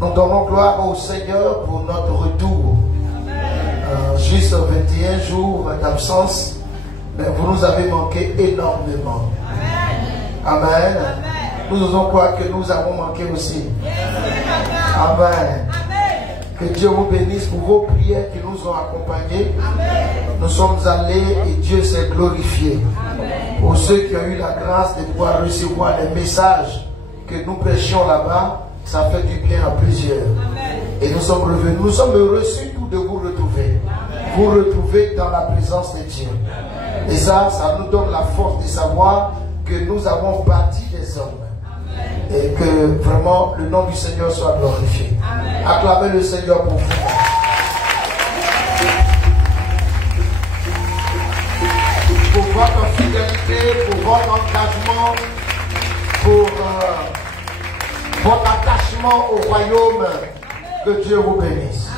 Nous donnons gloire au Seigneur pour notre retour. Juste 21 jours d'absence, mais vous nous avez manqué énormément. Amen. Nous osons croire que nous avons manqué aussi. Amen. Que Dieu vous bénisse pour vos prières qui nous ont accompagnés. Nous sommes allés et Dieu s'est glorifié. Pour ceux qui ont eu la grâce de pouvoir recevoir les messages que nous prêchions là-bas, ça fait du bien à plusieurs. Et nous sommes revenus. Nous sommes heureux surtout de vous retrouver. Vous retrouver dans la présence de Dieu. Et ça nous donne la force de savoir que nous avons bâti des hommes. Et que vraiment le nom du Seigneur soit glorifié. Acclamez le Seigneur pour vous. Pour votre fidélité, pour votre engagement, pour votre attachement au royaume. Que Dieu vous bénisse.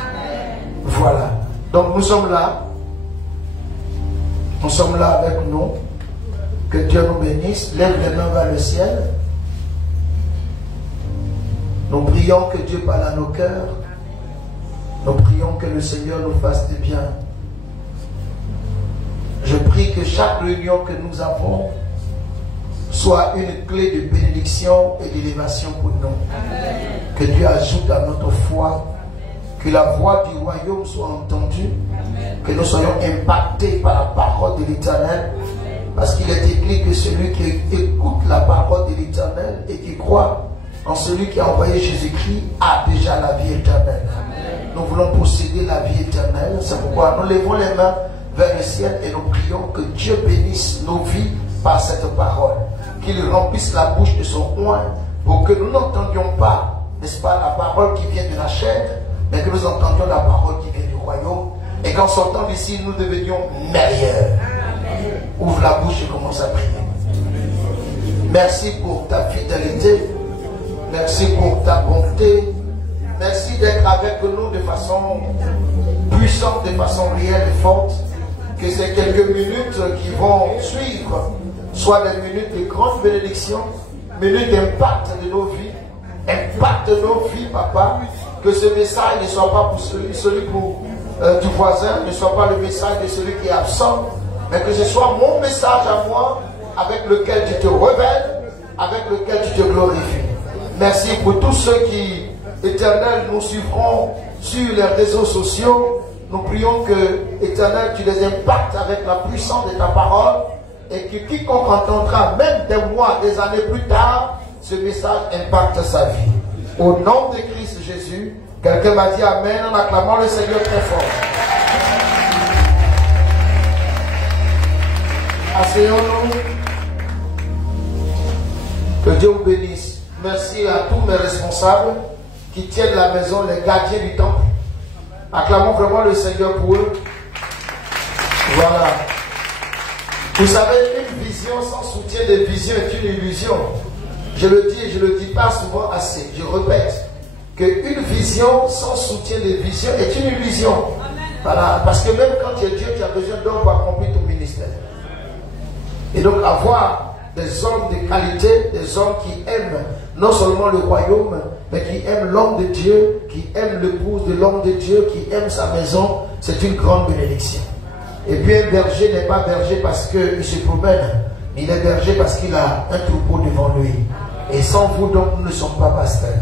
Voilà. Donc nous sommes là. Nous sommes là avec nous. Que Dieu nous bénisse. Lève les mains vers le ciel. Nous prions que Dieu parle à nos cœurs. Nous prions que le Seigneur nous fasse du bien. Je prie que chaque réunion que nous avons soit une clé de bénédiction et d'élévation pour nous. Amen. Que Dieu ajoute à notre foi, que la voix du royaume soit entendue, amen, que nous soyons impactés par la parole de l'Éternel, parce qu'il est écrit que celui qui écoute la parole de l'Éternel et qui croit en celui qui a envoyé Jésus-Christ a déjà la vie éternelle. Amen. Nous voulons posséder la vie éternelle, c'est pourquoi nous levons les mains vers le ciel et nous prions que Dieu bénisse nos vies par cette parole, qu'il remplisse la bouche de son oint pour que nous n'entendions pas, n'est-ce pas, la parole qui vient de la chair, mais que nous entendions la parole qui vient du royaume et qu'en sortant d'ici nous devenions meilleurs. Amen. Ouvre la bouche et commence à prier. Merci pour ta fidélité, merci pour ta bonté, merci d'être avec nous de façon puissante, de façon réelle et forte. Que ces quelques minutes qui vont suivre soient des minutes de grande bénédiction, minutes d'impact de nos vies, impact de nos vies, papa. Que ce message ne soit pas pour celui du voisin, ne soit pas le message de celui qui est absent, mais que ce soit mon message à moi, avec lequel tu te révèles, avec lequel tu te glorifies. Merci pour tous ceux qui, éternel, nous suivront sur les réseaux sociaux. Nous prions que, éternel, tu les impactes avec la puissance de ta parole et que quiconque entendra, même des mois, des années plus tard, ce message impacte sa vie. Au nom de Christ Jésus, quelqu'un m'a dit Amen en acclamant le Seigneur très fort. Asseyons-nous. Que Dieu vous bénisse. Merci à tous mes responsables qui tiennent la maison, les gardiens du temple. Acclamons vraiment le Seigneur pour eux. Voilà. Vous savez, une vision sans soutien de vision est une illusion. Je le dis et je ne le dis pas souvent assez. Je répète qu'une vision sans soutien de vision est une illusion. Voilà. Parce que même quand tu es Dieu, tu as besoin d'hommes pour accomplir ton ministère. Et donc avoir des hommes de qualité, des hommes qui aiment non seulement le royaume, mais qui aiment l'homme de Dieu, qui aiment l'épouse de l'homme de Dieu, qui aime sa maison, c'est une grande bénédiction. Et puis un berger n'est pas berger parce qu'il se promène, il est berger parce qu'il a un troupeau devant lui. Et sans vous donc, nous ne sommes pas pasteurs.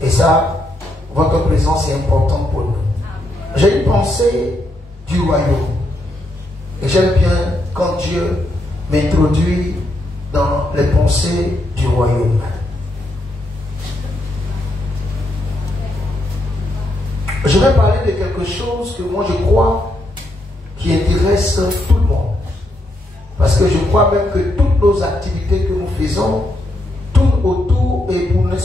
Et ça, votre présence est importante pour nous. J'ai une pensée du royaume. Et j'aime bien quand Dieu m'introduit dans les pensées du royaume. Je vais parler de quelque chose que moi je crois qui intéresse tout le monde. Parce que je crois même que toutes nos activités que nous faisons tournent autour, et pour ne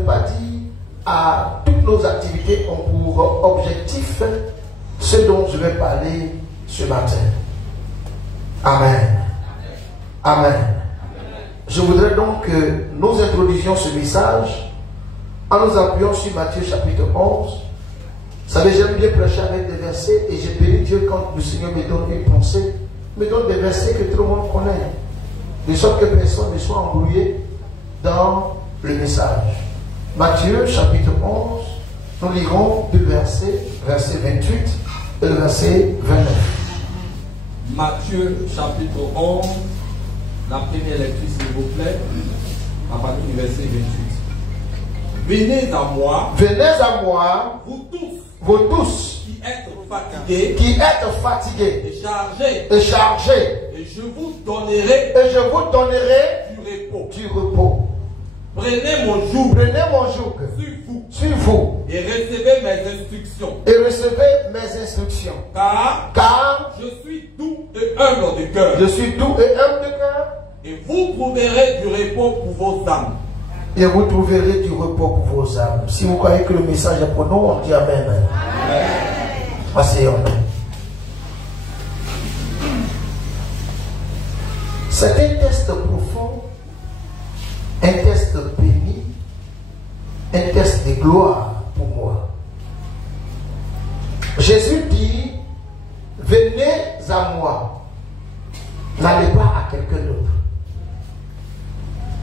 pas dire à toutes nos activités ont pour objectif ce dont je vais parler ce matin. Amen. Amen. Je voudrais donc que nous introduisions ce message en nous appuyant sur Matthieu chapitre 11. Vous savez, j'aime bien prêcher avec des versets et j'ai béni Dieu quand le Seigneur me donne une pensée, me donne des versets que tout le monde connaît, de sorte que personne ne soit embrouillé dans le message. Matthieu chapitre 11, nous lirons deux versets, verset 28 et le verset 29. Matthieu chapitre 11, la première lecture s'il vous plaît, à partir du verset 28. Venez à moi, vous tous qui êtes fatigués et chargés, et je vous donnerai du repos. Prenez mon joug sur vous et recevez mes instructions. Car je suis doux et humble de cœur. Et vous trouverez du repos pour vos âmes. Et vous trouverez du repos pour vos âmes. Si vous croyez que le message est pour nous, on dit Amen. Amen. Asseyons-nous. C'est un test profond, un test béni, un test de gloire pour moi. Jésus dit, venez à moi, n'allez pas à quelqu'un d'autre.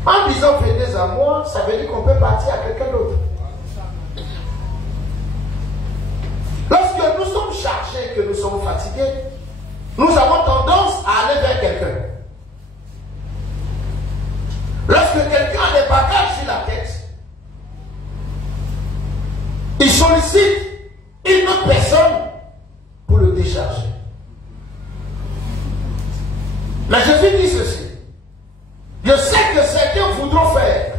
En disant venez à moi, ça veut dire qu'on peut partir à quelqu'un d'autre. Lorsque nous sommes chargés, que nous sommes fatigués, nous avons tendance à aller vers quelqu'un. Lorsque quelqu'un a des bagages sur la tête, il sollicite une autre personne pour le décharger. Mais Jésus dit ceci. Je sais que certains voudront faire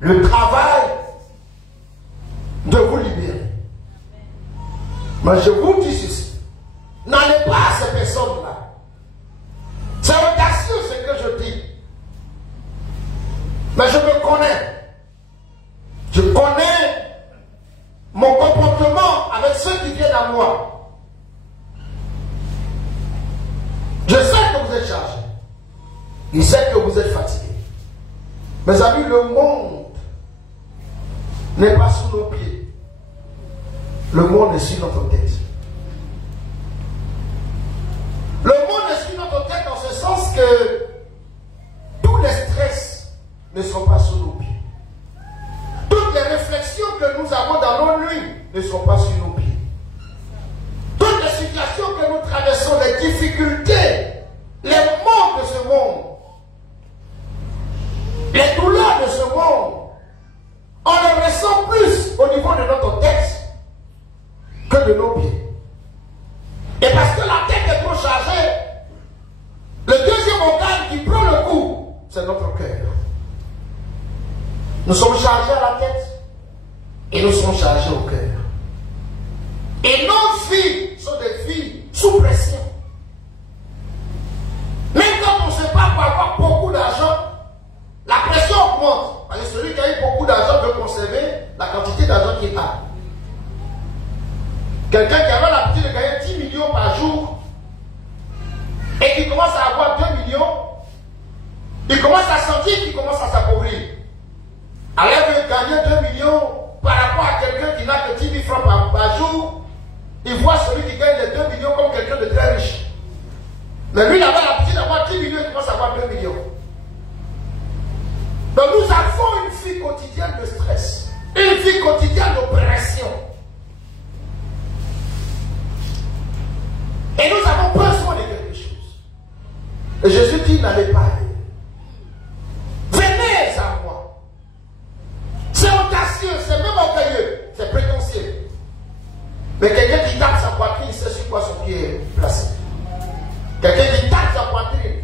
le travail de vous libérer. Mais je vous dis ceci. N'allez pas à ces personnes-là. C'est audacieux ce que je dis. Mais je me connais. Je connais mon comportement avec ceux qui viennent à moi. Je sais que vous êtes chargés. Je sais que vous êtes fatigués. Mes amis, le monde n'est pas sous nos pieds. Le monde est sur notre tête. Le monde est sur notre tête dans ce sens que tous les stress ne sont pas sous nos pieds. Toutes les réflexions que nous avons dans nos nuits ne sont pas sur nos pieds. Toutes les situations que nous traversons, les difficultés, les maux de ce monde, les douleurs de ce monde, on les ressent plus au niveau de notre tête que de nos pieds. Et parce que la tête est trop chargée, le deuxième organe qui prend le coup, c'est notre cœur. Nous sommes chargés à la tête et nous sommes chargés au cœur. Et nos filles sont des filles sous pression. Même quand on se bat pour avoir beaucoup d'argent, la pression augmente. Parce que celui qui a eu beaucoup d'argent veut conserver la quantité d'argent qu'il a. Quelqu'un qui avait l'habitude de gagner 10 millions par jour et qui commence à avoir 2 millions, il commence à sentir qu'il commence à s'appauvrir. Alors il veut gagner 2 millions par rapport à quelqu'un qui n'a que 10 000 francs par jour. Il voit celui qui gagne les 2 millions comme quelqu'un de très riche. Mais lui, il avait l'habitude d'avoir 10 millions, il commence à avoir 2 millions. Donc nous avons une vie quotidienne de stress, une vie quotidienne d'oppression. Et nous avons besoin de quelque chose. Et Jésus dit, n'allez pas aller. Venez à moi. C'est audacieux, c'est même orgueilleux, c'est prétentieux. Mais quelqu'un qui tape sa poitrine, il sait sur quoi son pied est placé. Quelqu'un qui tape sa poitrine,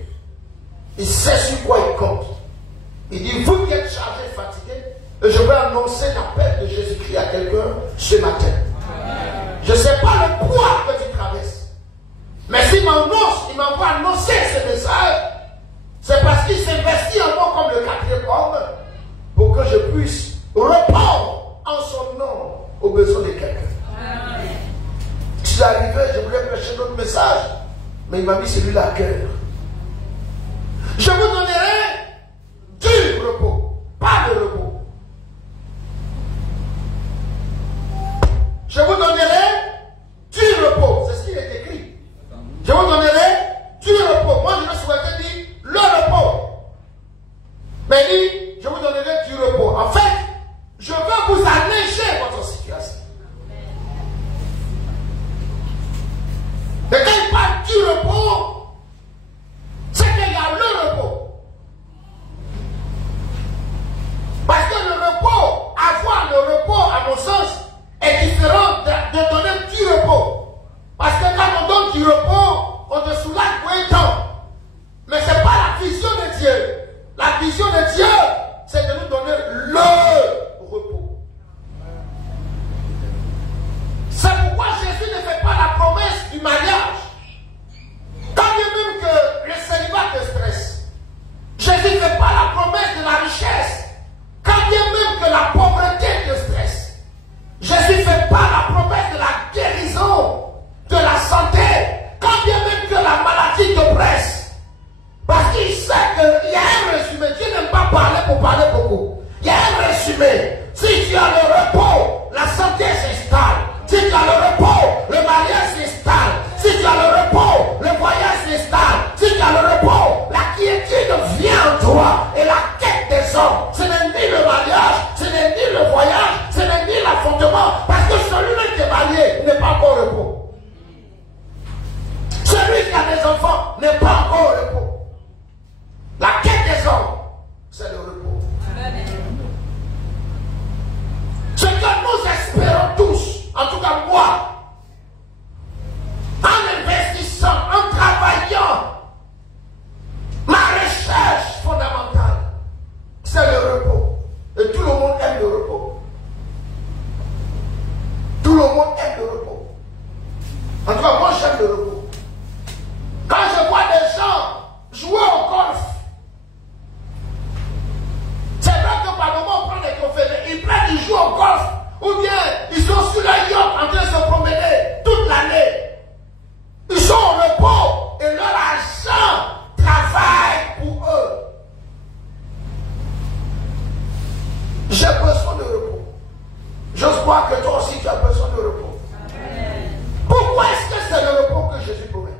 il sait sur quoi il compte. Il dit, vous qui êtes chargés, fatigués, et je vais annoncer l'appel de Jésus-Christ à quelqu'un ce matin. Je ne sais pas le poids que tu traverses. Mais s'il m'envoie annoncer ce message, c'est parce qu'il s'investit en moi comme le 4e homme pour que je puisse répondre en son nom aux besoins de quelqu'un. Je suis arrivé, je voulais prêcher notre message, mais il m'a mis celui-là à cœur. Je vous donnerai du repos, pas de repos. Je vous donnerai du repos, c'est ce qu'il est écrit. Je vous donnerai du repos. Moi, je souhaitais dire le repos. Mais il dit, je vous donnerai du repos. En fait, J'ose croire que toi aussi tu as besoin de repos. Pourquoi est-ce que c'est le repos que Jésus promet?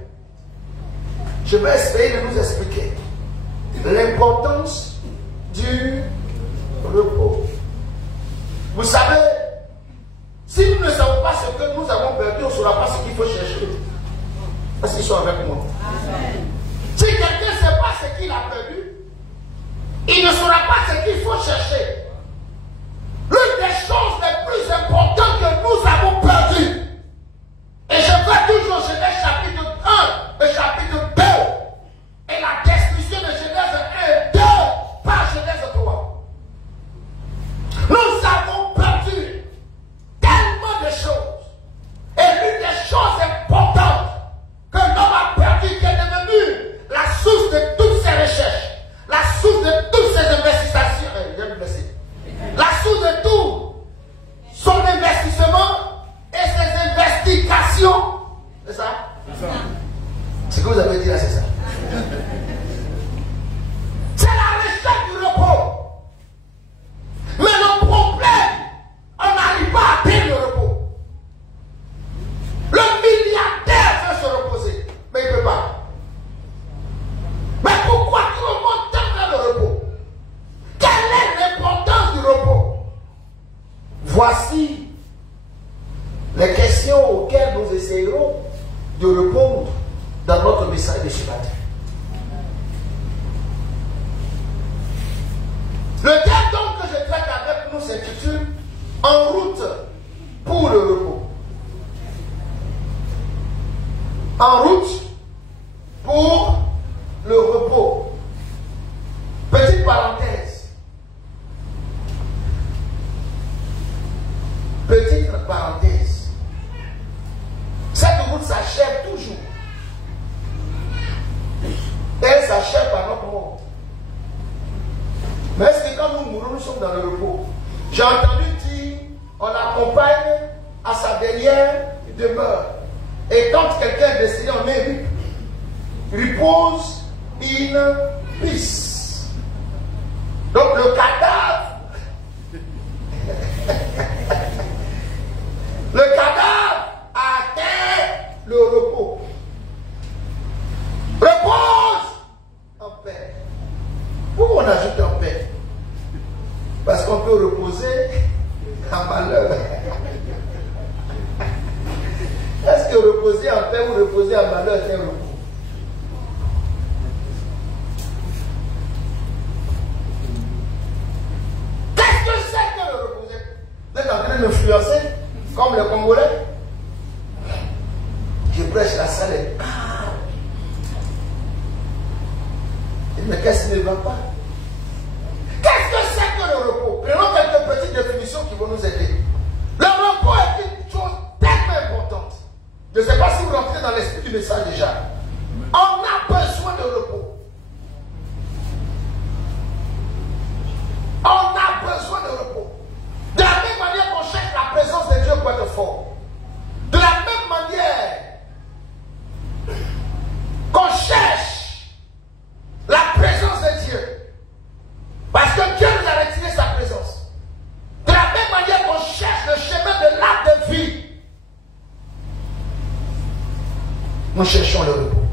Je vais essayer de nous expliquer l'importance du repos. Vous savez, si nous ne savons pas ce que nous avons perdu, on ne saura pas ce qu'il faut chercher. Est-ce qu'ils sont avec moi? Si quelqu'un ne sait pas ce qu'il a perdu, il ne saura pas ce qu'il faut chercher. L'une des choses les plus importantes que nous avons perdues, et je vais toujours Genèse chapitre 1 et chapitre 2, et la destruction de Genèse 1 et 2 par Genèse 3. Nous avons perdu tellement de choses. Et l'une des choses importantes que l'homme a perdu, qui est devenue la source de toutes ses recherches, la source de toutes ses investigations, la source de tout son investissement et ses investigations. C'est ça? Ce que vous avez dit là, c'est ça. C'est la recherche du repos. Mais le problème, on n'arrive pas à atteindre le repos. Le milliardaire veut se reposer, mais il ne peut pas. Mais pourquoi tout le monde tente vers le repos? Quelle est l'importance du repos? Voici les questions auxquelles nous essayerons de répondre dans notre message de ce matin. Le thème donc que je traite avec nous s'intitule « En route pour le repos ». En route pour le repos. Petite parenthèse. Petite parenthèse. Cette route s'achève toujours. Elle s'achève par notre mort. Mais est-ce que quand nous mourons, nous sommes dans le repos? J'ai entendu dire, on l'accompagne à sa dernière demeure. Et quand quelqu'un est décédé, on met repose in peace. Donc le cadavre, a atteint le repos. Repose en paix. Pourquoi on ajoute en paix? Parce qu'on peut reposer en malheur. Est-ce que reposer en paix ou reposer en malheur c'est un repos? Qu'est-ce que c'est que le reposer? Vous êtes en train de m'influencer comme le Congolais? Je prêche, la salle est calme. Mais qu'est-ce qui ne va pas? Qu'est-ce que c'est que le repos? Prenons quelques petites définitions qui vont nous aider. Le repos est une chose tellement importante. Je ne sais pas si vous rentrez dans l'esprit du message déjà. On a besoin de repos. On a besoin de repos. De la même manière qu'on cherche la présence de Dieu pour être fort. De la même manière qu'on cherche la présence de Dieu. Parce que Dieu nous a retiré sa présence. De la même manière qu'on cherche le chemin de l'arbre de vie. Nous cherchons le repos.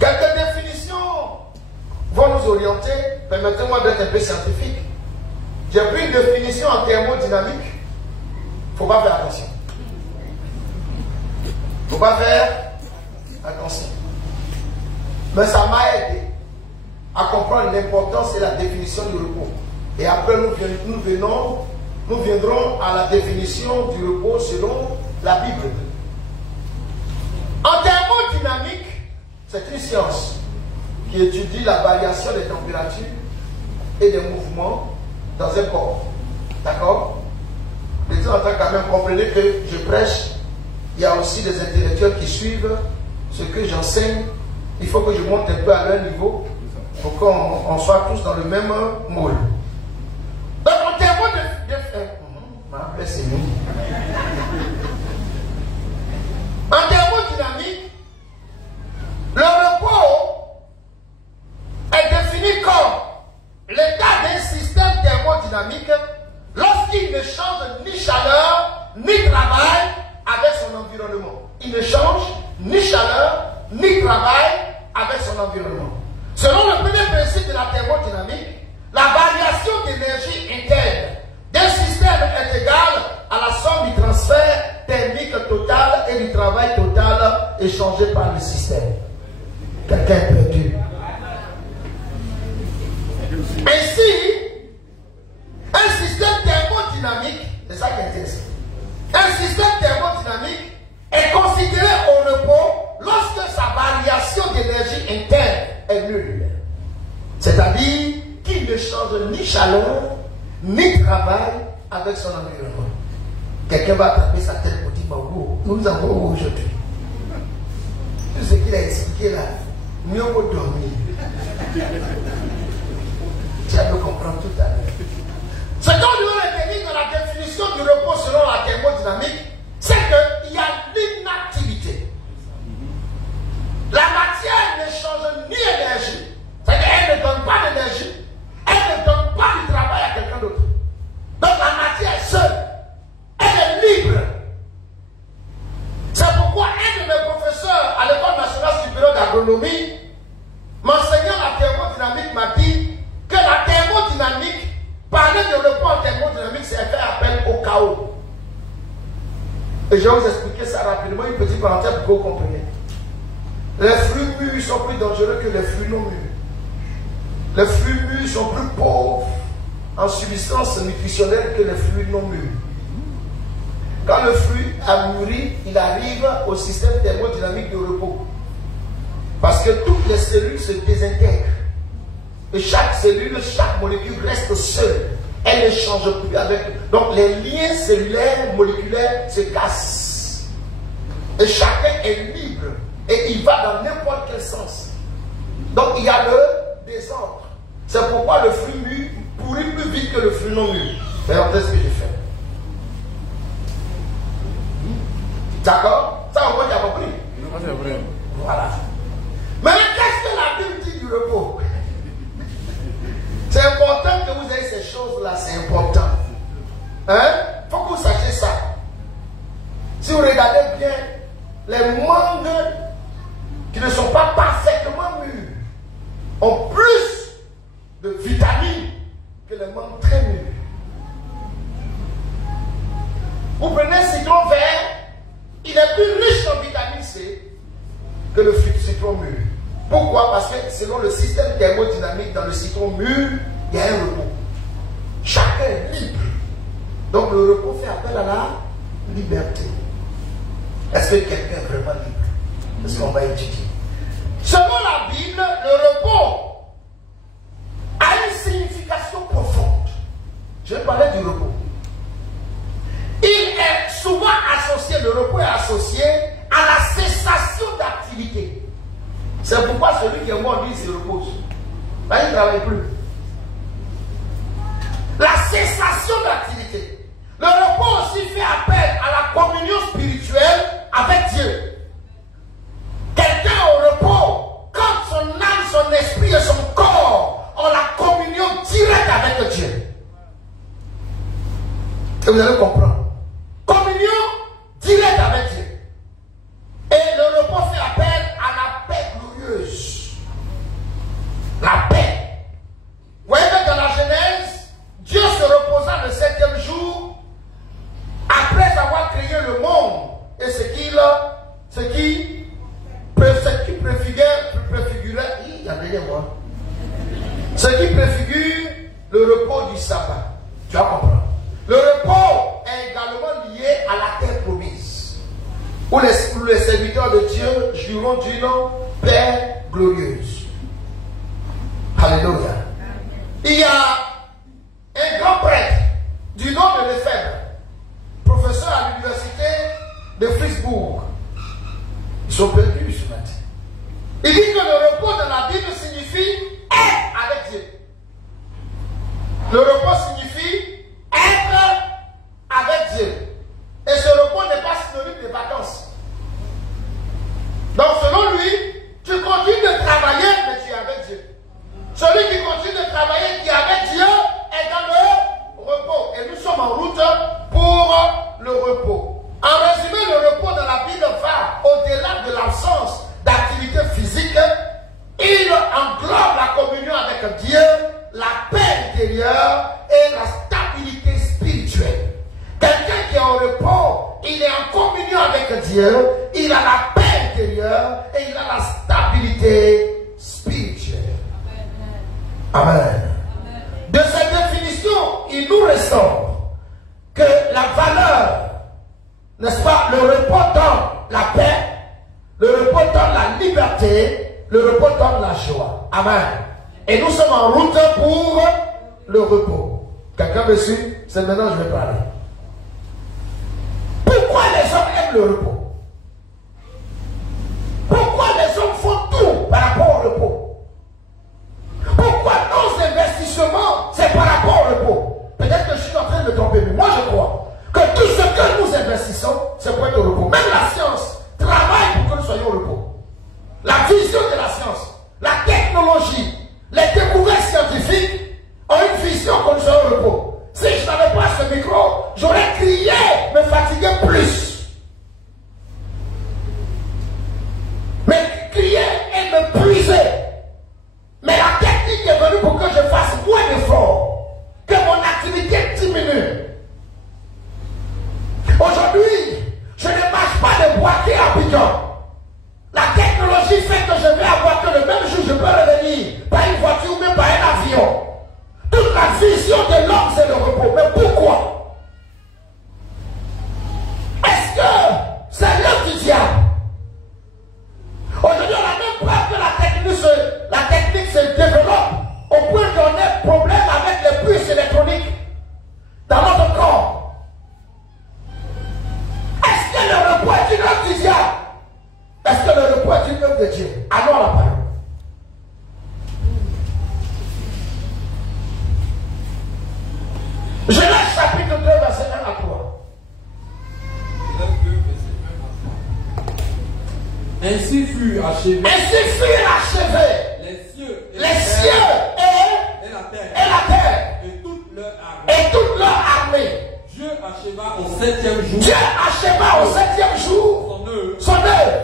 Quelques définitions vont nous orienter. Permettez-moi d'être un peu scientifique. J'ai pris une définition en thermodynamique. Il ne faut pas faire attention. Il ne faut pas faire attention. Mais ça m'a aidé à comprendre l'importance et la définition du repos. Et après, nous viendrons à la définition du repos selon la Bible. En thermodynamique, c'est une science qui étudie la variation des températures et des mouvements dans un corps. D'accord? De temps en temps, quand même, comprenez que je prêche. Il y a aussi des intellectuels qui suivent ce que j'enseigne. Il faut que je monte un peu à leur niveau pour qu'on soit tous dans le même moule. Donc, en thermodynamique, le repos est défini comme l'état d'un système thermodynamique lorsqu'il ne change ni chaleur, ni travail avec son environnement. Il ne change ni chaleur, ni travail avec son environnement. Selon le premier principe de la thermodynamique, la variation d'énergie interne d'un système est égale à la somme du transfert thermique total et du travail total échangé par le système. Quelqu'un est perdu. Ainsi, un système thermodynamique, c'est ça qui est intéressant, un système thermodynamique est considéré au repos lorsque sa variation d'énergie interne est nulle. C'est-à-dire qu'il ne change ni chaleur, ni travail avec son environnement. Quelqu'un va attraper sa tête pour dire, nous avons aujourd'hui. Tout ce qu'il a expliqué là, mieux vaut dormir. Tu vas le comprendre tout à l'heure. Ce dont nous devons retenir dans la définition du repos selon la thermodynamique, c'est qu'il y a l'inactivité. La matière ne change ni énergie, c'est-à-dire elle ne donne pas d'énergie, elle ne donne pas du travail à quelqu'un d'autre. Donc la matière est seule, elle est libre. C'est pourquoi un de mes professeurs à l'École nationale supérieure d'agronomie, m'enseignant la thermodynamique, m'a dit que la thermodynamique, parler de repos en thermodynamique, c'est faire appel au chaos. Et je vais vous expliquer ça rapidement, une petite parenthèse pour que vous compreniez. Les fruits mûrs sont plus dangereux que les fruits non mûrs. Les fruits mûrs sont plus pauvres en substance nutritionnelle que les fruits non mûrs. Quand le fruit a mûri, il arrive au système thermodynamique de repos. Parce que toutes les cellules se désintègrent. Et chaque cellule, chaque molécule reste seule. Elle ne change plus avec. Donc les liens cellulaires, moléculaires se cassent. Et chacun est libre. Et il va dans n'importe quel sens. Donc il y a le désordre. C'est pourquoi le fruit mûr pourrit plus vite que le fruit non mûr. Regardez ce que j'ai fait. D'accord? Ça, on voit qu'il y a compris. C'est vrai. Voilà. Maintenant, qu'est-ce que la Bible dit du repos? C'est important que vous ayez ces choses-là, c'est important. Hein? Il faut que vous sachiez ça. Si vous regardez bien, les mangues qui ne sont pas parfaitement mûres ont plus de vitamines que les mangues très mûres. Vous prenez un citron vert, il est plus riche en vitamine C que le citron mûr. Pourquoi? Parce que selon le système thermodynamique dans le citron mûr, il y a un repos. Chacun est libre. Donc le repos fait appel à la liberté. Est-ce que quelqu'un est vraiment libre? C'est ce qu'on va étudier. Selon la Bible, le repos a une signification profonde. Je vais parler du repos. Il est souvent associé, le repos est associé à la cessation d'activité. C'est pourquoi celui qui est mort, lui, se repose. Là, il ne travaille plus. La cessation d'activité. Le repos aussi fait appel à la communion spirituelle avec Dieu. Quelqu'un au repos, quand son âme, son esprit et son corps ont la communion directe avec Dieu. Et vous allez comprendre. Communion directe avec Dieu. Et le repos fait appel à la paix glorieuse. La paix. Vous voyez que dans la Genèse, Dieu se reposa le 7e jour après avoir créé le monde et ce qui préfigurait, il y a derrière moi, ce qui préfigure le repos du sabbat. Tu vas comprendre. Le repos est également lié à la terre promise, où les serviteurs de Dieu jouiront d'une paix glorieuse. Alléluia. Il y a un grand prêtre du nom de Lefebvre, professeur à l'université de Fribourg. Ils sont perdus ce matin. Il dit que le repos dans la Bible signifie être avec Dieu. Le repos signifie être avec Dieu. Et ce repos n'est pas synonyme de vacances. Donc selon lui, tu continues de travailler, mais tu es avec Dieu. Celui qui continue de travailler, qui est avec Dieu, est dans le repos. Et nous sommes en route pour le repos. En résumé, le repos dans la Bible va au-delà de l'absence d'activité physique. Il englobe la communion avec Dieu, la paix intérieure et la stabilité spirituelle. Quelqu'un qui est en repos, il est en communion avec Dieu, il a la paix intérieure et il a la stabilité spirituelle. Amen. De cette définition, il nous ressort que la valeur, n'est-ce pas, le repos donne la paix, le repos donne la liberté, le repos donne la joie. Amen. Et nous sommes en route pour le repos. Quelqu'un me suit? C'est maintenant que je vais parler. Pourquoi les hommes aiment le repos? Pourquoi les hommes font tout par rapport au repos? Pourquoi nos investissements, c'est par rapport au repos? Peut-être que je suis en train de me tromper, mais moi je crois que tout ce que nous investissons, c'est pour être au repos. Même la science travaille pour que nous soyons au repos. La vision de la science, la technologie, les découvertes scientifiques ont une vision que nous soyons au repos. Si je n'avais pas ce micro, j'aurais crié, me fatiguer plus. Mais crier et me puiser. Mais la technique est venue pour que je fasse moins d'efforts, que mon activité diminue. Aujourd'hui, je ne marche pas de boîtier à piquant. La technologie fait que je vais avoir que le même jour je peux revenir par une voiture ou même par un avion. Toute la vision de l'homme c'est le repos. Mais pourquoi? Est-ce que c'est l'œuvre du diable? Aujourd'hui on a même peur que la technique se développe au point qu'on ait problème avec les puces électroniques dans notre corps. Est-ce que le repos est une œuvre du diable? Est-ce que le repos est une œuvre de Dieu? Allons à la parole. Genèse chapitre 2, verset 1 à 3. Ainsi fut achevé. Ainsi fut achevé. Les cieux et la terre. Et toute leur armée. Dieu acheva au 7e jour. Dieu acheva au 7e jour son œuvre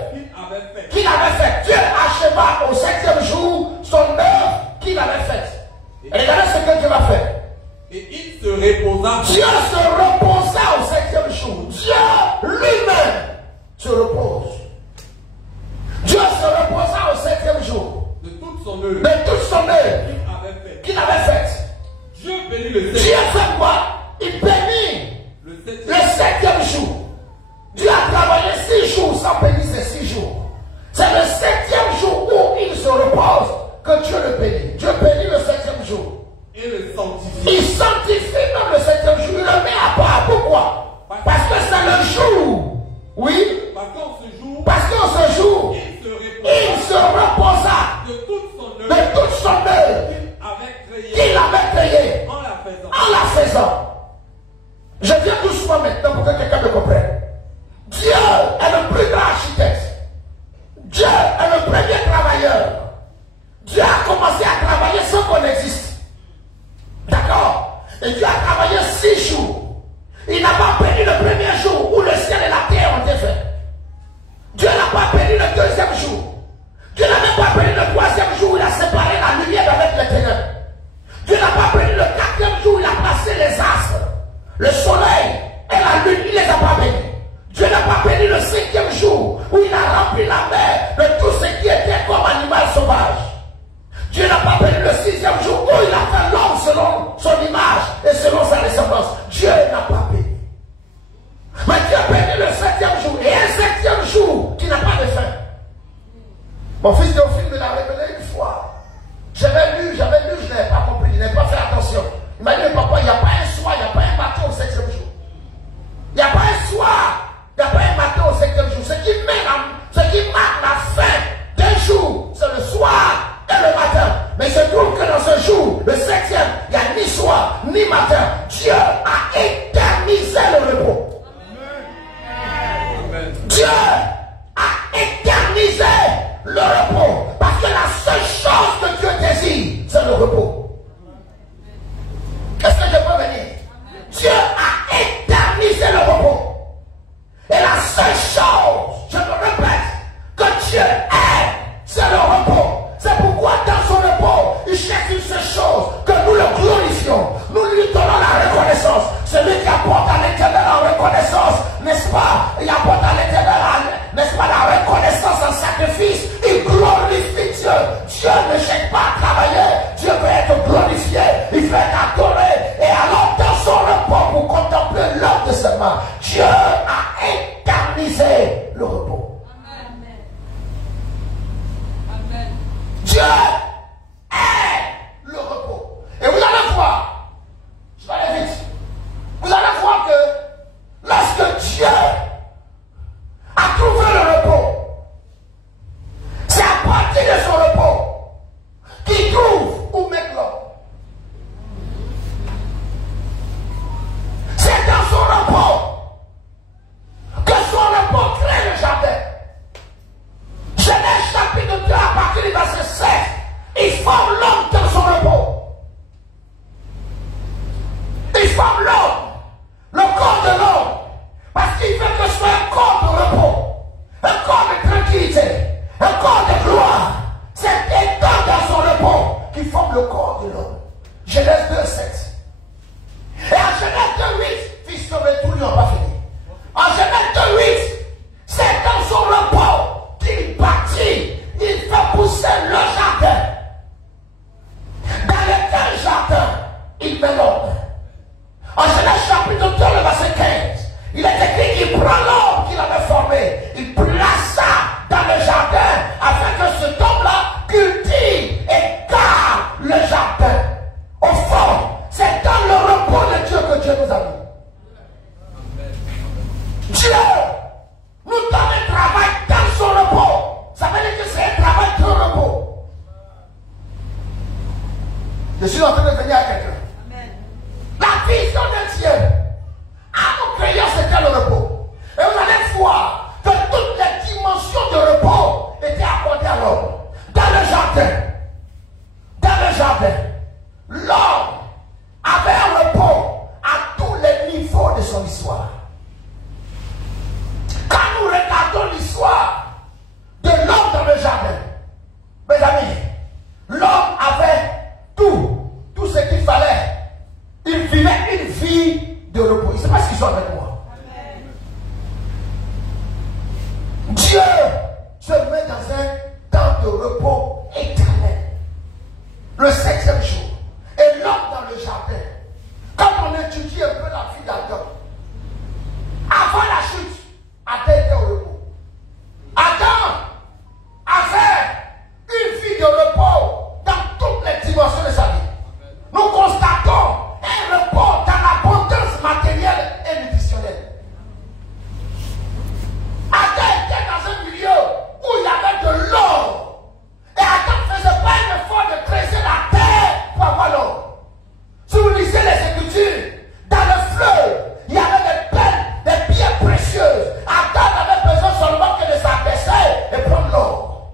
qu'il avait faite. Dieu acheva au 7e jour son œuvre qu'il avait faite. Et regardez ce que Dieu va faire. Et il se reposa. Dieu se reposa au 7e jour. Dieu lui-même se repose. Dieu se reposa au 7e jour. De toute son œuvre. De toute son œuvre qu'il avait faite. Dieu bénit le 7e. Dieu fait quoi? Il bénit le 7e jour. Dieu a travaillé 6 jours sans bénir ces 6 jours. C'est le 7e jour où il se repose que Dieu le bénit. Dieu bénit le 7e jour. Et le sanctifie. Il sanctifie même le 7e jour. Il le met à part. Pourquoi? Parce que c'est le jour. Oui. Parce qu'en ce jour, il se reposa de toute son œuvre qu'il avait créée en la faisant. Je viens doucement maintenant pour que quelqu'un me comprenne. Dieu est le plus grand architecte. Dieu est le premier travailleur. Dieu a commencé à travailler sans qu'on existe. D'accord? Et Dieu a travaillé 6 jours. Il n'a pas béni le premier jour où le ciel et la terre ont été faits. Dieu n'a pas béni le 2e jour. Dieu n'a même pas béni le 3e jour où il a séparé la lumière avec les ténèbres. Dieu n'a pas béni le 4e jour où il a placé les astres, le soleil et la lune. Il ne les a pas bénis. Dieu n'a pas béni le 5e jour où il a rempli la mer de tout ce qui était comme animal sauvage. Dieu n'a pas béni le 6e jour où il a fait l'homme selon son image et selon sa ressemblance. Dieu n'a pas béni. Mais Dieu a béni le 7e jour et un 7e jour qui n'a pas de fin. Mon fils Théophile me l'a révélé une fois. J'avais lu, je n'avais pas compris, je n'avais pas fait attention. Il m'a dit, papa, il n'y a pas un soir, il n'y a pas un matin au 7e jour. Il n'y a pas un soir, il n'y a pas un matin au 7e jour. Ce qui marque la fin d'un jour, c'est le soir et le matin. Mais je trouve que dans ce jour, le 7e, il n'y a ni soir, ni matin. Dieu a éternisé le repos. Dieu a éternisé le repos. Parce que la seule chose que Dieu désire, c'est le repos. Est-ce que Testament. Dieu a éternisé le repos. Amen. Dieu est le repos. Et vous allez voir, je vais aller vite, vous allez voir que lorsque Dieu a trouvé le repos, c'est à partir de son repos qu'il trouve où mettre l'homme. C'est dans son repos que son repos crée le jardin. Genèse chapitre 2 à partir du verset 16, il forme l'homme dans son repos. Il forme l'homme, le corps de l'homme, parce qu'il veut que ce soit un corps de repos, un corps de tranquillité, un corps de gloire. C'est étant dans son repos qui forme le corps de l'homme. Genèse 2, 7. Et en Genèse 2, 8, fils de tout lui on va finir. En Genèse 2, 8, c'est dans son repos qu'il bâtit, il fait pousser le jardin. Dans lequel jardin il met l'homme. En Genèse chapitre 2, le verset 15, il est écrit qu'il prend l'homme qu'il avait formé, il place ça dans le jardin afin que cet homme-là cultive et garde le jardin. Au fond, c'est dans le repos de Dieu que Dieu nous a mis. Dieu nous donne un travail dans son repos. Ça veut dire que c'est un travail de repos. Je suis en train de venir à quelqu'un. La vision de Dieu à nous créer, c'était le repos. Et vous allez voir que toutes les dimensions de repos étaient accordées à l'homme. Dans le jardin, l'homme avait un repos à tous les niveaux de son histoire. Quand nous regardons l'histoire de l'homme dans le jardin, mes amis, l'homme avait tout ce qu'il fallait. Il vivait une vie de repos. Il ne sait pas ce qu'ils sont avec moi. Amen. Dieu se met dans un temps de repos éternel. Le 7e jour. Et l'homme dans le jardin. Quand on étudie un peu la vie d'Adam, avant la chute, Adam était au repos. Adam avait une vie de repos dans toutes les dimensions de sa vie. Nous constatons un repos dans l'abondance matérielle et nutritionnelle. Adam était dans un milieu où il y avait de l'or. Et Adam ne faisait pas un effort de creuser la terre pour avoir l'or. Si vous lisez les Écritures, dans le fleuve, il y avait des perles, des pierres précieuses. Adam n'avait besoin seulement que de s'abaisser et prendre l'or.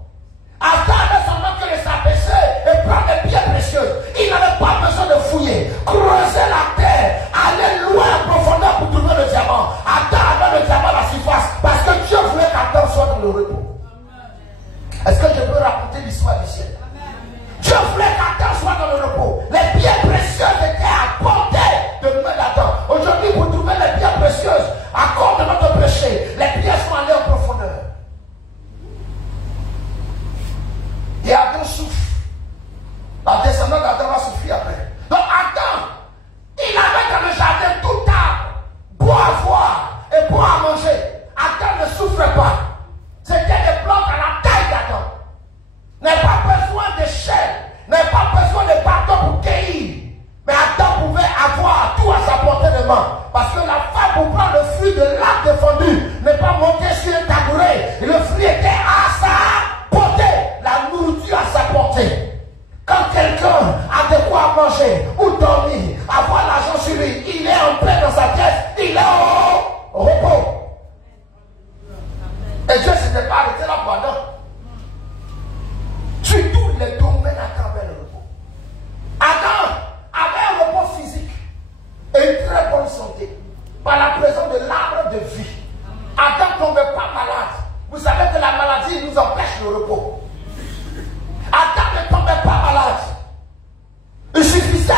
Adam avait seulement que de s'abaisser et prendre des pierres précieuses. Il n'avait pas besoin de fouiller, creuser la terre, aller loin en profondeur pour trouver le diamant. Adam avait le diamant à la surface parce que Dieu voulait qu'Adam soit dans le repos. Est-ce que je peux raconter l'histoire du ciel? Dieu voulait qu'Adam soit dans le repos. Les pierres précieuses étaient à portée de main d'Adam. Aujourd'hui, vous trouvez les pierres précieuses à cause de notre péché. Les pierres sont allées en profondeur. Et Adam souffre. La descendance d'Adam va souffrir après. Donc Adam, il avait dans le jardin tout arbre, bois à voir et bois à manger. Adam ne souffrait pas. C'était des plantes à la taille d'Adam. N'a pas besoin de chaîne, n'a pas besoin de bâton pour cueillir. Mais Adam pouvait avoir tout à sa portée de main. Parce que la femme pour prendre le fruit de l'arbre défendu n'est pas montée sur un tabouret. Le fruit était à sa portée, la nourriture à sa portée. Quand quelqu'un a de quoi manger ou dormir, avoir l'argent sur lui, il est en paix dans sa pièce, il est au repos. Et Dieu ne s'était pas arrêté là pour Adam. Sur tous les domaines, Adam avait le repos. Adam avait un repos physique et une très bonne santé par la présence de l'arbre de vie. Adam ne tombait pas malade. Vous savez que la maladie nous empêche le repos. Adam ne tombait pas malade. Il suffisait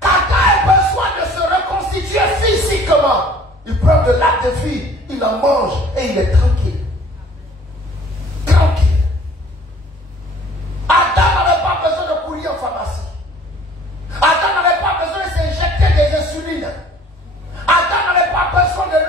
qu'Adam ait besoin de se reconstituer physiquement. Il prend de l'arbre de vie, il en mange et il est tranquille. Tranquille. Adam n'avait pas besoin de courir en pharmacie. Adam n'avait pas besoin de s'injecter des insulines. Adam n'avait pas besoin de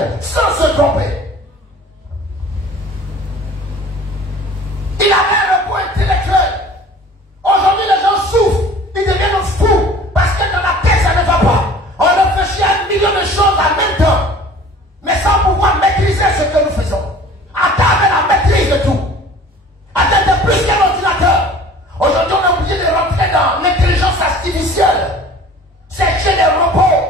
bien, sans se tromper. Il avait un repos intellectuel. Aujourd'hui, les gens souffrent, ils deviennent fous, parce que dans la tête, ça ne va pas. On réfléchit à 1 million de choses en même temps, mais sans pouvoir maîtriser ce que nous faisons. Adam avait la maîtrise de tout. Adam était plus qu'un ordinateur. Aujourd'hui, on est obligé de rentrer dans l'intelligence artificielle. Chercher des robots.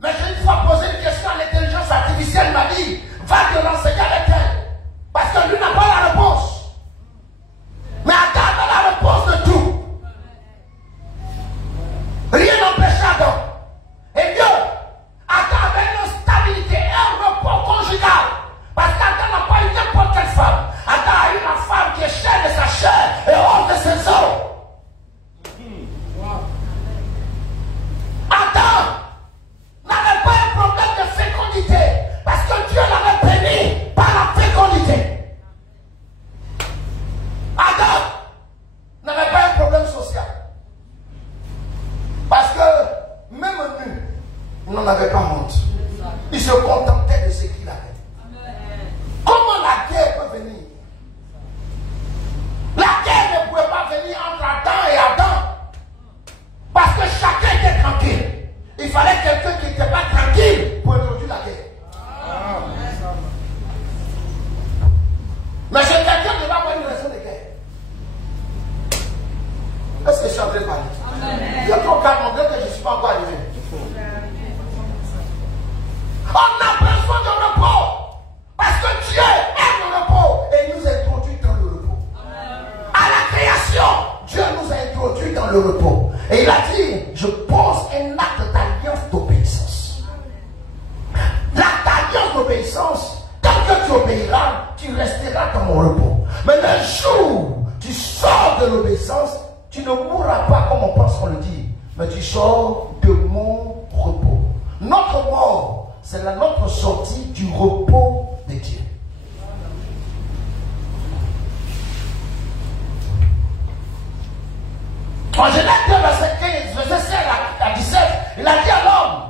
Mais j'ai une fois posé une question à l'intelligence artificielle, il m'a dit, va te renseigner avec elle. Parce que lui n'a pas la réponse. Mais Adam a la réponse de tout. Rien n'empêchait Adam. Et Dieu, Adam avait une stabilité et un repos conjugal. Parce qu'Adam n'a pas eu n'importe quelle femme. Adam a eu la femme qui est chair de sa chair et hors de ses os. Adam n'avait pas un problème de fécondité. Parce que Dieu l'avait béni par la fécondité. Adam n'avait pas un problème social. Parce que même nous, il n'en avait pas honte. Il se contentait de ce qu'il avait. Comment la guerre peut venir? La guerre ne pouvait pas venir entre Adam et Adam. Parce que chacun était tranquille. Il fallait quelqu'un qui n'était pas tranquille pour introduire la guerre. Mais c'est quelqu'un qui va avoir une raison de guerre. Est-ce que je suis en train de parler? Il y a trop calme, on dirait que je ne suis pas encore arrivé. On a besoin de repos. Parce que Dieu aime le repos et nous introduit dans le repos. À la création, Dieu nous a introduit dans le repos. Et il a dit, je pose un acte d'alliance d'obéissance. L'acte d'alliance d'obéissance, tant que tu obéiras, tu resteras dans mon repos. Mais le jour où tu sors de l'obéissance, tu ne mourras pas comme on pense qu'on le dit, mais tu sors de mon repos. Notre mort, c'est notre sortie du repos de Dieu. En Genèse 2, verset 15, verset 16 à 17, il a dit à l'homme,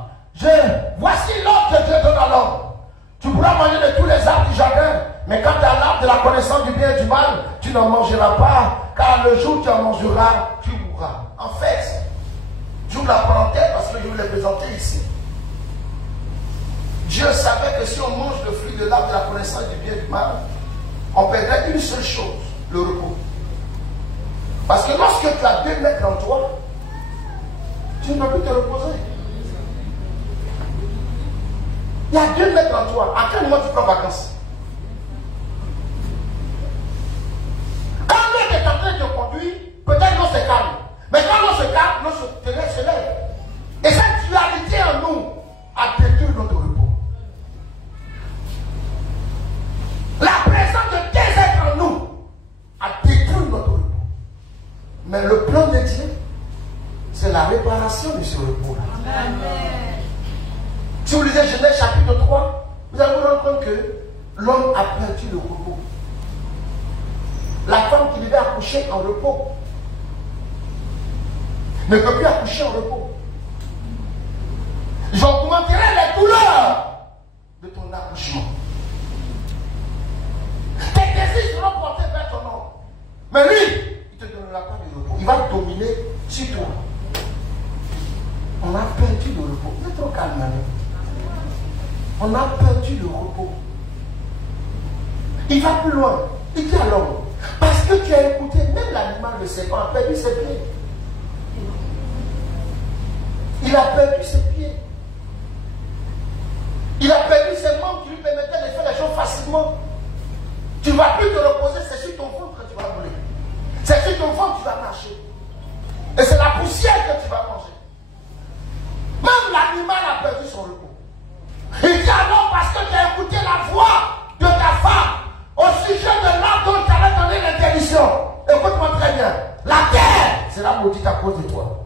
voici l'ordre que Dieu donne à l'homme. Tu pourras manger de tous les arbres du jardin, mais quand tu as l'arbre de la connaissance du bien et du mal, tu n'en mangeras pas, car le jour où tu en mangeras, tu mourras. En fait, j'ouvre la parenthèse parce que je vous l'ai présenté ici. Dieu savait que si on mange le fruit de l'arbre de la connaissance du bien et du mal, on perdrait une seule chose, le repos. Parce que lorsque tu as 2 mètres en toi, tu ne peux plus te reposer. Il y a 2 mètres en toi. À quel moment tu prends vacances? Quand l'autre est en train de te conduire, peut-être l'eau se calme. Mais quand l'eau se calme, l'eau se lève. Et cette dualité en nous a détruit notre repos. La présence de tes êtres en nous a détruit notre repos. Mais le plan de Dieu, c'est la réparation de ce repos-là. Si vous lisez Genèse chapitre 3, vous allez vous rendre compte que l'homme a perdu le repos. La femme qui devait accoucher en repos ne peut plus accoucher en repos. J'augmenterai les douleurs de ton accouchement. Tes désirs seront portés vers ton homme. Mais lui, il ne te donnera pas de repos. Il va dominer sur toi. On a perdu le repos. Il est trop calme maintenant. On a perdu le repos. Il va plus loin. Il dit à l'homme, parce que tu as écouté, même l'animal, le serpent, a perdu ses pieds. Il a perdu ses pieds. Il a perdu ses membres qui lui permettaient de faire les choses facilement. Tu ne vas plus te reposer, c'est sur ton ventre que tu vas rouler. C'est sur ton ventre que tu vas marcher. Et c'est la poussière que tu vas manger. Même l'animal a perdu son repos. Il dit alors parce que tu as écouté la voix de ta femme au sujet de l'arbre dont tu avais donné l'interdiction. Écoute-moi très bien. La terre sera maudite à cause de toi.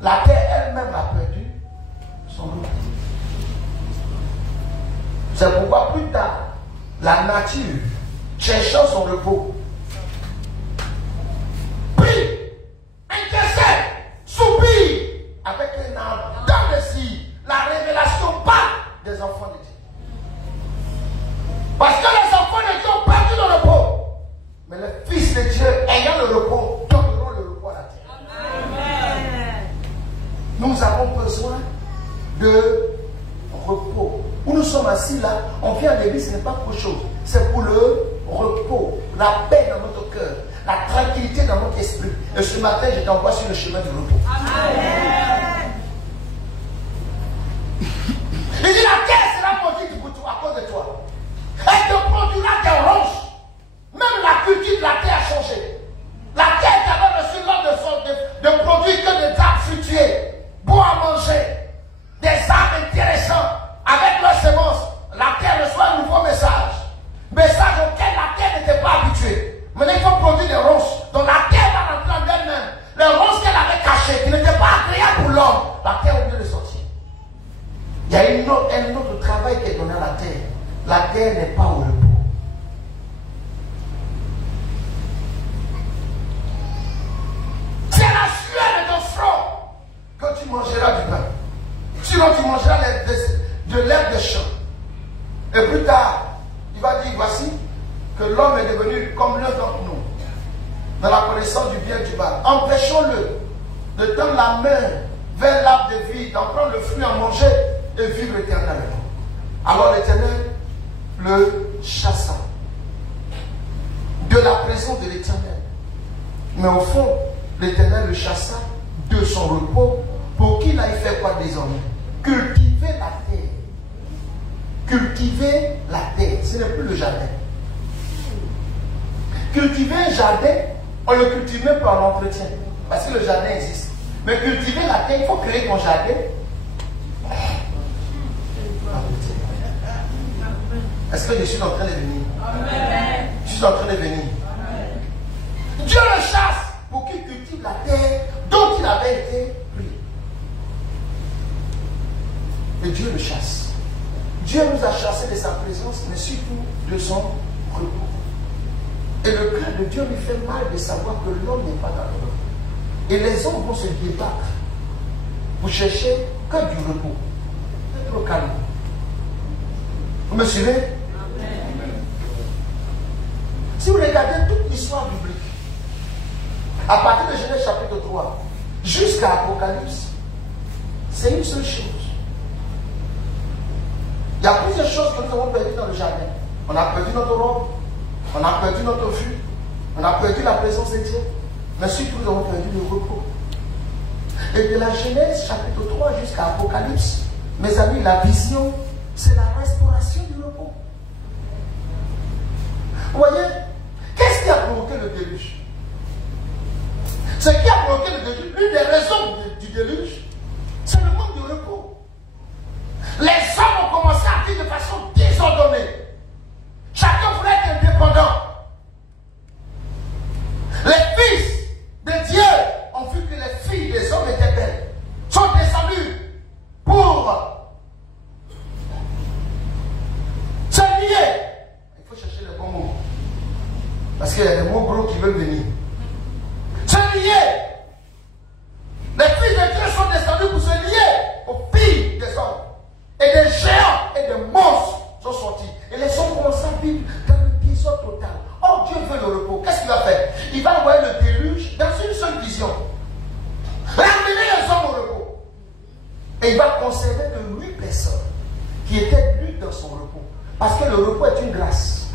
La terre elle-même a perdu son repos. C'est pourquoi plus tard, la nature, cherchant son repos, prie, intercède, soupire avec un arbre dans le ciel, la révélation part des enfants de Dieu. la paix dans notre cœur, la tranquillité dans notre esprit. Et ce matin, je t'envoie sur le chemin du repos. Amen. Il dit la terre sera maudite pour toi, à cause de toi. Elle te produira des ronces. Même la culture de la terre a changé. La terre qui avait reçu l'ordre de produire que des arbres fruitiers, bon à manger, des arbres intéressants, avec leurs semences. La terre reçoit un nouveau message. Message auquel la terre n'était pas habituée. Maintenant, il faut produire des ronces. Donc la terre va rentrer en elle-même. Les ronces qu'elle avait cachées, qui n'étaient pas agréables pour l'homme, la terre a oublié de sortir. Il y a un autre travail qui est donné à la terre. La terre n'est pas au repos. C'est la sueur de ton front que tu mangeras du pain. Sinon, tu mangeras de l'herbe de champ. Et plus tard, il va dire, voici que l'homme est devenu comme l'un d'entre nous, dans la connaissance du bien et du mal. Empêchons-le de tendre la main vers l'arbre de vie, d'en prendre le fruit à manger et vivre éternellement. Alors l'Éternel le chassa de la présence de l'Éternel. Mais au fond, l'Éternel le chassa de son repos pour qu'il aille faire quoi désormais? Cultiver la terre. Cultiver la terre, ce n'est plus le jardin. Cultiver un jardin, on le cultive même par l'entretien, parce que le jardin existe. Mais cultiver la terre, il faut créer ton jardin. Est-ce que je suis en train de venir? Amen. Je suis en train de venir. Amen. Dieu le chasse pour qu'il cultive la terre dont il avait été pris. Et Dieu le chasse. Dieu nous a chassés de sa présence, mais surtout de son repos. Et le cœur de Dieu lui fait mal de savoir que l'homme n'est pas dans le repos. Et les hommes vont se débattre pour chercher que du repos. Être au calme. Vous me suivez? Amen. Si vous regardez toute l'histoire biblique, à partir de Genèse chapitre 3 jusqu'à Apocalypse, c'est une seule chose. Il y a plusieurs choses que nous avons perdues dans le jardin. On a perdu notre robe, on a perdu notre vue, on a perdu la présence de Dieu, mais surtout nous avons perdu le repos. Et de la Genèse chapitre 3 jusqu'à Apocalypse, mes amis, la vision, c'est la restauration du repos. Vous voyez, qu'est-ce qui a provoqué le déluge? Ce qui a provoqué le déluge, l'une des raisons du déluge, c'est le manque de repos. Les hommes ont commencé à vivre de façon désordonnée. Chacun voulait être indépendant. Les fils de Dieu ont vu que les filles des hommes étaient belles, sont descendus pour se lier. Il faut chercher les bons mots. Parce qu'il y a des mots gros qui veulent venir. Se lier. Les fils de Dieu sont descendus pour se lier aux filles des hommes. Et des géants et des monstres sont sortis. Et les hommes commencent à vivre dans le désordre total. Or, Dieu veut le repos. Qu'est-ce qu'il va faire? Il va envoyer le déluge dans une seule vision. Ramener les hommes au repos. Et il va conserver de 8 personnes qui étaient lues dans son repos. Parce que le repos est une grâce.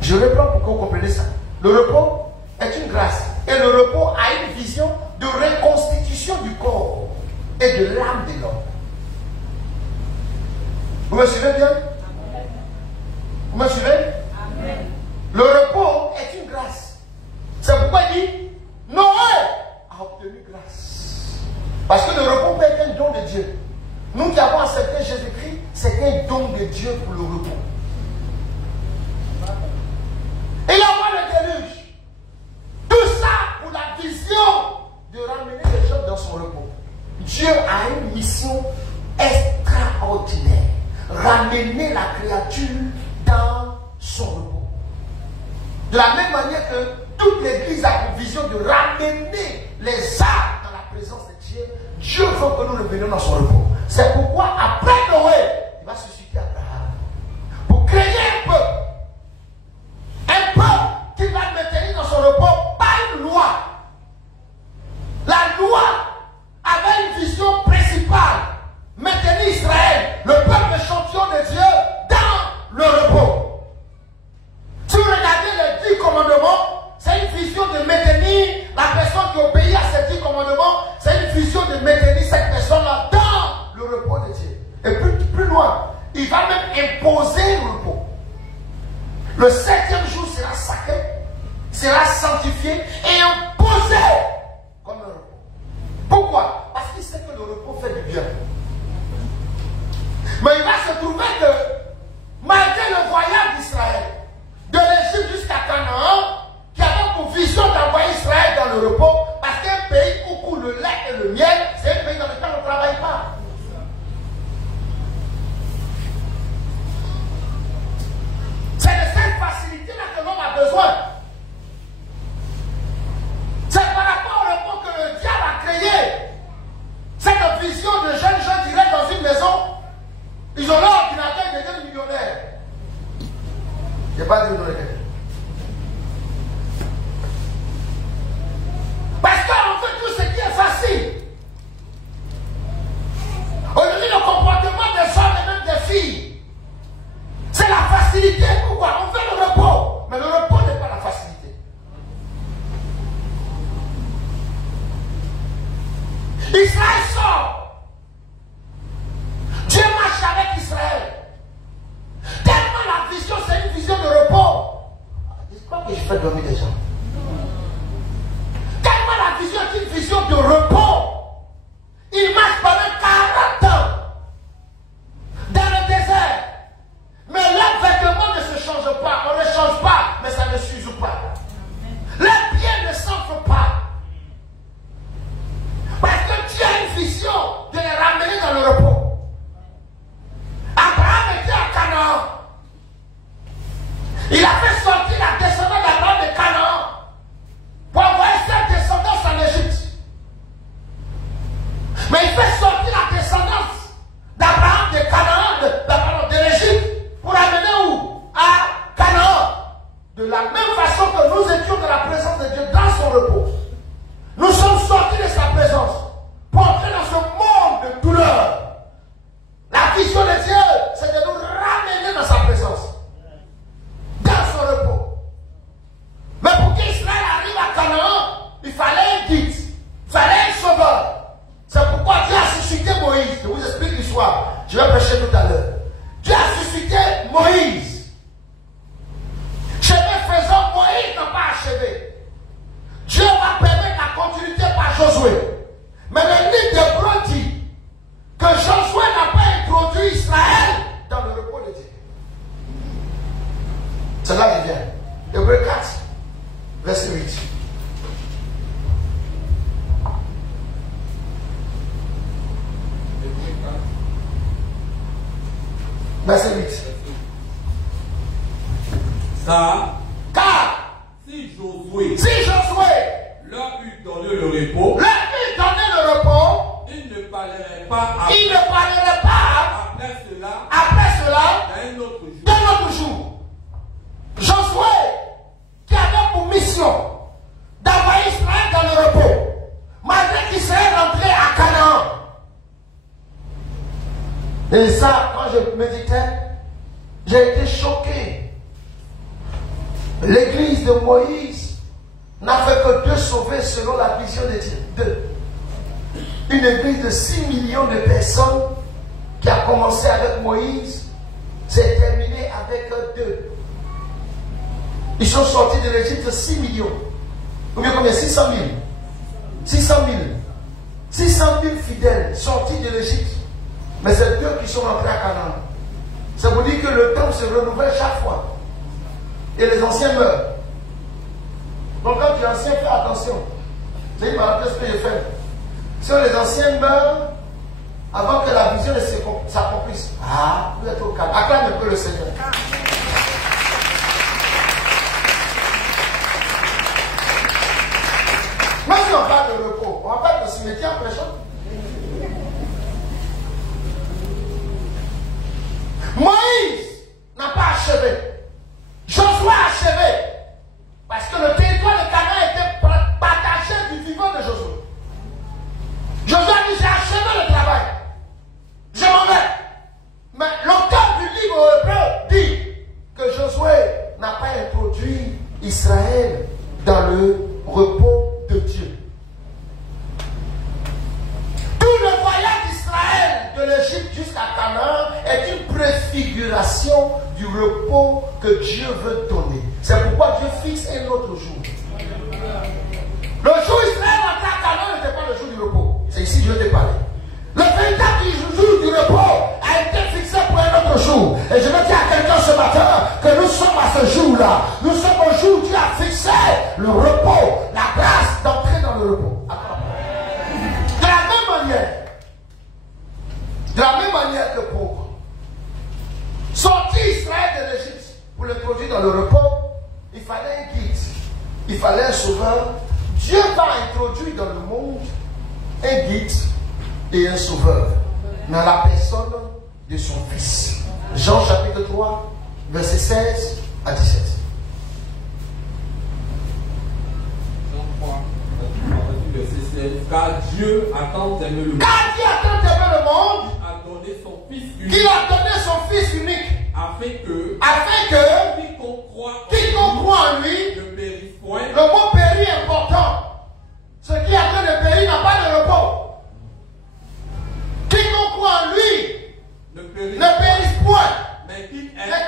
Je reprends pour que vous compreniez ça. Le repos est une grâce. Et le repos a une vision de reconstitution du corps et de l'âme de l'homme. Vous me suivez bien? Amen. Vous me suivez? Amen. Le repos est une grâce. C'est pourquoi il dit Noé a obtenu grâce. Parce que le repos peut être un don de Dieu. Nous qui avons accepté Jésus-Christ, c'est un don de Dieu pour le repos. Il envoie le déluge. Tout ça pour la vision de ramener les gens dans son repos. Dieu a une mission extraordinaire. Ramener la créature dans son repos. De la même manière que toute l'église a une vision de ramener les âmes dans la présence de Dieu, Dieu veut que nous revenions dans son repos. C'est pourquoi après Noé, il va susciter Abraham pour créer un peuple qui va le maintenir dans son repos par une loi. La loi avait une vision principale. Maintenir Israël, le peuple champion de Dieu, dans le repos. imposé le repos. Le 7e jour sera sacré, sera sanctifié et imposé comme un repos. Pourquoi? Parce qu'il sait que le repos fait du bien. Mais il va se trouver que, malgré le voyage d'Israël, de l'Égypte jusqu'à Canaan, qui avait pour vision d'envoyer Israël dans le repos, parce qu'un pays où coule le lait et le miel, c'est un pays dans lequel on ne travaille pas. C'est de cette facilité-là que l'homme a besoin. C'est par rapport au repos que le diable a créé cette vision de jeunes gens qui restent dans une maison. Ils ont l'ordinateur et deviennent millionnaires. Je n'ai pas dit millionnaire. Parce qu'on fait tout ce qui est facile. Aujourd'hui, le comportement des hommes et même des filles, c'est la facilité. Pourquoi? On fait le repos. Mais le repos n'est pas la facilité. Israël sort. Dieu marche avec Israël. Tellement la vision, c'est une vision de repos. Je crois que je fais dormir des gens. Tellement la vision est une vision de repos. Il marche pendant 40 ans dans le désert. Mais leurs vêtements ne se changent pas. On ne change pas, mais ça ne s'use pas. Leurs pieds ne s'enflent pas. Parce que Dieu a une vision de les ramener dans le repos. Abraham était à Canaan. Il a fait sortir la descendance d'Abraham de Canaan pour envoyer cette descendance en Égypte. Mais il fait sortir la descendance d'Abraham de Canaan, de l'Égypte, pour amener où? À Canaan. De la même façon que nous étions dans la présence de Dieu dans son repos. Nous sommes sortis de sa présence pour entrer dans ce monde de douleur. La vision de Dieu, c'est de nous ramener dans sa présence, dans son repos. Mais pour qu'Israël arrive à Canaan, il fallait un guide, il fallait un sauveur. C'est pourquoi Dieu a suscité Moïse. Je vous explique l'histoire. Je vais prêcher tout à l'heure. Dieu a suscité Moïse. Chemin faisant, Moïse n'a pas achevé. Dieu va permettre la continuité par Josué. Mais le livre d'Hébreux dit que Josué n'a pas introduit Israël dans le repos de Dieu. C'est là qu'il vient. Hébreux 4, verset 8. Verset 8. Car si Josué leur eut donné le repos, il ne parlerait pas après cela d'un autre jour. Josué, qui avait pour mission d'envoyer Israël dans le repos, malgré qu'Israël rentrait à Canaan. Et ça, quand je méditais, j'ai été choqué. L'église de Moïse n'a fait que 2 sauvés selon la vision de Dieu. 2. Une église de 6 millions de personnes qui a commencé avec Moïse s'est terminée avec 2. Ils sont sortis de l'Égypte 6 millions. Ou bien combien? 600 000. 600 000. 600 000 fidèles sortis de l'Égypte. Mais c'est 2 qui sont rentrés à Canaan. Ça vous dit que le temple se renouvelle chaque fois. Et les anciens meurent. Donc quand tu es ancien, fais attention. Vous savez, par ce que je fais. Si les anciens meurent, avant que la vision s'accomplisse, vous êtes au calme. Acclame un peu le Seigneur. Même si on parle de repos, on va parler de cimetière en prêchant. Moïse n'a pas achevé. Josué a achevé. Parce que le territoire de Canaan était partagé du vivant de Josué. Josué a dit, j'ai achevé le travail. Je m'en vais. Mais l'auteur du livre hébreu dit que Josué n'a pas introduit Israël dans le repos de Dieu. Tout le voyage d'Israël de l'Égypte jusqu'à Canaan est une préfiguration dimension du repos que Dieu veut donner. C'est pourquoi Dieu fixe un autre jour. Le jour Israël en tant qu'Allah n'était pas le jour du repos. C'est ici que je t'ai parlé. Le véritable jour du repos a été fixé pour un autre jour. Et je veux dire à quelqu'un ce matin que nous sommes à ce jour-là. Nous sommes au jour où Dieu a fixé le repos, la grâce d'entrer dans le repos. De la même manière que pour sortir Israël de l'Égypte, pour le produire dans le repos, il fallait un guide, il fallait un sauveur. Dieu va introduire dans le monde un guide et un sauveur dans la personne de son Fils. Jean chapitre 3, verset 16 à 17. Car Dieu a tant aimé le monde. Qu'il a donné son Fils unique. Afin que quiconque croit en lui ne périsse point. Le mot périr est important. Ce qui est en train de périr n'a pas de repos. Quiconque croit en lui ne périsse point. Mais qu'il ait la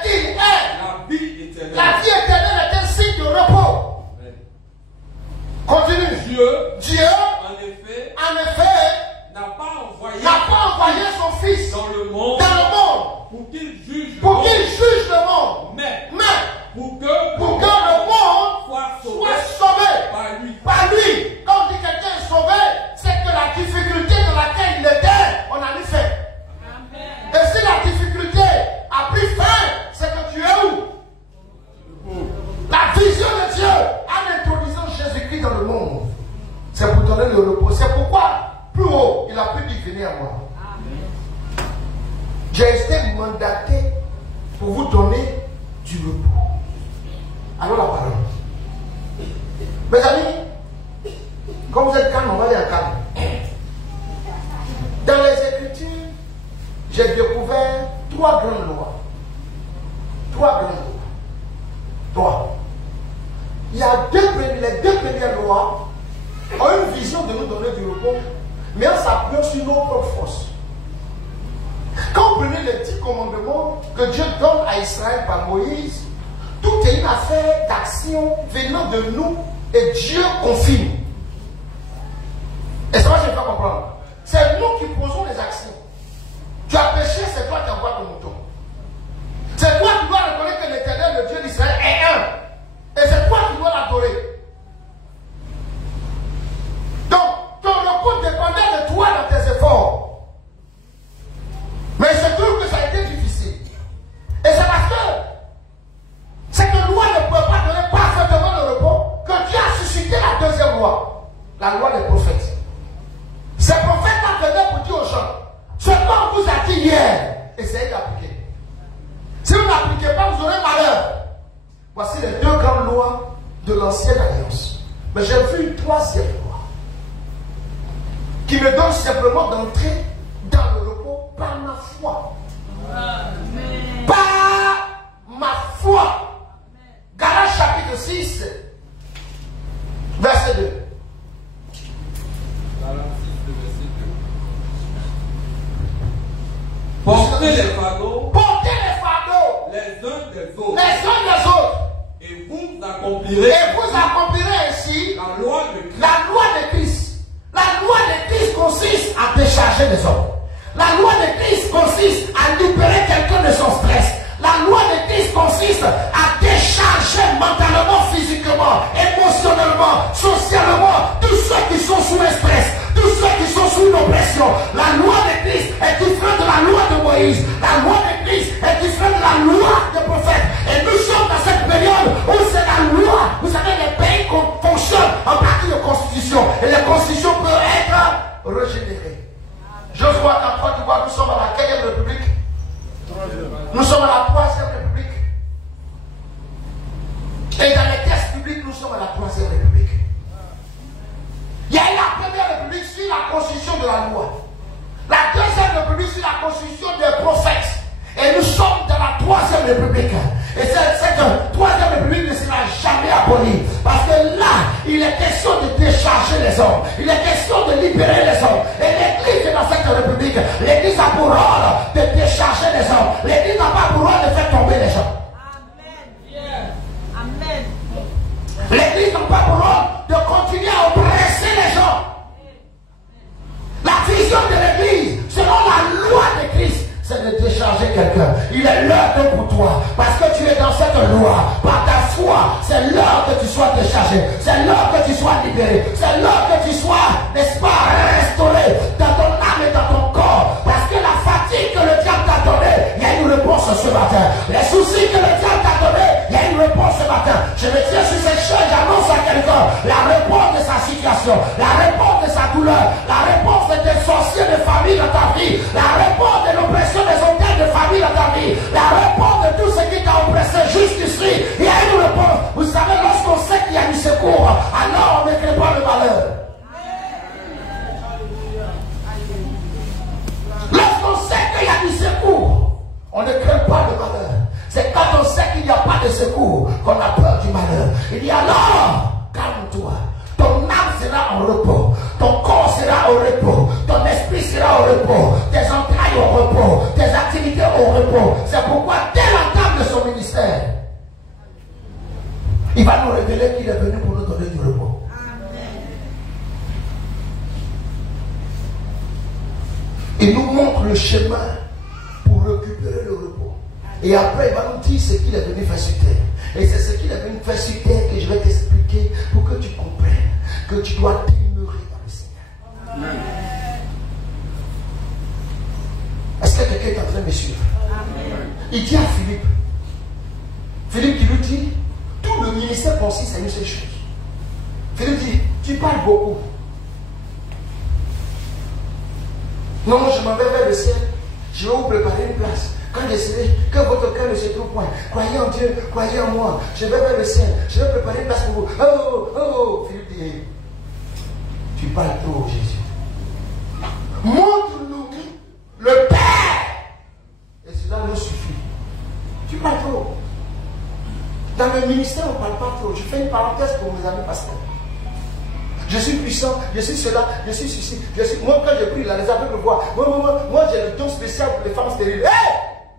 vie éternelle. La vie éternelle est un signe de repos. Amen. Continue. Dieu en effet n'a pas envoyé son Fils dans le monde pour qu'il juge le monde. Mais pour que le monde soit sauvé par lui. Quand on dit que quelqu'un est sauvé, c'est que la difficulté dans laquelle il était, on a mis fin. Et si la difficulté a pris fin, c'est que tu es où? La vision de Dieu en introduisant Jésus-Christ dans le monde, c'est pour donner le repos. C'est pourquoi plus haut, il a pu dire venez à moi. J'ai été mandaté pour vous donner du repos. Alors la parole. Mes amis, comme vous êtes calme, on va aller à calme. Dans les Écritures, j'ai découvert 3 grandes lois. 3 grandes lois. 3. Il y a les deux premières lois ont une vision de nous donner du repos, mais en s'appuyant sur nos propres forces. Quand vous prenez les 10 commandements que Dieu donne à Israël par Moïse, tout est une affaire d'action venant de nous et Dieu confirme. Et ça va, je ne vais pas comprendre. C'est nous qui posons les actions. Tu as péché, c'est toi qui envoies ton mouton. C'est toi qui dois reconnaître que l'Éternel, le Dieu d'Israël, est un. Et c'est toi qui dois l'adorer. Donc, ton repos dépendait de toi dans tes efforts. Mais il se trouve que ça a été difficile. Et c'est parce que cette loi ne peut pas donner parfaitement le repos que Dieu a suscité la deuxième loi, la loi des prophètes. Ces prophètes venaient pour dire aux gens, ce qu'on vous a dit hier, essayez d'appliquer. Si vous n'appliquez pas, vous aurez malheur. Voici les 2 grandes lois de l'ancienne alliance. Mais j'ai vu une 3e loi qui me donne simplement d'entrer dans le repos par ma foi. Amen. Par ma foi. Galates chapitre 6, verset 2. Galates 6, verset 2. Portez les fardeaux. Les uns des autres. Et vous accomplirez ainsi la loi de Christ. La loi de Christ consiste à décharger les hommes. La loi de Christ consiste à libérer quelqu'un de son stress. La loi de Christ consiste à décharger mentalement, physiquement, émotionnellement, socialement, tous ceux qui sont sous un stress, tous ceux qui sont sous une oppression. La loi de Christ est différente de la loi de Moïse. La loi de Christ est différente de la loi des prophètes. Et nous sommes dans cette période où c'est la loi. Vous savez, les pays fonctionnent en partie de constitution. Et les constitutions peuvent être régénérées. Je vois qu'en Côte d'Ivoire, nous sommes à la 4e République. Nous sommes à la 3e République. Et dans les caisses publiques, nous sommes à la 3e République. Il y a eu la 1re République sur la constitution de la loi. La 2e République sur la constitution des prophètes. Et nous sommes dans la 3e République. Et cette 3e République ne sera jamais abolie. Parce que là, il est question de décharger les hommes. Il est question de libérer les hommes. Et l'Église est dans cette République. L'Église a pour rôle de décharger les hommes. L'Église n'a pas pour rôle de faire ton Parce que tu es dans cette loi. Par ta foi, c'est l'heure que tu sois déchargé. C'est l'heure que tu sois libéré. C'est l'heure que tu sois, n'est-ce pas, restauré dans ton âme et dans ton corps. Parce que la fatigue que le diable t'a donnée, il y a une réponse ce matin. Les soucis que le diable t'a donné, il y a une réponse ce matin. Je me tiens sur cette chaise, j'annonce à quelqu'un la réponse de sa situation, la réponse de sa douleur, la réponse des sorciers de famille dans ta vie, la réponse de l'oppression des hôtels de famille dans ta vie, la réponse de tout ce qui t'a oppressé jusqu'ici. Il y a une réponse. Vous savez, lorsqu'on sait qu'il y a du secours, alors on ne crée pas le malheur. Lorsqu'on sait qu'il y a du secours, on ne craint pas le malheur. C'est quand on sait qu'il n'y a pas de secours qu'on a peur du malheur. Il dit alors, calme-toi. Ton âme sera en repos. Ton corps sera au repos. Ton esprit sera au repos. Tes entrailles au repos. Tes activités au repos. C'est pourquoi dès l'entame de son ministère, il va nous révéler qu'il est venu pour nous donner du repos. Il nous montre le chemin pour récupérer le repos. Et après, il va nous dire ce qu'il est venu faire sur terre. Et c'est ce qu'il est venu faire sur terre que je vais t'expliquer pour que tu comprennes que tu dois demeurer dans le Seigneur. Amen. Est-ce que quelqu'un est en train de me suivre? Amen. Il dit à Philippe, Philippe qui lui dit, tout le ministère consiste à une seule chose. Philippe dit, tu parles beaucoup. Non, je m'en vais vers le ciel. Je vais vous préparer une place. Quand je serai, que votre cœur ne se trouve point. Croyez en Dieu, croyez en moi. Je vais vers le ciel. Je vais préparer une place pour vous. Oh, oh, oh. Philippe dit, tu parles trop, Jésus. Montre-nous le Père. Et cela nous suffit. Tu parles trop. Dans le ministère, on ne parle pas trop. Je fais une parenthèse pour mes amis pasteurs. Je suis puissant, je suis cela, je suis ceci, je suis... Moi, quand je prie, là, les amis me voient. Moi j'ai le don spécial pour les femmes stériles. Hey!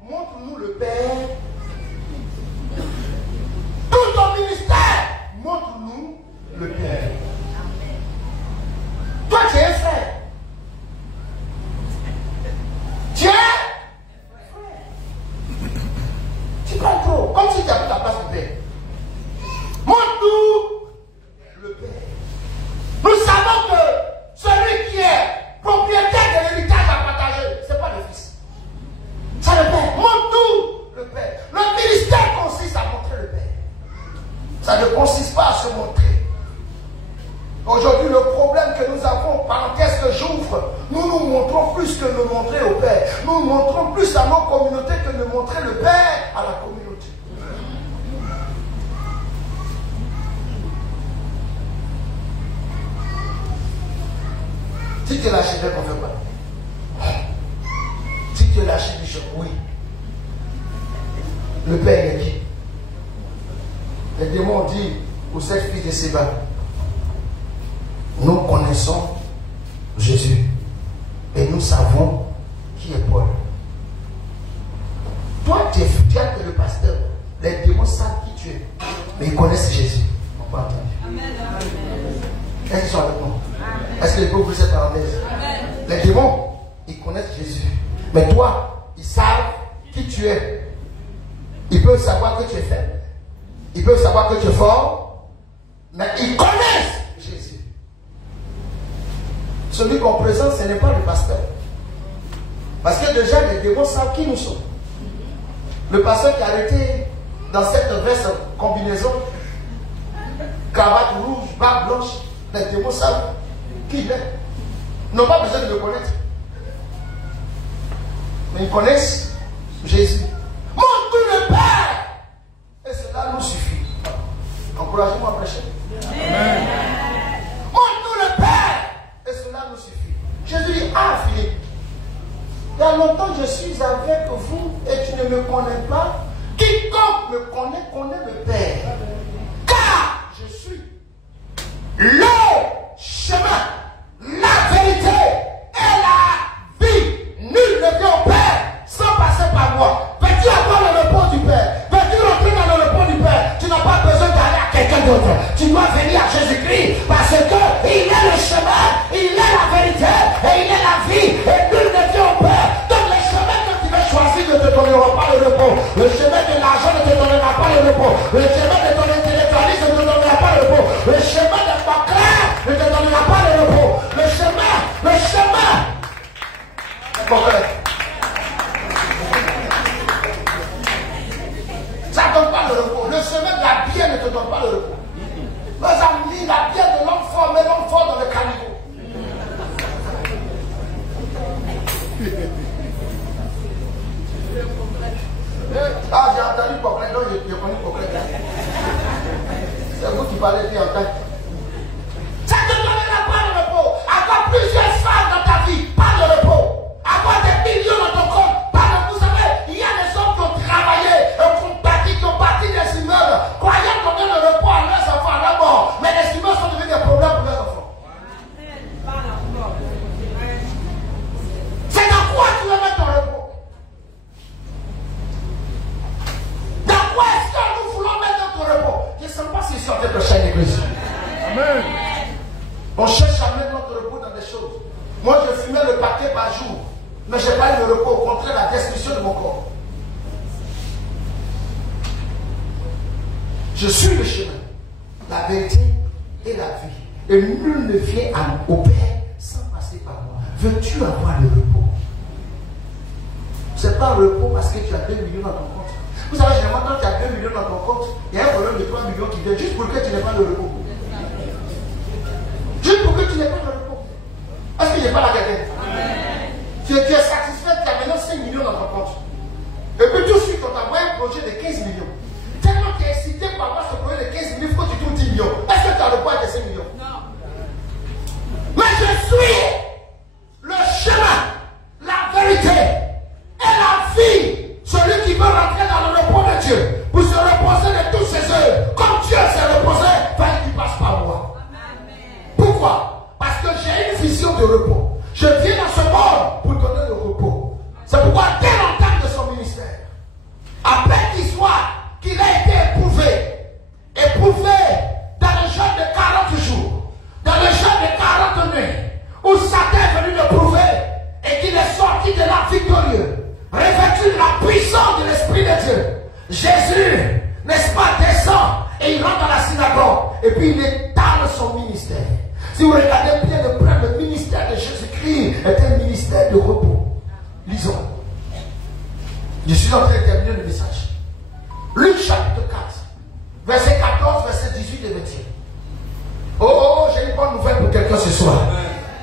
Montre-nous le Père. Tout ton ministère, montre-nous le Père. Toi, tu es un frère. Tu es frère. Tu parles trop, comme si tu avais ta place de Père. Montre-nous le Père. Nous savons que celui qui est propriétaire de l'héritage à partager, ce n'est pas le Fils. C'est le Père. Montre-nous le Père. Le ministère consiste à montrer le Père. Ça ne consiste pas à se montrer. Aujourd'hui, le problème que nous avons, parenthèse que j'ouvre, nous nous montrons plus que nous montrer au Père. Nous nous montrons plus à nos communautés que de montrer le Père à la communauté. Si tu es l'archevêque, on fait quoi? Si tu es l'archbishop, oui. Le Père est qui? Les démons disent aux 7 fils de Séba, nous connaissons Jésus et nous savons qui est Paul. Toi, tu es le pasteur. Les démons savent qui tu es, mais ils connaissent Jésus. On peut entendre. Est-ce qu'ils sont avec nous? Est-ce que les pauvres cette parenthèse? Les démons, ils connaissent Jésus. Mais toi, ils savent qui tu es. Ils peuvent savoir que tu es faible. Ils peuvent savoir que tu es fort. Mais ils connaissent Jésus. Celui qu'on présente, ce n'est pas le pasteur. Parce que déjà, les démons savent qui nous sommes. Le pasteur qui a arrêté dans cette veste combinaison, cravate rouge, barbe blanche, les démons savent qui il est. Ils n'ont pas besoin de le connaître. Mais ils connaissent Jésus. Montre le Père. Et cela nous suffit. Encouragez-moi à prêcher. Amen. Montre-nous le Père. Et cela nous suffit. Jésus dit, ah Philippe, il y a longtemps je suis avec vous et tu ne me connais pas. Quiconque me connaît, connaît le Père. Car je suis le chemin, la vérité et la vie. Nul ne vient au Père sans passer par moi. Veux-tu avoir le repos du Père? Veux-tu rentrer dans le repos du Père? Tu n'as pas besoin d'aller à quelqu'un d'autre. Tu dois venir à Jésus-Christ parce que il est le chemin, il est la vérité et il est la vie. Et nul ne vient au Père. Donc les chemins que tu vas choisir ne te donneront pas le repos. Le chemin de l'argent repos. Le chemin de ton intellectualisme ne te donnera pas le repos. Le chemin de ta claire ne te donnera pas le repos. Le chemin. Mon frère. Ça ne donne pas le repos. Le chemin de la bière ne te donne pas le repos. Nos amis, la bière de l'homme fort, mais l'homme fort dans le caniveau. Ah, j'ai entendu Coquelin, donc j'ai connu Coquelin. C'est vous qui parlez bien en tête. Ça ne te donnera pas le repos. Avoir plusieurs femmes dans ta vie, pas de repos. Avoir des millions dans ton compte, pas de repos. Vous savez, il y a des hommes qui ont travaillé, qui ont bâti des immeubles, croyant qu'on donne le repos à leurs enfants, à leur mort. Mais les immeubles sont devenus des problèmes pour leurs enfants. C'est dans quoi tu veux mettre ton repos? Dans quoi est-ce que nous voulons mettre notre repos? Je ne sais pas si je suis en train de prêcher à l'église. Amen. On cherche à mettre notre repos dans des choses. Moi, je fumais le paquet par jour, mais je n'ai pas eu le repos. Au contraire, la destruction de mon corps. Je suis le chemin, la vérité et la vie. Et nul ne vient au Père sans passer par moi. Veux-tu avoir le repos? Ce n'est pas le repos parce que tu as 2 millions dans ton compte. Vous savez, généralement, quand tu as 2 millions dans ton compte, il y a un problème de 3 millions qui vient juste pour que tu n'aies pas le repos. Juste pour que tu n'aies pas le repos. Est-ce que je n'ai pas la vérité? Tu es satisfait, tu as maintenant 5 millions dans ton compte. Et puis tout de suite, on t'envoie un projet de 15 millions. Tellement tu es excité par avoir ce projet de 15 millions, il faut que tu trouves 10 millions. Est-ce que tu as le poids de 5 millions? Non. Mais je suis le chemin, la vérité et la vie. Celui qui veut rentrer dans le repos de Dieu pour se reposer de tous ses œuvres, comme Dieu s'est reposé, il passe par moi. Amen. Pourquoi? Parce que j'ai une vision de repos. Je viens dans ce monde pour donner le repos. C'est pourquoi dès l'entame de son ministère, après qu'il soit qu'il a été éprouvé dans le jeûne de 40 jours, dans le jeûne de 40 nuits, où Satan est venu le prouver et qu'il est sorti de là victorieux, revêtu de la puissance de l'Esprit de Dieu. Jésus, n'est-ce pas, descend et il rentre dans la synagogue et puis il étale son ministère. Si vous regardez bien de près, le ministère de Jésus-Christ est un ministère de repos. Lisons. Je suis en train de terminer le message. Luc chapitre 4, verset 14, verset 18 et 21. Oh, j'ai une bonne nouvelle pour quelqu'un ce soir.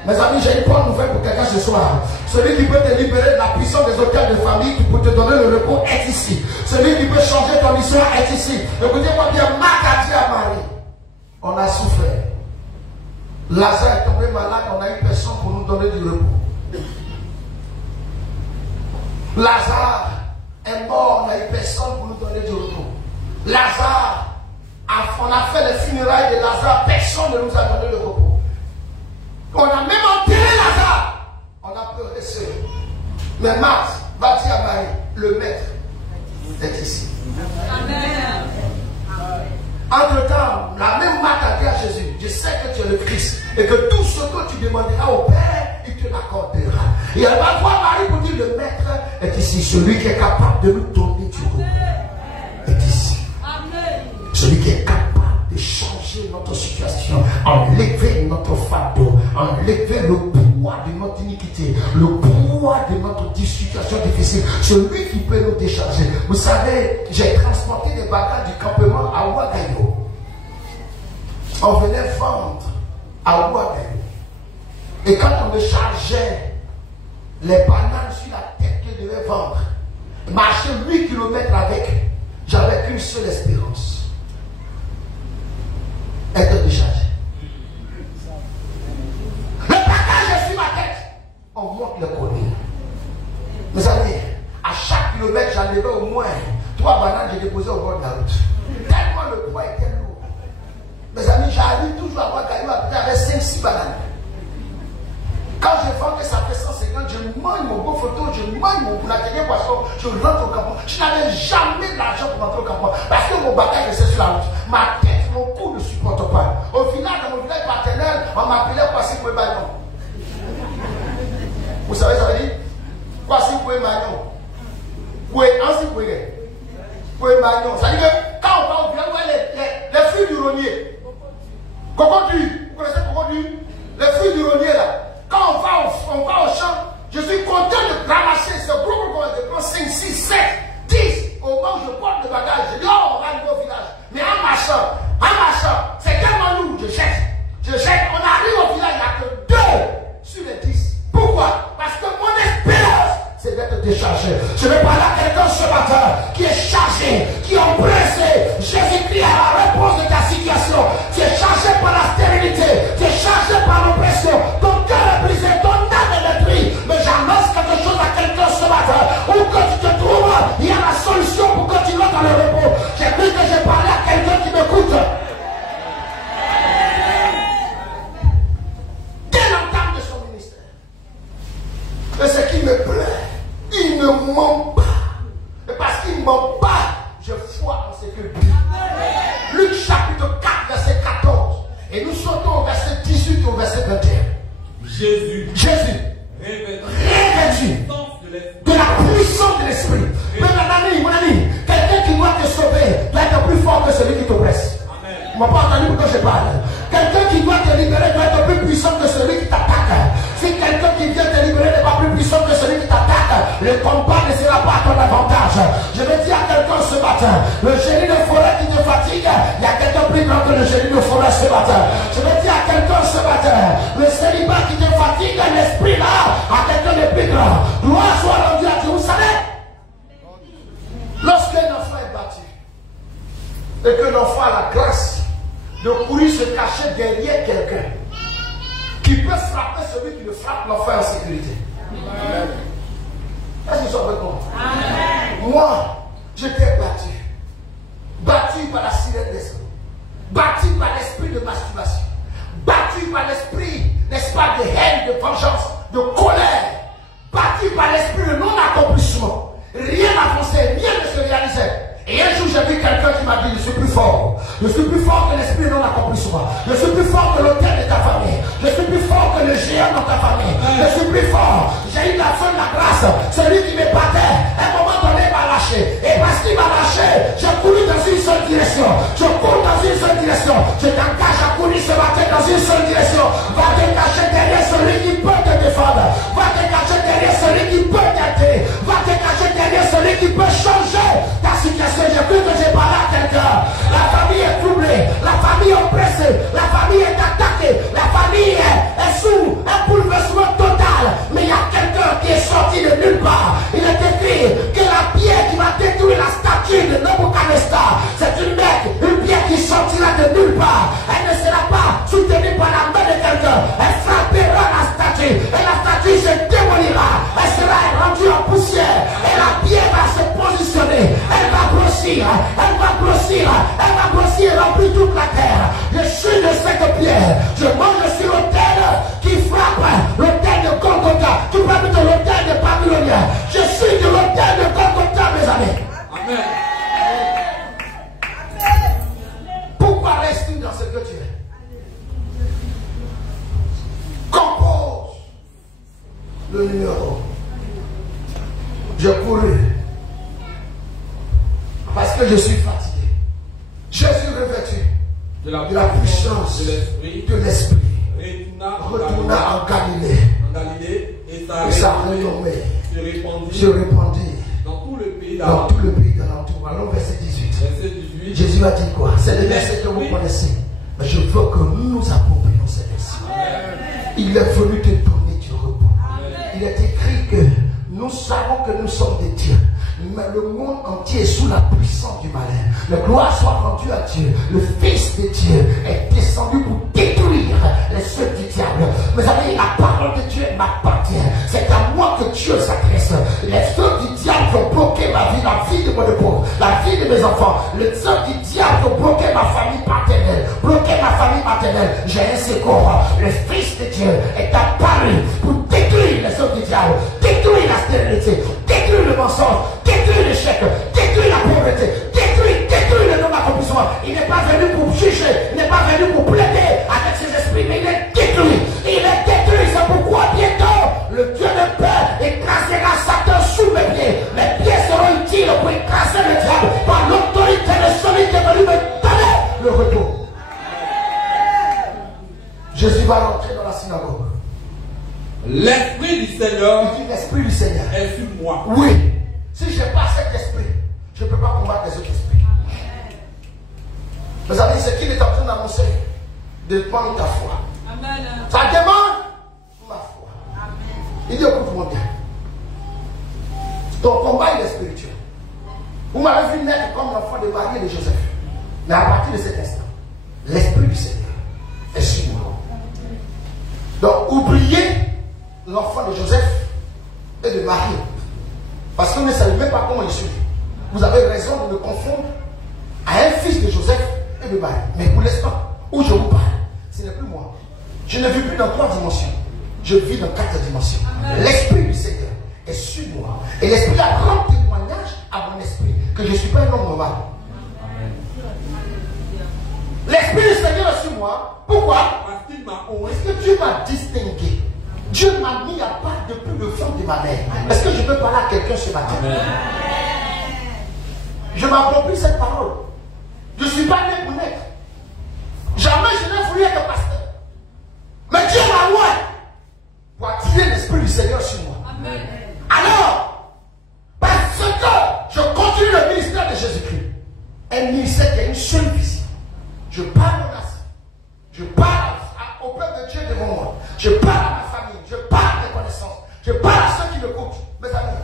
Mes amis, j'ai une bonne nouvelle pour quelqu'un ce soir. Celui qui peut te libérer de la puissance des hôtels de famille, qui peut te donner le repos, est ici. Celui qui peut changer ton histoire est ici. Écoutez-moi bien, Marc a dit à Marie, on a souffert. Lazare est tombé malade, on a eu personne pour nous donner du repos. Lazare est mort, on n'a eu personne pour nous donner du repos. Lazare, on a fait les funérailles de Lazare, personne ne nous a donné le repos. On a même enterré Lazare, on a pleuré seul. Mais Marthe va dire à Marie, le maître est ici. Amen. Entre-temps, la même Marthe a dit à Jésus, je sais que tu es le Christ et que tout ce que tu demanderas au Père, il te l'accordera. Et elle va voir Marie pour dire, le maître est ici. Celui qui est capable de nous donner du repos est ici. Amen. Celui qui est capable de changer notre situation, enlever notre fardeau, enlever le poids de notre iniquité, le poids de notre situation difficile, celui qui peut nous décharger. Vous savez, j'ai transporté des bagages du campement à Ouagayo. On venait vendre à Ouagayo. Et quand on me chargeait les bananes sur la tête que je devais vendre, marcher 8 km avec, j'avais qu'une seule espérance. Être déchargé. Le bagage est sur ma tête. On monte le collier. Mes amis, à chaque kilomètre, j'enlevais au moins 3 bananes que j'ai déposées au bord de la route. Tellement le poids était lourd. Mes amis, j'arrive toujours à Ouagayo avec 5-6 bananes. Quand je vois que ça fait 150, je mange mon beau photo, je mange mon poulet poisson, je rentre au campement. Je n'avais jamais d'argent pour rentrer au campement parce que mon bagage restait sur la route. Ma tête, mon cou ne supporte pas. Au final, dans mon village paternel, on m'appelait Kwasi Koué-Magnon. Vous savez ça veut dire? Kwasi Koué-Magnon. Koué-Magnon. Ça veut dire que quand on va rognier. Cocodu. Vous connaissez cocodu? Les fruits du rognier là. Quand on va au champ, je suis content de ramasser ce gros. Je prends 5, 6, 7, 10. Au moment où je porte le bagage, je dis oh, on va arriver au village. Mais en marchant, c'est tellement lourd, je jette. On arrive au village, il n'y a que 2 sur les 10. Pourquoi? Parce que mon espérance, c'est d'être déchargé. Je vais parler à quelqu'un ce matin qui est chargé, qui est oppressé. Jésus-Christ à la réponse de ta situation. Tu es chargé par la stérilité, tu es chargé par l'oppression. Ton cœur est brisé, ton âme est détruite. Mais j'annonce quelque chose à quelqu'un ce matin. Où que tu te trouves, il y a la solution pour continuer dans le repos. J'ai cru que j'ai parlé à quelqu'un qui m'écoute. Dès l'entame de son ministère. Et ce qui me plaît, il ne ment pas. Et parce qu'il ne ment pas, je foi en ce que dit. Luc chapitre 4, verset 14. Et nous sautons au verset 18 et au verset 21. Jésus revêtu de la puissance de l'esprit. Mais mon ami, quelqu'un qui doit te sauver doit être plus fort que celui qui t'oppresse. Vous m'avez pas entendu pourquoi je parle. Quelqu'un qui doit te libérer doit être plus puissant que celui qui t'attaque. Si quelqu'un qui vient te libérer n'est pas plus puissant que celui qui t'attaque, le combat ne sera pas à ton avantage. Je vais dire à quelqu'un ce matin, le génie de forêt qui te fatigue, il y a quelqu'un plus grand que le génie de forêt ce matin. Je vais dire à quelqu'un ce matin, le célibat qui te fatigue, l'esprit là, à quelqu'un de plus grand. Gloire soit rendue à Dieu. Vous savez, lorsqu'un enfant est battu, et que l'enfant a la grâce de courir se cacher derrière quelqu'un qui peut frapper celui qui le frappe, l'enfant en sécurité. Est-ce que vous savez comment? Moi, j'étais battu par la sirène d'esprit, battu par l'esprit de masturbation, battu par l'esprit, n'est-ce pas, de haine, de vengeance, de colère, battu par l'esprit de non-accomplissement. Rien n'avançait, rien ne se réalisait. Et un jour, j'ai vu quelqu'un qui m'a dit, je suis plus fort. Je suis plus fort que l'esprit de non-accomplissement. Je suis plus fort que l'autel de ta famille. Je suis plus fort que le géant dans ta famille. Je suis plus fort. J'ai eu la fin de la grâce. Celui qui me battait, à un moment donné, m'a lâché. Et parce qu'il m'a lâché, j'ai couru dans une seule direction. Je cours dans une seule direction. Je t'engage à courir ce matin dans une seule direction. Va te cacher derrière celui qui peut te défendre. Va te cacher derrière celui qui peut t'aider. Va te cacher derrière celui qui peut changer ta situation. J'ai cru que j'ai parlé à quelqu'un. La famille est troublée, la famille est oppressée, la famille est attaquée, la famille est sous un bouleversement total. Mais il y a quelqu'un qui est sorti de nulle part. Il est écrit que la pierre qui va détruire la statue de Nebuchadnezzar, c'est une pierre qui sortira de nulle part. Elle ne sera pas soutenue par la main de quelqu'un. Elle frappera la statue et la statue se démolira. Elle sera rendue en poussière et la pierre va se positionner. Elle va grossir, et remplir toute la terre. Je suis de cette pierre. Je mange sur l'autel qui frappe, l'autel de Golgotha, qui parle de l'autel de Babylonien. Je suis de l'autel de Golgotha, mes amis. Amen. Pourquoi restes-tu dans ce que tu es? Compose le numéro. Je cours parce que je suis fatigué. Jésus revêtu de la puissance de l'esprit retourna en Galilée et sa renommée se répandit dans tout le pays d'alentour. Allons verset 18. Jésus a dit quoi? C'est le verset que vous connaissez. Mais je veux que nous nous approprions ce verset. Il est venu te donner du repos. Il est écrit que nous savons que nous sommes des dieux. Mais le monde entier est sous la puissance du malin. La gloire soit rendue à Dieu. Le Fils de Dieu est descendu pour détruire les œuvres du diable. Vous savez, la parole de Dieu m'appartient. C'est à moi que Dieu s'adresse. Les œuvres du diable qui ont bloqué ma vie, la vie de mon époux, la vie de mes enfants, les œuvres du diable qui ont bloqué ma famille paternelle, j'ai un secours. Le Fils de Dieu est apparu pour détruire les œuvres du diable, détruire la stérilité, détruire le mensonge, détruire l'échec, détruire la pauvreté, détruire le non-accomplissement. Il n'est pas venu pour juger, il n'est pas venu pour plaider avec ses esprits, mais il est détruit. Il est détruit, c'est pourquoi bientôt le Dieu de paix écrasera Satan sous mes pieds. Mes pieds seront utiles pour écraser le diable par l'autorité de celui qui est venu me donner le repos. synagogue. L'Esprit du Seigneur. Il dit l'Esprit du Seigneur est sur moi. Oui. Si je n'ai pas cet esprit, je ne peux pas combattre les autres esprits. Vous savez, ce qu'il est en train d'annoncer dépend de ta foi. Amen. Ça demande ma foi. Amen. Il dit écoute-moi bien. Ton combat il est spirituel. Vous m'avez vu naître comme l'enfant de Marie et de Joseph. Mais à partir de cet instant, l'Esprit du Seigneur est sur moi. Donc oubliez l'enfant de Joseph et de Marie. Parce que vous ne savez même pas comment il suis. Vous avez raison de me confondre à un fils de Joseph et de Marie. Mais pour l'instant où je vous parle, ce n'est plus moi. Je ne vis plus dans 3 dimensions. Je vis dans 4 dimensions. L'Esprit du Seigneur est sur moi. Et l'Esprit a grand témoignage à mon esprit que je ne suis pas un homme normal. L'Esprit du Seigneur est sur moi. Pourquoi? Parce qu'il m'a honné. Parce que Dieu m'a distingué. Dieu m'a mis à part depuis le fond de ma mère. Est-ce que je peux parler à quelqu'un ce matin? Je m'approprie cette parole. Je ne suis pas né pour naître. Jamais je n'ai voulu être pasteur. Mais Dieu m'a loué pour attirer l'Esprit du Seigneur sur moi. Amen. Alors, parce que je continue le ministère de Jésus-Christ, un ministère qui a une seule vision. Je parle aux nations. Je parle au peuple de Dieu devant moi. Je parle à ma famille. Je parle des connaissances. Je parle à ceux qui me écoutent. Mes amis,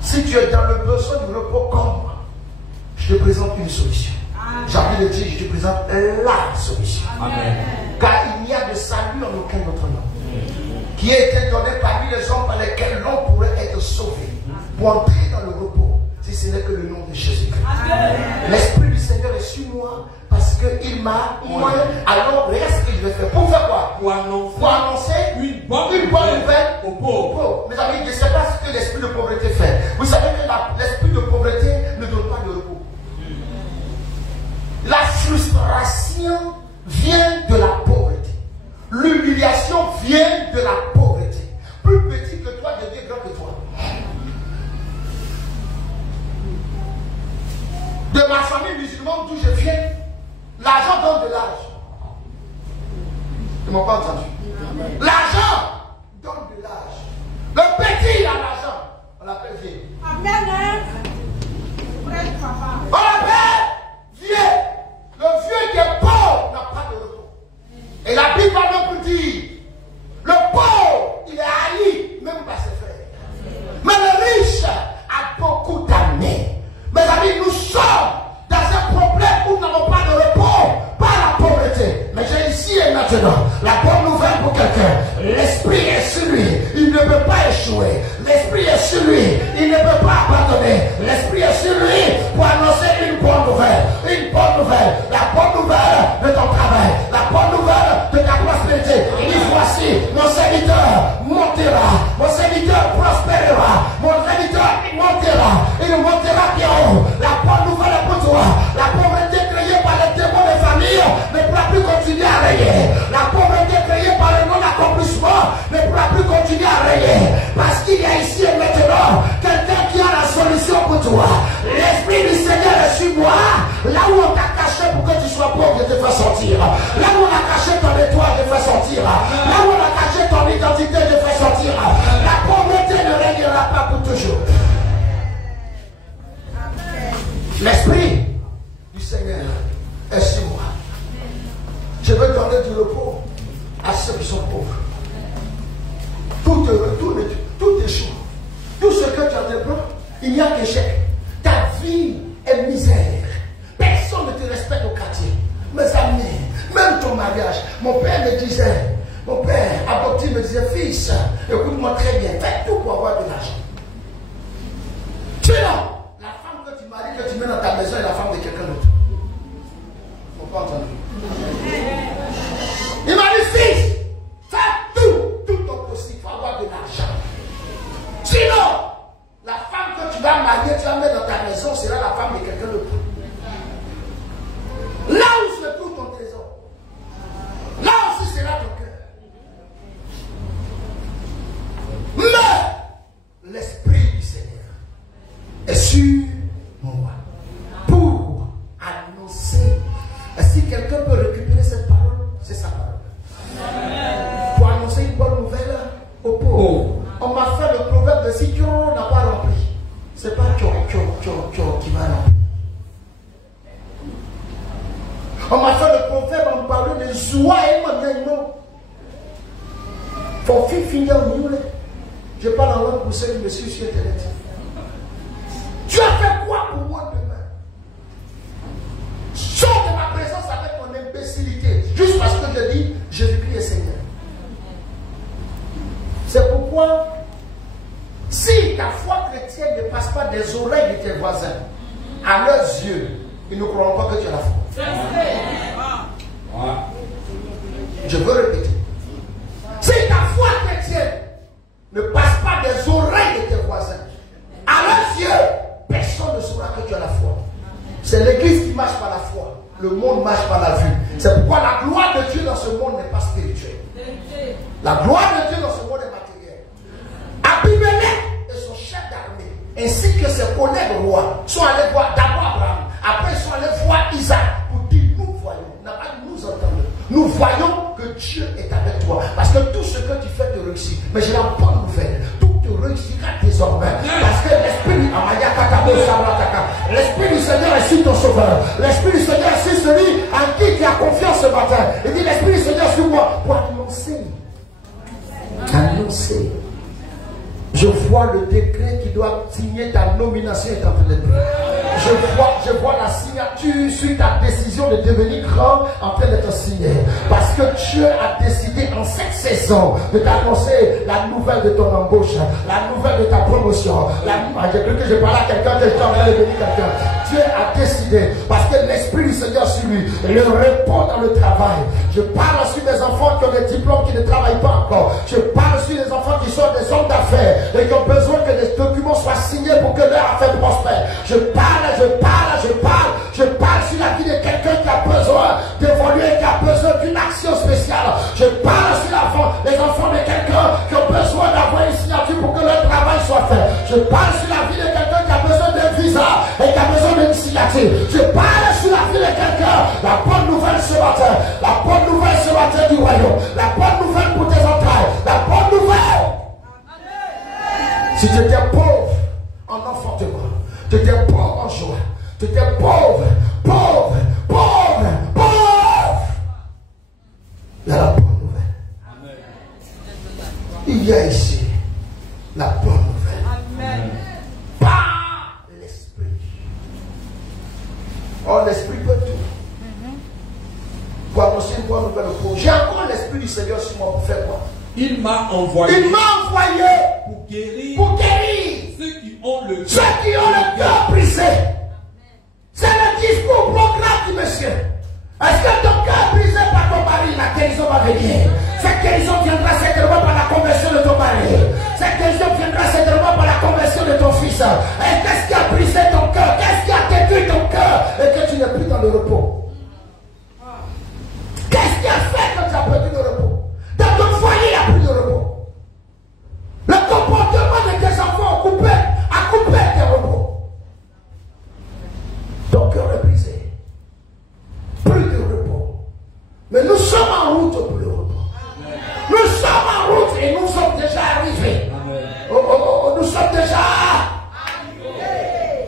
si tu es dans le besoin du repos comme moi, je te présente une solution. J'ai envie de dire, je te présente la solution. Amen. Car il n'y a de salut en aucun autre nom qui a été donné parmi les hommes par lesquels l'on pourrait être sauvé pour entrer dans le repos, si ce n'est que le nom de Jésus-Christ. L'Esprit du Seigneur est sur moi parce qu'il m'a moi. Alors, regarde ce que je vais faire. Pour faire quoi? Pour annoncer une bonne nouvelle aux pauvres. Mes amis, je ne sais pas ce que l'esprit de pauvreté fait. Vous savez que l'esprit de pauvreté ne donne pas de repos. La frustration vient de la pauvreté. L'humiliation vient de la pauvreté. Plus petit que toi devient grand que toi. De ma famille musulmane d'où je viens, l'argent donne de l'âge. Ils ne m'ont pas entendu. L'argent donne de l'âge. Le petit a l'argent. On l'appelle vieux. Amen. On l'appelle vieux. Le vieux qui est pauvre n'a pas de repos. Et la Bible va même pour dire, le pauvre, il est haï même par ses frères. Mais le riche a beaucoup d'années. Mes amis, nous sommes dans un problème où nous n'avons pas de repos, pas la pauvreté. Mais j'ai ici et maintenant la bonne nouvelle pour quelqu'un. L'Esprit est sur lui, il ne peut pas échouer. L'Esprit est sur lui, il ne peut pas abandonner. L'Esprit est sur lui pour annoncer une bonne nouvelle. Une bonne nouvelle. La bonne nouvelle de ton travail. La bonne nouvelle de ta prospérité. Il dit voici, mon serviteur montera. Mon serviteur prospérera. Mon serviteur montera. Il montera bien haut. La bonne nouvelle est pour toi. La pauvreté créée par les démons de famille ne pourra plus continuer à rayer. La pauvreté créée par le non-accomplissement ne pourra plus continuer à rayer. Parce qu'il y a ici et maintenant quelqu'un qui a la solution pour toi. L'Esprit du Seigneur est sur moi. Là où on t'a caché pour que tu sois pauvre, je te fais sortir. Là où on a caché ton étoile, je te fais sortir. Là où on a caché ton identité, je te fais sortir. La pauvreté ne régnera pas pour toujours. L'Esprit du Seigneur est sur moi. Je veux donner du repos à ceux qui sont pauvres. Tout échoue. Tout ce que tu entreprends, il n'y a qu'échec. Ta vie est misère. Personne ne te respecte au quartier. Mes amis, même ton mariage. Mon père me disait, mon père adoptif me disait, fils, écoute-moi très bien, fais tout pour avoir de l'argent. Sinon, la femme que tu maries, que tu mets dans ta maison est la femme de quelqu'un d'autre. Ils n'ont pas entendu. Il m'a dit, fils, fais tout ton possible pour avoir de l'argent. Sinon, la femme que tu vas marier, tu vas mettre dans ta maison, sera la femme de quelqu'un d'autre. Là où se trouve ton trésor, là aussi sera ton cœur. Mais l'Esprit du Seigneur est sur moi pour annoncer. Et si quelqu'un peut récupérer cette parole, c'est sa parole. qui va là. On m'a fait le prophète, on me parlait de joie et maniement. Faut finir au milieu. Je parle en langue pour ceux qui me suivent sur Internet. Tu as fait quoi pour moi demain? Sors de ma présence avec ton imbécilité. Juste parce que je dis, Jésus-Christ est Seigneur. C'est pourquoi, si ta foi chrétienne ne passe pas des oreilles de tes voisins, à leurs yeux, ils ne croiront pas que tu as la foi. Je veux répéter. Si ta foi chrétienne ne passe pas des oreilles de tes voisins, à leurs yeux, personne ne saura que tu as la foi. C'est l'église qui marche par la foi. Le monde marche par la vue. C'est pourquoi la gloire de Dieu dans ce monde n'est pas spirituelle. La gloire de Dieu dans ce monde est matérielle. Abimelech et son chef d'armée, ainsi que ses collègues rois, sont allés voir d'abord Abraham. Après, ils sont allés voir Isaac pour dire, nous voyons, n'a pas dit nous entendons. Nous voyons que Dieu est avec toi. Parce que tout ce que tu fais te réussit. Mais j'ai la bonne nouvelle. Tout te réussira désormais. Parce que l'Esprit du Seigneur est sur ton sauveur. L'Esprit du Seigneur est sur celui en qui tu as confiance ce matin. Il dit l'Esprit du Seigneur est sur moi pour annoncer. Annoncer. Je vois le décret qui doit signer ta nomination est en train d'être pris. Je vois la signature sur ta décision de devenir grand en train d'être signée. Parce que Dieu a décidé en cette saison de t'annoncer la nouvelle de ton embauche, la nouvelle de ta promotion. J'ai cru que je parlais à quelqu'un, que j'étais en train de bénir quelqu'un. Dieu a décidé, parce que l'Esprit du Seigneur sur lui, le répond dans le travail. Je parle sur des enfants qui ont des diplômes qui ne travaillent pas encore. Je parle sur des enfants qui sont des hommes d'affaires et qui ont besoin que les documents soient signés pour que leur affaire prospère. Je parle sur la vie de quelqu'un qui a besoin d'évoluer, qui a besoin d'une action spéciale. Je parle sur les enfants de quelqu'un qui ont besoin d'avoir une signature pour que leur travail soit fait. Je parle sur la vie de quelqu'un qui a besoin d'un visa et qui a besoin d'une signature. Je parle sur la vie de quelqu'un. La bonne nouvelle ce matin, la bonne nouvelle ce matin du royaume, la bonne nouvelle pour tes entrailles, la bonne nouvelle. Si tu étais pauvre en enfantement, tu étais pauvre en joie, tu étais pauvre. Il y a la bonne nouvelle. Amen. Il y a ici la bonne nouvelle. Amen. Par l'Esprit. Oh, l'Esprit peut tout. Pour annoncer une bonne nouvelle au pauvre. J'ai encore l'Esprit du Seigneur sur moi pour faire quoi? Il m'a envoyé pour guérir ceux qui ont le cœur brisé. C'est le discours programme du monsieur. Est-ce que ton cœur est brisé par ton mari? La guérison va venir. Cette guérison viendra certainement par la conversion de ton mari. Cette guérison viendra certainement par la conversion de ton fils. Et qu'est-ce qui a brisé ton cœur? Qu'est-ce qui a détruit ton cœur? Et que tu n'es plus dans le repos. Qu'est-ce qui a fait que tu as perdu le repos? Dans ton foyer, il n'y a plus de repos. Le comportement de tes enfants a coupé tes repos. Ton cœur est brisé. Plus de repos. Mais nous sommes en route pour le repos. Nous sommes en route et nous sommes déjà arrivés. Nous sommes déjà.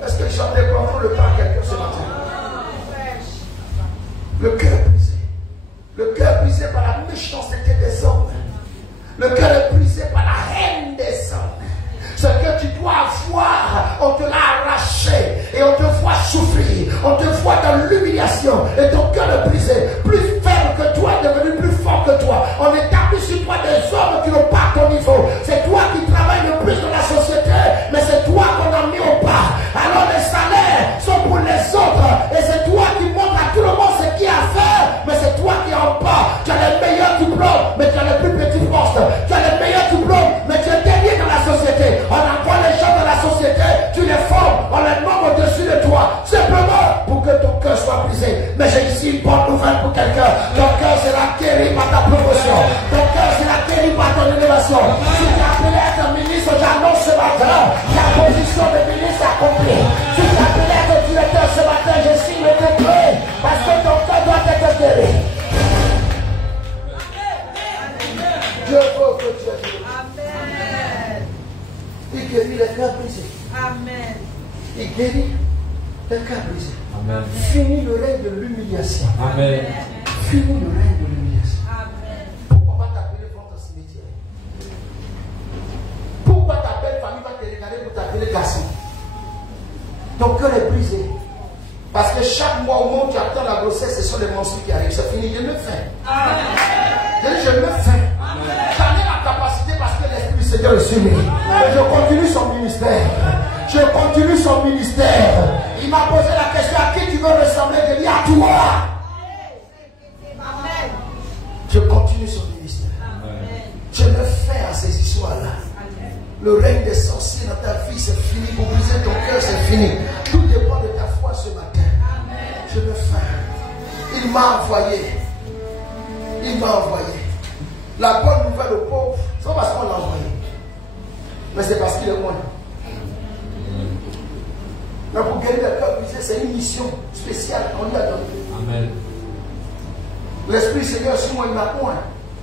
Est-ce que chanter prend le pas à quelqu'un ce matin? Le cœur brisé. Le cœur brisé par la méchanceté des hommes. Le cœur est brisé par la haine des hommes. Ce que tu dois avoir, on te l'a arraché et on te voit souffrir, on te voit dans l'humiliation et ton cœur est brisé, plus ferme que toi, devenu plus fort que toi. On établit sur toi des hommes qui n'ont pas ton niveau. C'est toi qui travailles le plus dans la société, mais c'est toi qu'on a mis au bas. Alors les salaires sont pour les autres et c'est toi qui montres à tout le monde ce qu'il y a à faire, mais c'est toi qui es en bas. Tu as les meilleurs diplômes, mais tu as les plus petits postes. Tu as les meilleurs diplômes, mais tu es dernier dans la société. On envoie les gens dans la société, tu les formes, on les nomme au-dessus de toi, simplement pour que ton cœur soit brisé. Mais j'ai ici une bonne nouvelle pour quelqu'un. Ton cœur sera guéri par ta promotion. Ton cœur sera guéri par ton élévation. Si tu es appelé à être ministre, j'annonce ce matin, la position de ministre accomplie. Si tu es appelé à être directeur ce matin, je signe le décret, parce que ton cœur doit être guéri. Dieu veut que tu es guéri. Il guérit les cœurs brisés. Amen. Il guérit Le cœur brisé. Amen. Fini le règne de l'humiliation. Amen. Fini le règne de l'humiliation. Pourquoi va t'appeler contre un cimetière? Pourquoi ta belle famille va te regarder pour t'appeler garçon? Ton cœur est brisé. Parce que chaque mois au moment où tu attends la grossesse, ce sont les monstres qui arrivent. C'est fini, je me fais. Je me fais. J'en ai la capacité parce que l'Esprit du Seigneur est sur moi. Je continue son ministère. Je continue son ministère. Il m'a posé la question, à qui tu veux ressembler? Je dis à toi. Je continue son ministère. Je me fais à ces histoires-là. Le règne des sorciers dans ta vie, c'est fini. Pour briser ton cœur, c'est fini. Tout dépend de ta foi ce matin. Je me fais. Il m'a envoyé. Il m'a envoyé. La bonne nouvelle au pauvre, c'est pas parce qu'on l'a envoyé, mais c'est parce qu'il est loin. Mais pour guérir le cœur brisé, c'est une mission spéciale qu'on lui a donnée. Amen. L'Esprit Seigneur sur moi, il m'a point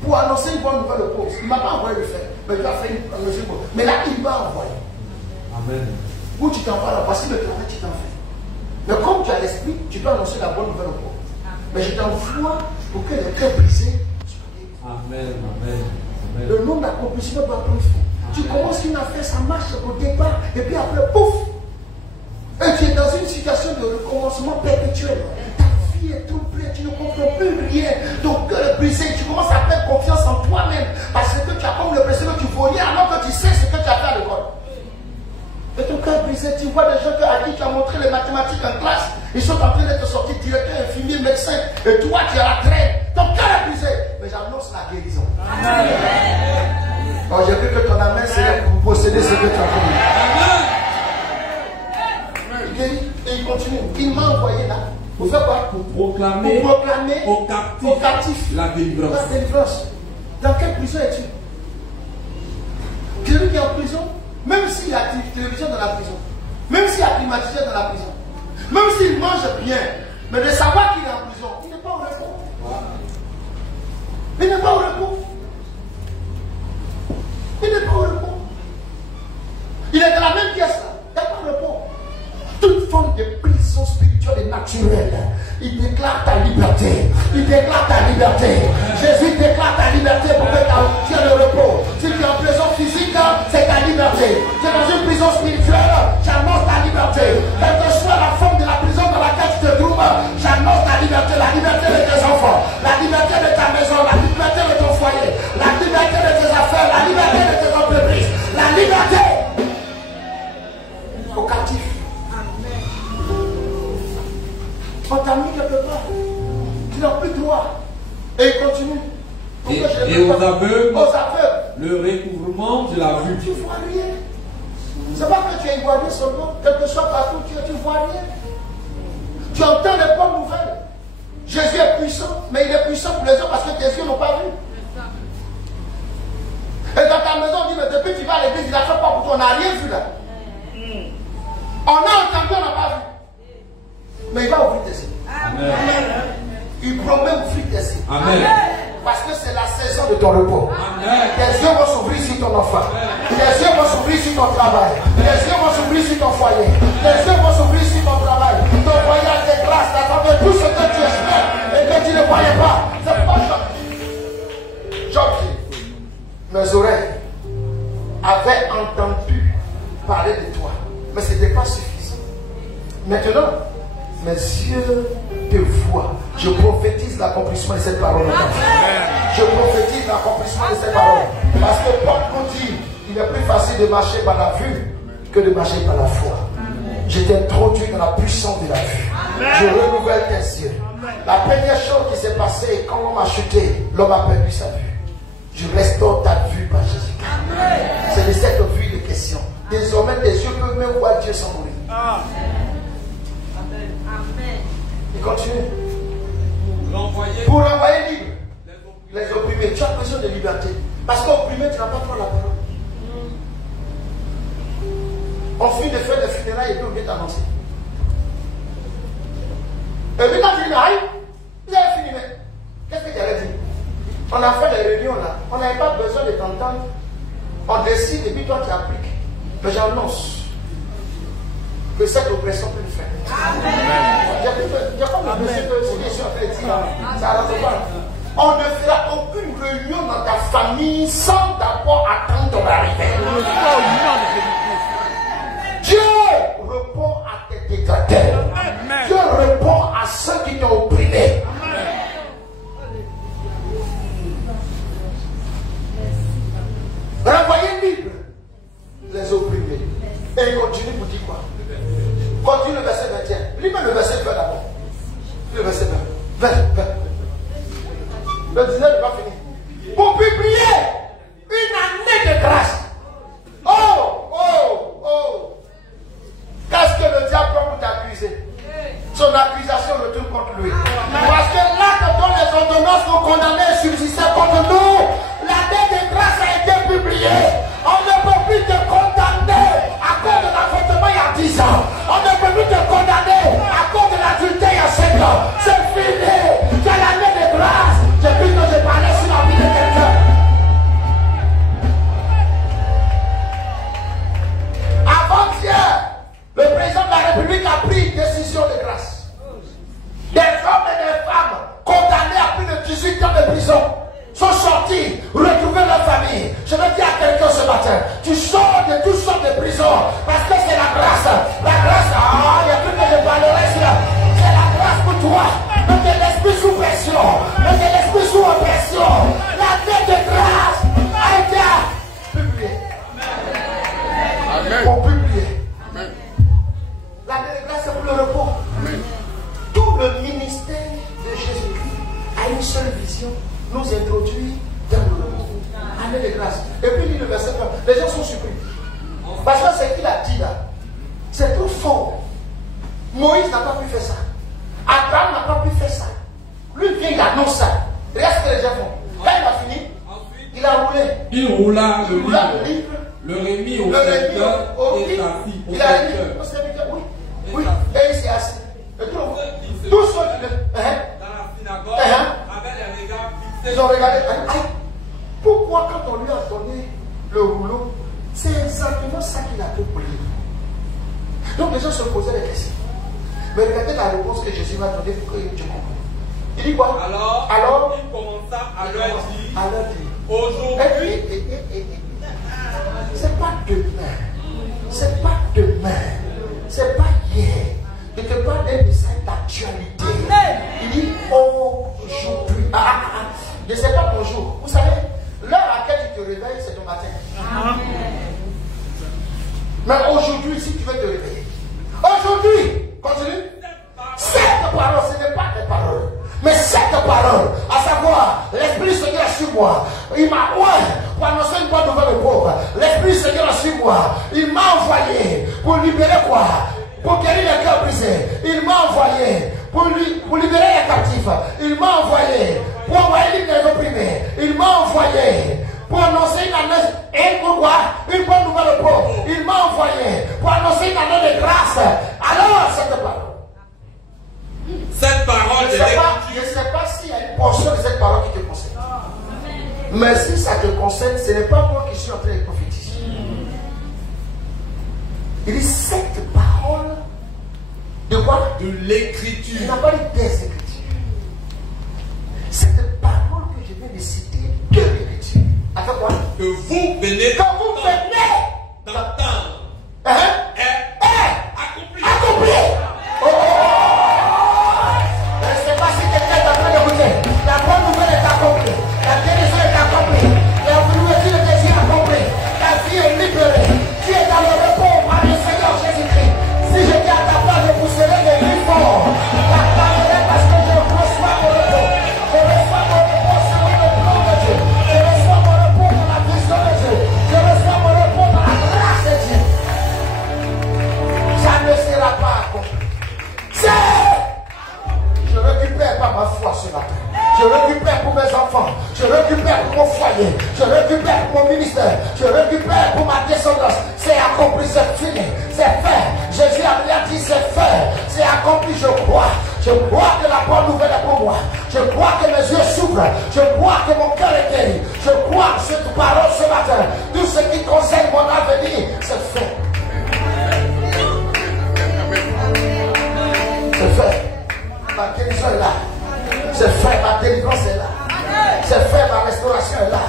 pour annoncer une bonne nouvelle au pauvre. Il ne m'a pas envoyé le faire, mais il a fait une mesure. Mais là, il m'a envoyé. Amen. Où tu t'en vas là, voici le travail que tu t'en fais. Mais comme tu as l'Esprit, tu peux annoncer la bonne nouvelle au pauvre. Mais je t'envoie pour que le cœur brisé. Amen, amen, amen. Le nom d'accomplissement doit prendre fin. Tu commences une affaire, ça marche au départ, et puis après, pouf! Et tu es dans une situation de recommencement perpétuel. Ta vie est troublée, tu ne comprends plus rien. Ton cœur est brisé, tu commences à perdre confiance en toi-même. Parce que tu as comme l'impression que tu ne vaux rien alors que tu sais ce que tu as fait à l'école. Et ton cœur est brisé, tu vois des gens à qui tu as montré les mathématiques en classe, ils sont en train d'être sortis directeur, infirmier, médecin, et toi tu es à la traîne. Ton cœur est brisé. Mais j'annonce la guérison. Amen. Alors j'ai cru que ton amen serait pour posséder ce que tu as fait. Il guérit et il continue. Il m'a envoyé là. Pour faire quoi? Pour proclamer aux captifs la délivrance. La délivrance. Dans quelle prison es-tu? Celui qui est en prison, même s'il y a télévision dans la prison, même s'il y a climatiseur dans la prison, même s'il mange bien, mais de savoir qu'il est en prison, il n'est pas au repos. Il n'est pas au repos. Il n'est pas au repos. Il est dans la même pièce là. Il n'est pas au repos. Toute forme de prison spirituelle et naturelle, il déclare ta liberté. Il déclare ta liberté. Jésus déclare ta liberté pour que tu aies le repos. Si tu es en prison physique, c'est ta liberté. Si tu es dans une prison spirituelle, j'annonce ta liberté. Quelle que soit la forme de la prison dans laquelle tu te trouves, j'annonce ta liberté. La liberté de tes enfants, la liberté de ta maison, la liberté de ton foyer, la liberté de tes affaires, la liberté de tes entreprises, la liberté aux captifs. On t'a mis quelque part. Tu n'as plus droit. Et il continue. Et aux aveugles, le recouvrement de la vue. Tu ne vois rien. C'est pas que tu es ivoirien seulement. Quel que soit partout tu ne vois rien. Tu entends les bonnes nouvelles. Jésus est puissant, mais il est puissant pour les autres parce que tes yeux n'ont pas vu. Et dans ta maison, on dit, mais depuis que tu vas à l'église, il a fait pas pour toi. On n'a rien vu là. On a entendu, on n'a pas vu. Mais il va ouvrir tes yeux. Amen. Il promet d'ouvrir tes yeux. Amen. Parce que c'est la saison de ton repos. Amen. Tes yeux vont s'ouvrir sur ton enfant. Tes yeux vont s'ouvrir sur ton travail. Tes yeux vont s'ouvrir sur ton foyer. Tes yeux vont s'ouvrir sur ton travail. Ton voyage des grâces, t'attendais tout ce que tu espères et que tu ne voyais pas. C'est pas Job. Mes oreilles avaient entendu parler de toi. Mais ce n'était pas suffisant. Maintenant, mes yeux te voient. Je prophétise l'accomplissement de cette parole. Je prophétise l'accomplissement de cette parole. Parce que Paul nous dit, il est plus facile de marcher par la vue que de marcher par la foi. Je t'introduis dans la puissance de la vue. Je renouvelle tes yeux. La première chose qui s'est passée, quand l'homme a chuté, l'homme a perdu sa vue. Je restaure ta vue par Jésus-Christ. C'est de cette vue de question. Désormais, tes yeux peuvent même voir Dieu sans mourir. Il continue. Pour l'envoyer libre. Les opprimés. Tu as besoin de liberté. Parce qu'opprimé, tu n'as pas trop la parole. On finit de faire des funérailles et puis on vient t'annoncer. Et puis quand tu dis, aïe, vous avez fini, mais qu'est-ce que tu allais dire? On a fait des réunions là. On n'avait pas besoin de t'entendre. On décide et puis toi tu appliques. Mais j'annonce que cette oppression peut le faire. Il y a comme le monsieur que je suis en train de dire, ça ne pas. On ne fera aucune réunion dans ta famille sans d'abord attendre ton arrivée. Dieu répond à tes détracteurs. Dieu répond à ceux qui t'ont opprimé. Renvoyez libre les opprimés. Et il continue pour dire quoi? Continue le verset 21. Lis-moi le verset 20 d'abord. Le verset 20. 20. Le 19 n'est pas fini. Pour publier une année de grâce. Qu'est-ce que le diable prend pour t'accuser? Son accusation retourne contre lui. Parce que l'acte dont les ordonnances nous condamnaient subsistait contre nous. L'année de grâce a été publiée. On ne peut plus te condamner à cause de l'avortement il y a 10 ans. On ne peut plus te condamner à cause de l'adultère il y a 5 ans. C'est fini. Tu as l'année de grâce. J'ai plus que je parlais sur la vie de quelqu'un. Avant-hier, le président de la République a pris une décision de grâce. Des hommes et des femmes condamnés à plus de 18 ans de prison sont sortis, retrouver leur famille. Je veux dire à quelqu'un ce matin, tu sors de toutes sortes de prisons parce que c'est la grâce. La grâce, il n'y a plus que je parlerai sur. C'est la grâce pour toi. Ne te laisse plus sous pression. Ne te laisse plus sous oppression. La tête de grâce a été publiée. Pour publier. La tête de grâce c'est pour le repos. Amen. Tout le ministère de Jésus-Christ a une seule vision, nous introduire dans le repos. Année de grâce. Et puis il dit le verset 1. Les gens sont surpris. Parce que ce qu'il a dit là, c'est trop fort. Moïse n'a pas pu faire ça. Abraham n'a pas pu faire ça. Lui vient, il annonce ça. Regarde ce que les gens font. Quand il a fini, il a roulé. Il roula le livre. Le remit au serviteur et assis au serviteur. Oui. Oui. Et il s'est assis. Et tous ceux qui dans la synagogue avaient les regards fixés. Ils ont regardé. Pourquoi quand on lui a donné le rouleau, c'est exactement ça qu'il a fait pour lui. Donc les gens se posaient des questions. Mais regardez la réponse que Jésus m'a donnée pour que tu comprennes. Il dit quoi? Alors il commença à leur dire. Aujourd'hui. C'est pas demain. C'est pas demain. C'est pas hier. Il te parle d'un message d'actualité. Il dit aujourd'hui. Je ne sais pas ton jour. Vous savez, l'heure à laquelle tu te réveilles, c'est ton matin. Mais aujourd'hui, si tu veux te réveiller, aujourd'hui, continue. Cette parole, ce n'est pas des paroles, mais cette parole, à savoir, l'Esprit Seigneur est sur moi. Il m'a pour annoncer une bonne nouvelle aux pauvres. L'Esprit Seigneur est sur moi. Il m'a envoyé pour libérer quoi? Pour guérir les cœurs brisés. Il m'a envoyé pour libérer les captifs. Il m'a envoyé pour envoyer les opprimés. Il m'a envoyé pour annoncer une année. Et pourquoi? Une bonne nouvelle aux pauvres. Il m'a envoyé pour annoncer une année de grâce. Alors, cette parole. Cette parole, je ne sais pas s'il y a une portion de cette parole qui te concerne. Mais si ça te concerne, ce n'est pas moi qui suis en train de prophétiser. Il dit cette parole de quoi? De l'écriture. Il n'a pas dit des écritures. Cette parole que je viens de citer de l'écriture. Avec quoi? Que vous venez d'entendre. Accompli. Je ne sais pas si quelqu'un est en train d'écouter. La bonne nouvelle est accomplie. La guérison est accomplie. La nourriture de Jésus est accomplie. La vie est libérée. Tu es dans le repos par le Seigneur Jésus-Christ. Si je dis à ta place, je pousserai des livres forts. La parlerai parce que je reçois mon repos. Je reçois mon repos selon le plan de Dieu. Je reçois mon repos dans la vision de Dieu. Je reçois mon repos dans la grâce de Dieu. Ça ne sera pas accompli. Je récupère par ma foi ce matin. Je récupère pour mes enfants. Je récupère pour mon foyer. Je récupère pour mon ministère. Je récupère pour ma descendance. C'est accompli, c'est fini. C'est fait. Jésus a bien dit c'est fait. C'est accompli, je crois. Je crois que la bonne nouvelle est pour moi. Je crois que mes yeux s'ouvrent. Je crois que mon cœur est guéri. Je crois que cette parole ce matin, tout ce qui concerne mon avenir, c'est fait. C'est fait. Ma guérison est là. C'est fait. Ma délivrance est là. C'est fait. Ma restauration est là.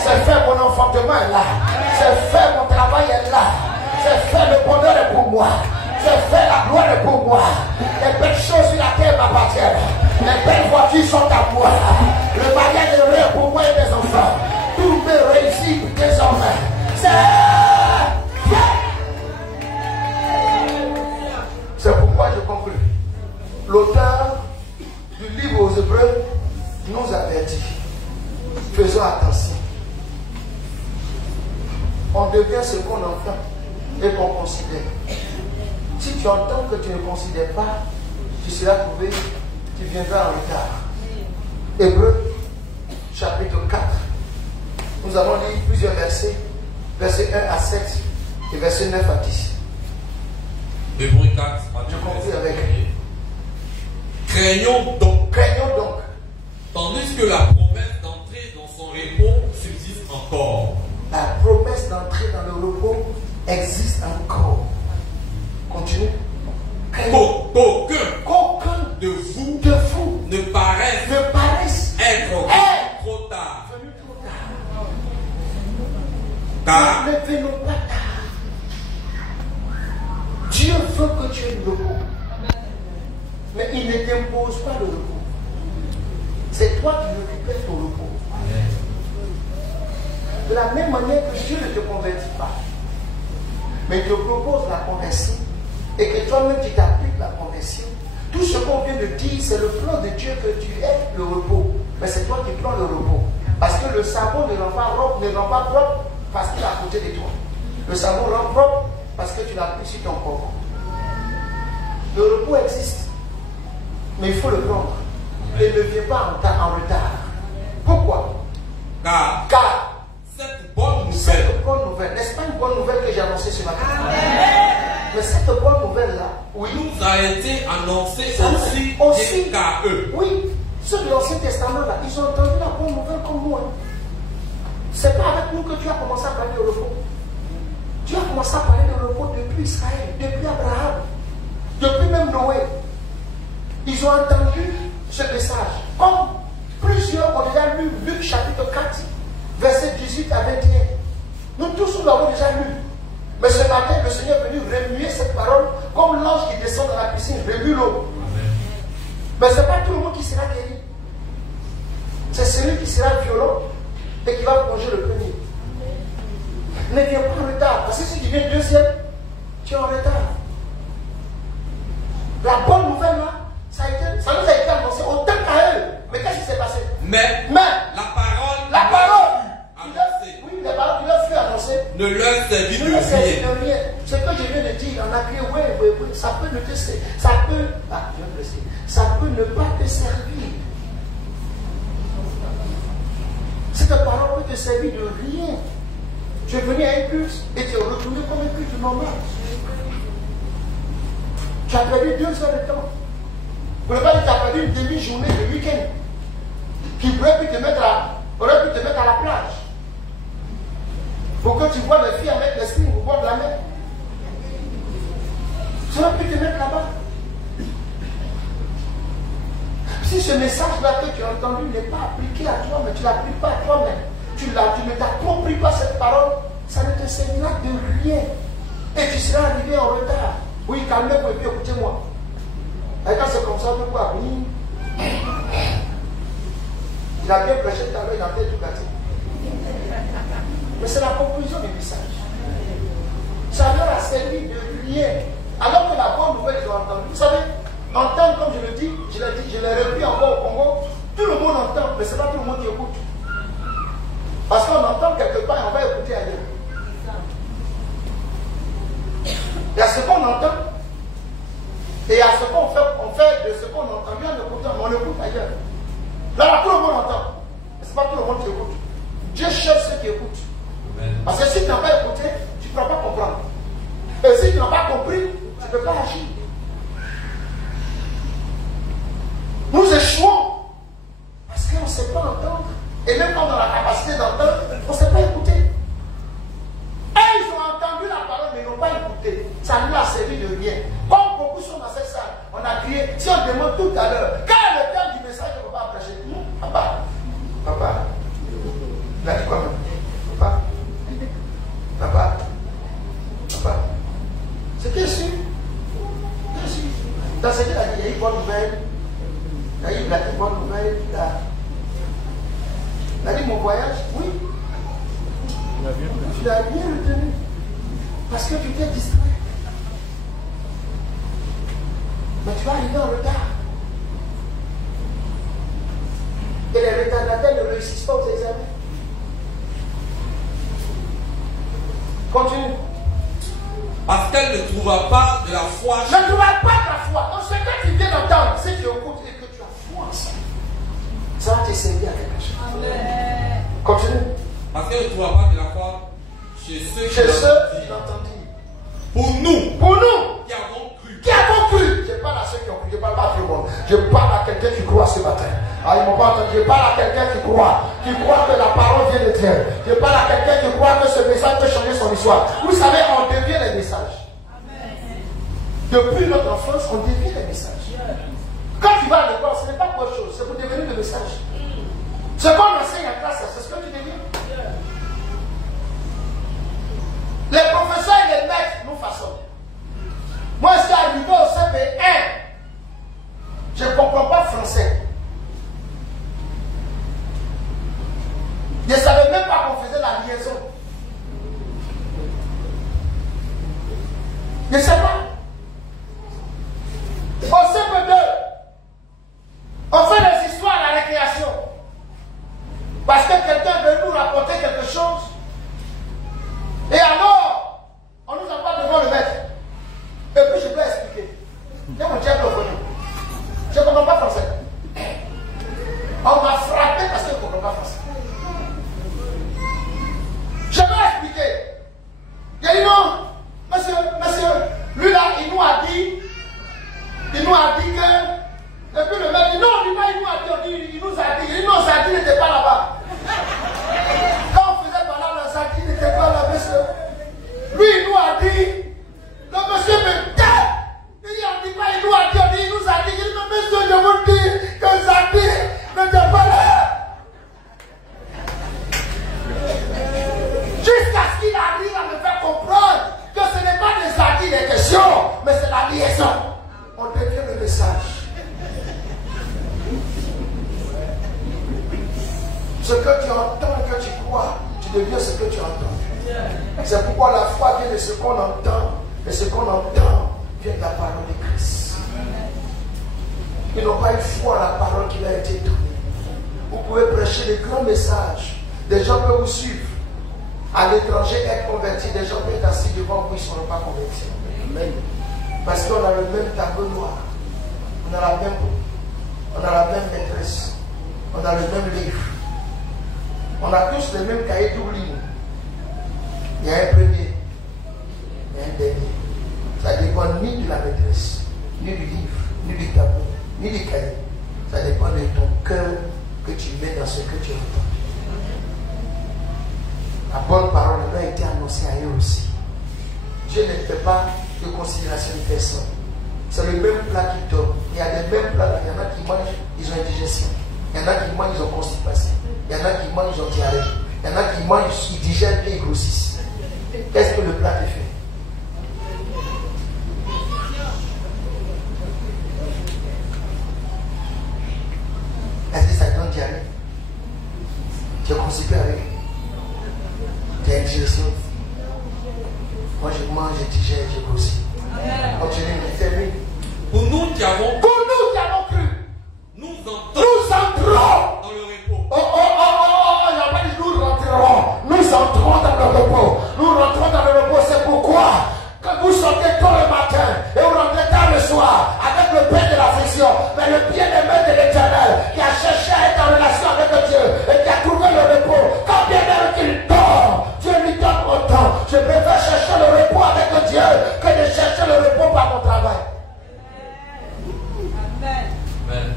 C'est fait. Mon enfantement est là. C'est fait. Mon travail est là. C'est fait. Le bonheur est pour moi. C'est fait. La gloire est pour moi. Les belles choses sur la terre m'appartiennent. Les belles voitures sont à moi. Le mariage est heureux pour moi et mes enfants. Tout me réussit désormais. C'est pourquoi je conclue. L'auteur du livre aux Hébreux nous avertit. Faisons attention. On devient ce qu'on entend et qu'on considère. Si tu entends que tu ne considères pas, tu seras trouvé, tu viendras en retard. Hébreux, chapitre 4. Nous allons lire plusieurs versets, versets 1 à 7 et versets 9 à 10. Hébreux 4, je conclue avec. Craignons donc, tandis que la promesse d'entrer dans son repos subsiste encore. La promesse d'entrer dans le repos existe encore. Continue. Qu'aucun de vous ne paraisse être trop tard. Venu trop tard. Car ne venons pas tard. Dieu veut que tu aies le repos. Mais il ne t'impose pas le repos. C'est toi qui récupères ton repos. De la même manière que Dieu ne te convertit pas, mais il te propose la conversion et que toi-même tu t'appliques la conversion. Tout ce qu'on vient de dire, c'est le plan de Dieu que tu aies le repos. Mais c'est toi qui prends le repos. Parce que le savon ne rend pas propre parce qu'il est à côté de toi. Le savon rend propre parce que tu l'appliques sur ton corps. Le repos existe. Mais il faut le prendre. Et ne viens pas en retard. Pourquoi? Car cette bonne nouvelle, n'est-ce pas une bonne nouvelle que j'ai annoncée ce matin? Mais cette bonne nouvelle-là, oui, nous a été annoncée aussi qu'à eux. Oui, ceux de l'Ancien Testament, là, ils ont entendu la bonne nouvelle comme moi. C'est pas avec nous que Dieu a commencé à parler de repos. Dieu a commencé à parler de repos depuis Israël, depuis Abraham, depuis même Noé. Ils ont entendu ce message. Comme plusieurs ont déjà lu Luc chapitre 4, verset 18 à 21. Nous tous nous l'avons déjà lu. Mais ce matin, le Seigneur est venu remuer cette parole comme l'ange qui descend dans la piscine, remue l'eau. Mais ce n'est pas tout le monde qui sera guéri. C'est celui qui sera violent et qui va plonger le premier. Ne viens pas en retard. Parce que si tu viens deuxième, tu es en retard. La bonne nouvelle là, ça nous a été annoncé autant qu'à eux. Mais qu'est-ce qui s'est passé? Mais la parole les paroles qui leur furent annoncées ne leur servit de rien. Ce que je viens de dire, on a crié, oui, ça peut ne pas te servir. Cette parole peut te servir de rien. Tu es venu à un culte et tu es retourné comme un culte normal. Tu as perdu 2 heures de temps. Pour ne pas dire que tu as perdu une demi-journée de week-end qui aurait pu te mettre à la plage. Pour que tu vois les filles avec les strings au bord de la mer. Tu aurais pu te mettre là-bas. Si ce message-là que tu as entendu n'est pas appliqué à toi, mais tu ne l'appliques pas à toi-même, tu ne t'appropries pas cette parole, ça ne te servira de rien. Et tu seras arrivé en retard. Oui, calmez-vous et puis écoutez-moi. Et quand c'est comme ça, on peut pas venir. Il a bien prêché tout à l'heure, il a bien tout gâté. Mais c'est la conclusion du message. Ça leur a servi de rien. Alors que la bonne nouvelle, ils ont entendu. Vous savez, entendre, comme je le dis, je l'ai repris encore au Congo, tout le monde entend, mais ce n'est pas tout le monde qui écoute. Parce qu'on entend quelque part et on va écouter ailleurs. Il y a ce qu'on entend, et il y a ce qu'on fait, on fait de ce qu'on entend bien en écoutant, mais on écoute ailleurs. Là, tout le monde entend, mais ce n'est pas tout le monde qui écoute. Dieu cherche ceux qui écoutent. Parce que si tu n'as pas écouté, tu ne pourras pas comprendre. Et si tu n'as pas compris, tu ne peux pas agir. Nous échouons parce qu'on ne sait pas entendre prier, si on demande tout à l'heure, quand le terme du message, on va prêcher. Papa, il a dit quoi même? Papa, c'était sûr. Dans ce qu'il a dit, il y a eu une bonne nouvelle. Il a dit une bonne nouvelle. Il a dit mon voyage, oui. Tu l'as bien retenu. Parce que tu t'es distrait. Mais tu vas arriver en retard. Et les retardataires ne réussissent pas aux examens. Continue. Parce qu'elle ne trouva pas de la foi. Ne trouva pas de la foi. Donc ce que tu viens d'entendre, si tu écoutes et que tu as foi en ça, ça va te servir à quelque chose. Amen. Continue. Parce qu'elle ne trouva pas de la foi chez ceux qui l'entendent. Pour nous qui avons cru. Je parle à ceux qui ont cru, je ne parle pas à tout le monde. Je parle à quelqu'un qui croit ce matin. Ah, ils m'ont pas entendu. Je parle à quelqu'un qui croit que la parole vient de Dieu. Je parle à quelqu'un qui croit que ce message peut changer son histoire. Vous savez, on devient les messages. Depuis notre enfance, on devient les messages. Quand tu vas à l'école, ce n'est pas pour autre chose, c'est pour devenir le message. Ce qu'on enseigne en classe, c'est ce que tu deviens. Les professeurs et les maîtres nous façonnent. Moi, je suis arrivé au CP1. Je ne comprends pas français. Je ne savais même pas qu'on faisait la liaison. Je ne sais pas. Au CP2, on fait des histoires à la récréation. Parce que quelqu'un veut nous rapporter quelque chose. Et alors, on nous envoie devant le maître. Et puis je peux expliquer. C'est mon diable connu. Je ne comprends pas français. On m'a frappé parce que je ne comprends pas français. Je vais expliquer. Il a dit non, monsieur, lui là, il nous a dit que. Et puis le maître dit non, lui là, il nous a dit, il nous a dit, il n'était pas là-bas. Quand on faisait par là, il n'était pas là, monsieur. Lui, il nous a dit, le monsieur me tait. Il nous a dit, il nous a dit, monsieur, je vous dis que Zadi n'était pas là. Jusqu'à ce qu'il arrive à me faire comprendre que ce n'est pas de Zadi les questions, mais c'est la liaison. On devient le message. Ce que tu entends, que tu crois, tu deviens ce que tu entends. C'est pourquoi la foi vient de ce qu'on entend, et ce qu'on entend vient de la parole de Christ. Ils n'ont pas une foi en la parole qui leur a été donnée. Vous pouvez prêcher des grands messages. Des gens peuvent vous suivre. À l'étranger, être convertis, des gens peuvent être assis devant vous, ils ne seront pas convertis. Amen. Parce qu'on a le même tableau noir. On a la même maîtresse. On a le même livre. On a tous les mêmes cahiers d'oubli. Il y a un premier, il y a un dernier. Ça dépend ni de la maîtresse, ni du livre, ni du tableau, ni du cahier. Ça dépend de ton cœur que tu mets dans ce que tu entends. La bonne parole a été annoncée à eux aussi. Dieu ne fait pas de considération de personne. C'est le même plat qu'il donne. Il y a des mêmes plats. Il y en a qui mangent, ils ont indigestion. Il y en a qui mangent, ils ont constipation. Il y en a qui mangent, ils ont diarrhée. Il y en a qui mangent, ils digèrent et ils grossissent. Qu'est-ce que le plat te fait? Est-ce que ça te donne diarrhée? Tu es constipé avec? Tu as indigestion? Moi je mange, je digère, je grossis. Continue, termine. Pour nous qui avons cru, nous entrons dans le repos. Il n'a pas dit nous rentrerons. Nous entrons dans le repos. Nous rentrons dans le repos. C'est pourquoi, quand vous sortez tôt le matin et vous rentrez tard le soir, avec le pain de l'affliction, mais le bien-aimé de l'Éternel, qui a cherché à être en relation avec Dieu et qui a trouvé le repos, quand bien même qu'il dort, Dieu lui donne autant. Je préfère chercher le repos avec Dieu que de chercher le repos par mon travail. Amen.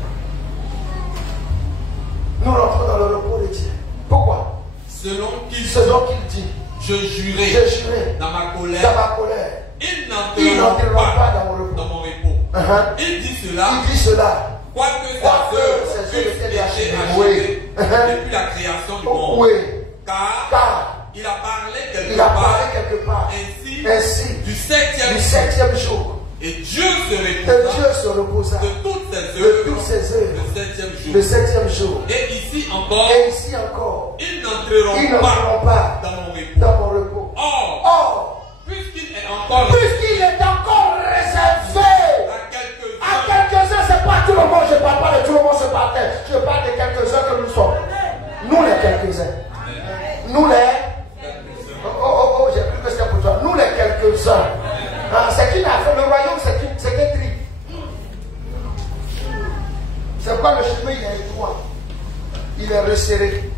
Nous rentrons dans le repos de Dieu. Pourquoi? Selon qu'il dit, je jurais dans ma colère, ils n'entreront pas dans mon repos. Il dit cela. Quoique ses œuvres étaient achevées depuis la création du monde. Car il a parlé quelque part ainsi du septième jour. Et Dieu se reposa de toutes ses œuvres le septième jour. Et ici encore, ils n'entreront pas dans mon repos. Or, puisqu'il est encore réservé à quelques-uns, c'est pas tout le monde, je ne parle pas de tout le monde ce matin, je parle de quelques-uns que nous sommes. Nous les quelques-uns. Nous les... j'ai plus que ça pour toi. Nous les quelques-uns. C'est une affaire, le royaume c'est un tri. C'est quoi le chemin? Il est étroit, il est resserré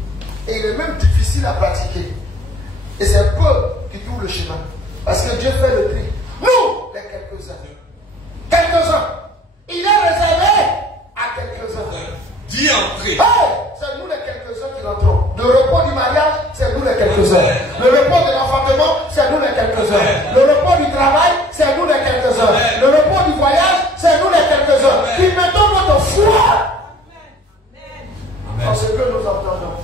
et il est même difficile à pratiquer. Et c'est peu qui trouvent le chemin. Parce que Dieu fait le tri. Nous, les quelques-uns. Quelques-uns. Il est réservé à quelques-uns. D'y entrer. C'est nous les quelques-uns qui rentrons. Le repos du mariage, c'est nous les quelques-uns. Le repos de l'enfantement, c'est nous les quelques-uns. Le repos du travail, c'est nous les quelques-uns. Le repos du voyage, c'est nous les quelques-uns. Qui mettons notre foi dans ce que nous entendons.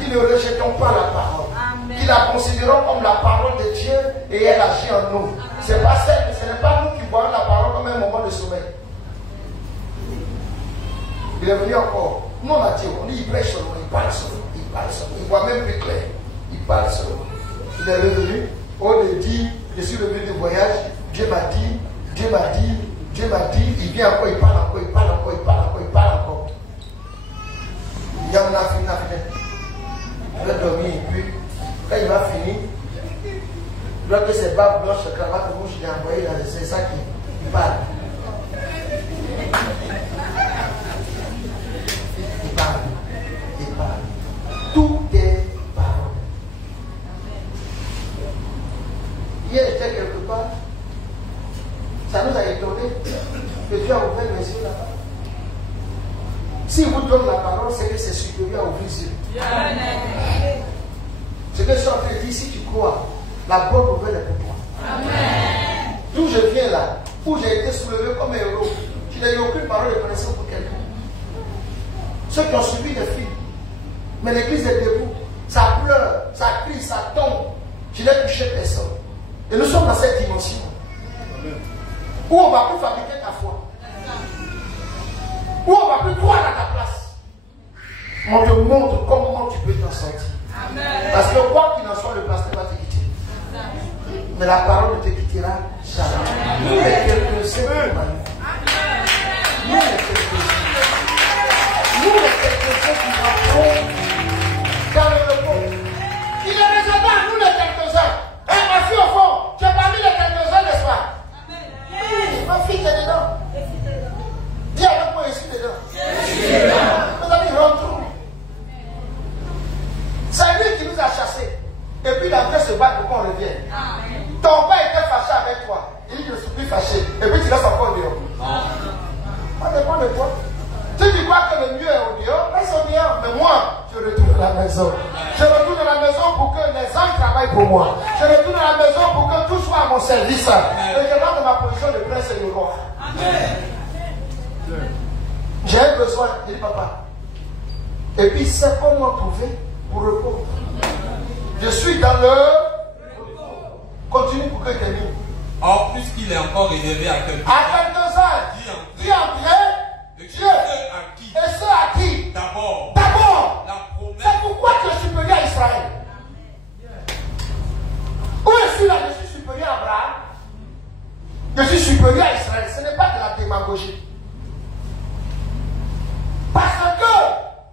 Qui ne rejetons pas la parole. Qui la considérons comme la parole de Dieu et elle agit en nous. Ce n'est pas nous qui voyons la parole comme un moment de sommeil. Il est venu encore. Nous on a dit, on dit il prêche seulement, il parle seulement, il voit même plus clair. Il parle seulement. Il est revenu, on lui dit, je suis revenu de voyage, Dieu m'a dit, il vient encore, il parle encore. Il y a un fini. Il va dormir et puis, quand il va finir, il doit que ses barbes blanches, cravate rouge, il a envoyé dans c'est ça qui parle. Il parle. Tout est parole. Hier, j'étais quelque part. Ça nous a étonné que Dieu a ouvert mes yeux là-bas. S'il vous donne la parole, c'est que c'est supérieur aux yeux. Ce que je suis en train de dire, si tu crois, la bonne nouvelle est pour toi. Amen. D'où je viens là, où j'ai été soulevé comme un héros, je n'ai eu aucune parole de connaissance pour quelqu'un. Ceux qui ont suivi les films, mais l'église est debout, ça pleure, ça crie, ça tombe. Je n'ai touché personne. Et nous sommes dans cette dimension où on ne va plus fabriquer ta foi, où on ne va plus croire à ta place. On te montre comment tu peux t'en sortir. Amen. Parce que quoi qu'il en soit, le pasteur va te quitter. Mais la parole ne te quittera jamais. Nous les quelques-uns, qui rentrons dans le repos. Il est réservé à nous les quelques-uns. Ma fille au fond, tu es parmi les quelques-uns, n'est-ce pas? Ma fille, tu es dedans. Dis avec moi, je suis dedans. Mes amis, rentrons. C'est lui qui nous a chassés. Et puis il a fait se battre pour qu'on revienne. Ton père était fâché avec toi. Il ne suis plus fâché. Et puis tu laisses encore dehors. Ça dépend de toi. Tu dis quoi que le mieux est au dehors? Reste au dehors. Mais moi, je retourne à la maison. Je retourne à la maison pour que les hommes travaillent pour moi. Je retourne à la maison pour que tout soit à mon service. Et je rentre dans ma position de prince et de roi. J'ai un besoin, il dit papa. Et puis c'est comment trouver pour répondre. Je suis dans le repos. Continue pour que tu termines. Or, puisqu'il est encore réservé à quelques-uns. À quelques-uns. Qui entrer. Dieu. Et ceux à qui? D'abord. La promesse. C'est pourquoi tu es supérieur à Israël. Où je suis là? Je suis supérieur à Abraham. Je suis supérieur à Israël. Ce n'est pas de la démagogie. Parce que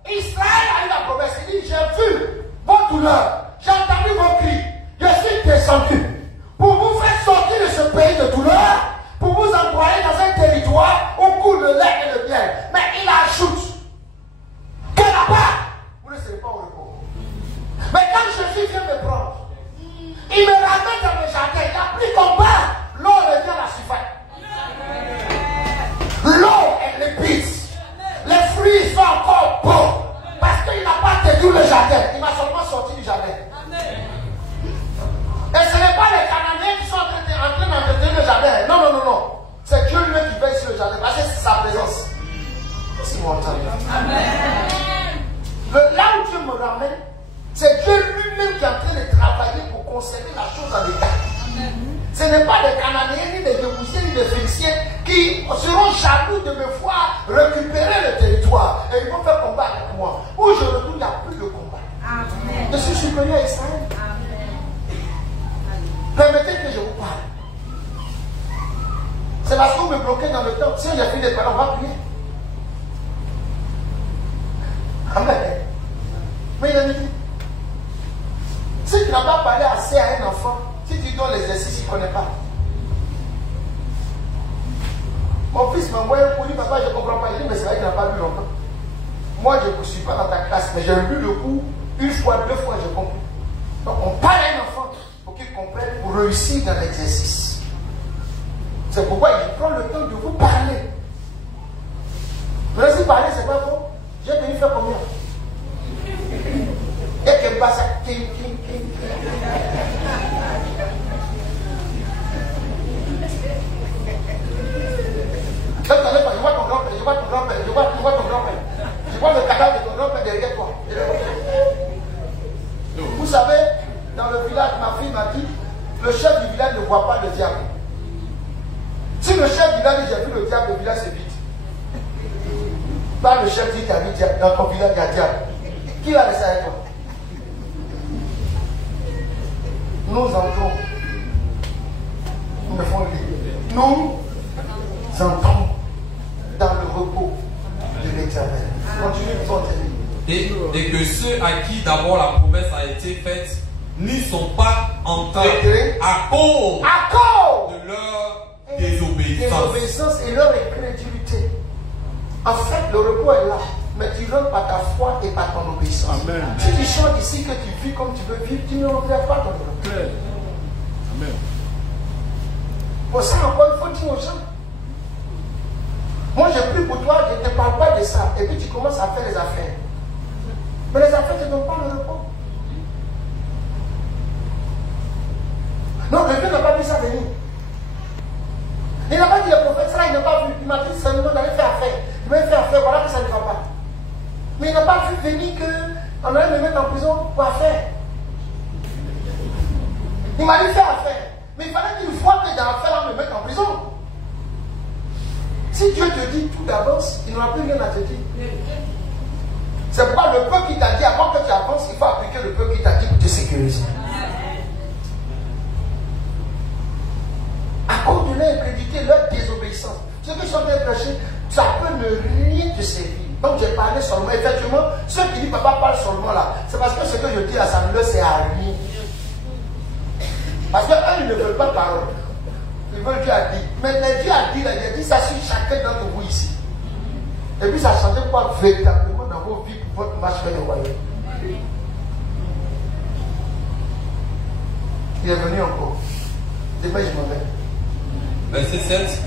Israël a eu la promesse. Il dit, j'ai vu vos douleurs. J'ai entendu vos cris. Je suis descendu pour vous faire sortir de ce pays de douleur, pour vous envoyer dans un territoire où coule le lait et le miel. Mais il ajoute que là-bas, vous ne serez pas au repos. Mais quand Jésus vient me prendre, il me ramène dans le jardin. Il n'y a plus combat. L'eau revient à la surface. L'eau est limpide. Les fruits sont encore bons. Parce qu'il n'a pas détruit le jardin. Il m'a seulement sorti du jardin. Et ce n'est pas les Cananéens qui sont en train d'entretenir le jardin. Non. C'est Dieu lui-même qui veille récupérer le territoire et ils vont faire combat avec moi. Où je retourne, il n'y a plus de combat. Amen. Je suis supérieur à Israël. Permettez que je vous parle. C'est parce que vous me bloquez dans le temps. Si j'ai fini de parler, on va prier. Amen. Mais il a dit, si tu n'as pas parlé assez à un enfant, si tu donnes l'exercice, il ne connaît pas. Mon fils m'a envoyé pour dire, papa, je ne comprends pas. Il dit, mais c'est vrai qu'il n'a pas lu longtemps. Moi, je ne suis pas dans ta classe, mais j'ai lu le cours une fois, 2 fois, je comprends. Donc, on parle à un enfant pour qu'il comprenne, pour réussir dans l'exercice. C'est pourquoi il prend le temps de vous parler. Mais si parler, c'est pas bon. J'ai venu faire combien? Et qu'elle passe à king. Je vois ton grand-père, je vois ton grand-père, je vois ton grand-père. Je vois le cadavre de ton grand-père derrière toi. Vous savez, dans le village, ma fille m'a dit, le chef du village ne voit pas le diable. Si le chef du village dit, j'ai vu le diable, le village c'est vide. Pas le chef dit, tu as vu diable, dans ton village, il y a diable. Qui va laisser avec toi? Nous entrons. Nous me font lire. Nous entrons dans le repos de l'Éternel. Continuez de sortir. Et que ceux à qui d'abord la promesse a été faite n'y sont pas entrés à cause de leur désobéissance et leur incrédulité. En fait, le repos est là, mais tu rentres par ta foi et par ton obéissance. Amen. Si tu chantes ici que tu vis comme tu veux vivre, tu ne rentreras pas dans le repos. Amen. Pour ça, encore, il faut dire aux gens. Moi, je prie pour toi, je ne te parle pas de ça. Et puis tu commences à faire les affaires. Mais les affaires ne te donnent pas le repos. Non, quelqu'un n'a pas vu ça venir. Il n'a pas dit le prophète, ça, il n'a pas vu. Il m'a dit seulement d'aller faire affaire. Il m'a fait affaire, voilà que ça ne va pas. Mais il n'a pas vu venir qu'on allait me mettre en prison pour affaire. Il m'a dit faire affaire. Mais il fallait qu'il voie que dans l'affaire, on me mette en prison. Si Dieu te dit tout d'avance, il n'aura plus rien à te dire. C'est pourquoi le peu qui t'a dit, avant que tu avances, il faut appliquer le peu qui t'a dit pour te sécuriser. À cause de leur incrédulité, leur désobéissance. Ce que je suis en train de prêcher, ça peut ne rien te servir. Donc j'ai parlé seulement. Effectivement, ceux qui disent papa parle seulement là, c'est parce que ce que je dis à ça ne leur sert à rien. Parce qu'eux, ils ne veulent pas parler. Ils veulent Dieu a dit. Mais Dieu a dit, là, il a dit ça sur chacun d'entre vous ici. Et puis ça changeait quoi véritablement dans vos vies pour votre marche vers le royaume. Il est venu encore. Demain je m'en vais. Verset 7.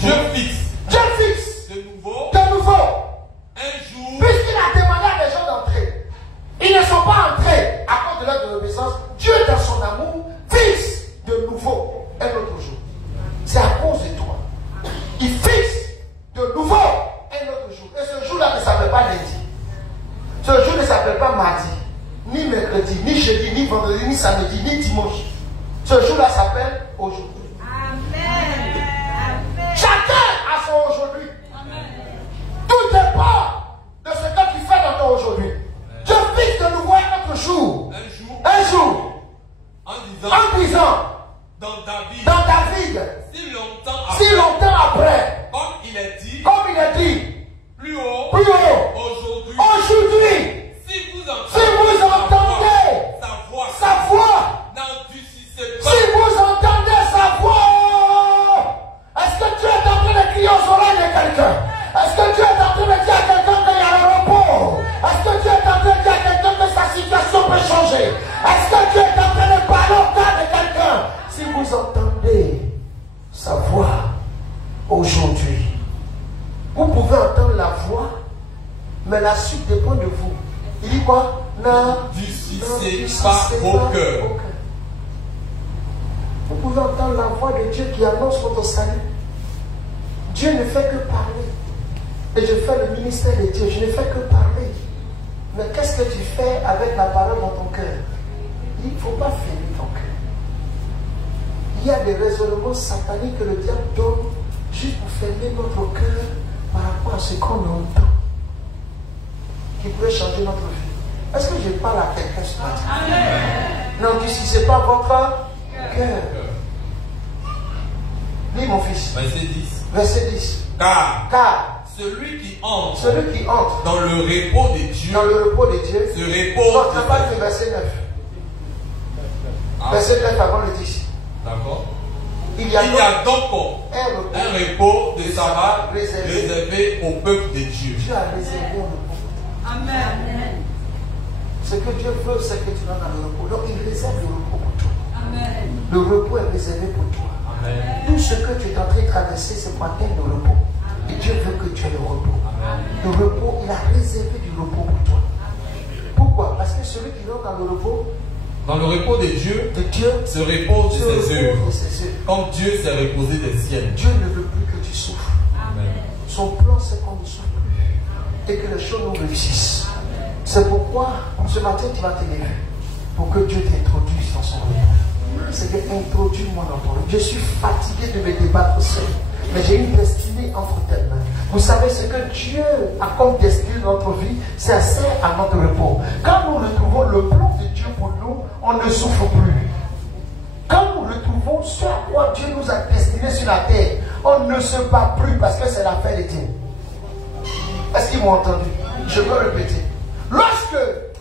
Dieu fixe de nouveau un jour. Puisqu'il a demandé à des gens d'entrer, ils ne sont pas entrés à cause de leur désobéissance. Dieu, dans son amour, fixe de nouveau un autre jour. C'est à cause de toi. Il fixe de nouveau un autre jour. Et ce jour-là ne s'appelle pas lundi. Ce jour ne s'appelle pas mardi, ni mercredi, ni jeudi, ni vendredi, ni samedi, ni dimanche. Ce jour-là s'appelle aujourd'hui. Amen. Chacun a son aujourd'hui. Tout dépend de ce que tu fais dans ton aujourd'hui. Dieu fixe de nouveau un autre jour. Un jour. En disant dans David, si longtemps après, comme il est dit, plus haut, aujourd'hui, si vous entendez sa voix, n'endurcissez pas. Si vous entendez sa voix, est-ce que Dieu est en train de crier aux oreilles de quelqu'un? Est-ce que Dieu est en train de dire à quelqu'un qu'il y a le repos? Est-ce que Dieu est en train de dire à quelqu'un que sa situation peut changer? Est-ce que Dieu est en train de parler au cœur de quelqu'un? Si vous entendez sa voix aujourd'hui, vous pouvez entendre la voix, mais la suite dépend de vous. Il dit quoi? N'endurcissez pas vos cœurs. Vous pouvez entendre la voix de Dieu qui annonce votre salut. Dieu ne fait que parler. Et je fais le ministère de Dieu, je ne fais que parler. Mais qu'est-ce que tu fais avec la parole dans ton cœur? Il ne faut pas fermer ton cœur. Il y a des raisonnements sataniques que le diable donne juste pour fermer notre cœur par rapport à ce qu'on entend qui peut changer notre vie. Est-ce que je parle à quelqu'un ce matin? Non, dis si ce n'est pas votre cœur. Lis mon fils. Verset 10. Verset 10. Car celui qui entre dans le repos de Dieu, se repose. Non, tu n'as pas le verset 9. Verset 9 avant le 10. D'accord. Il y a donc un repos de sabbat réservé au peuple de Dieu. Dieu a réservé un repos. Amen. Ce que Dieu veut, c'est que tu vas dans le repos. Donc il réserve le repos pour toi. Amen. Le repos est réservé pour toi. Amen. Tout ce que tu es en train de traverser, c'est pour atteindre le repos. Et Dieu veut que tu aies le repos. Amen. Le repos, il a réservé du repos pour toi. Pourquoi? Parce que celui qui rentre dans le repos, de Dieu se repose de ses œuvres. Comme Dieu s'est reposé des siennes. Dieu ne veut plus que tu souffres. Amen. Son plan, c'est qu'on ne souffre plus. Et que les choses nous réussissent. C'est pourquoi, ce matin, tu vas te lever. Pour que Dieu t'introduise dans son repos. C'est que introduis-moi dans ton repos. Je suis fatigué de me débattre seul. Mais j'ai une destinée entre tes mains. Vous savez ce que Dieu a comme destinée dans notre vie, ça sert à notre repos. Quand nous retrouvons le plan de Dieu pour nous, on ne souffre plus. Quand nous retrouvons ce à quoi Dieu nous a destiné sur la terre, on ne se bat plus parce que c'est l'affaire de Dieu. Est-ce qu'ils m'ont entendu? Je veux répéter. Lorsque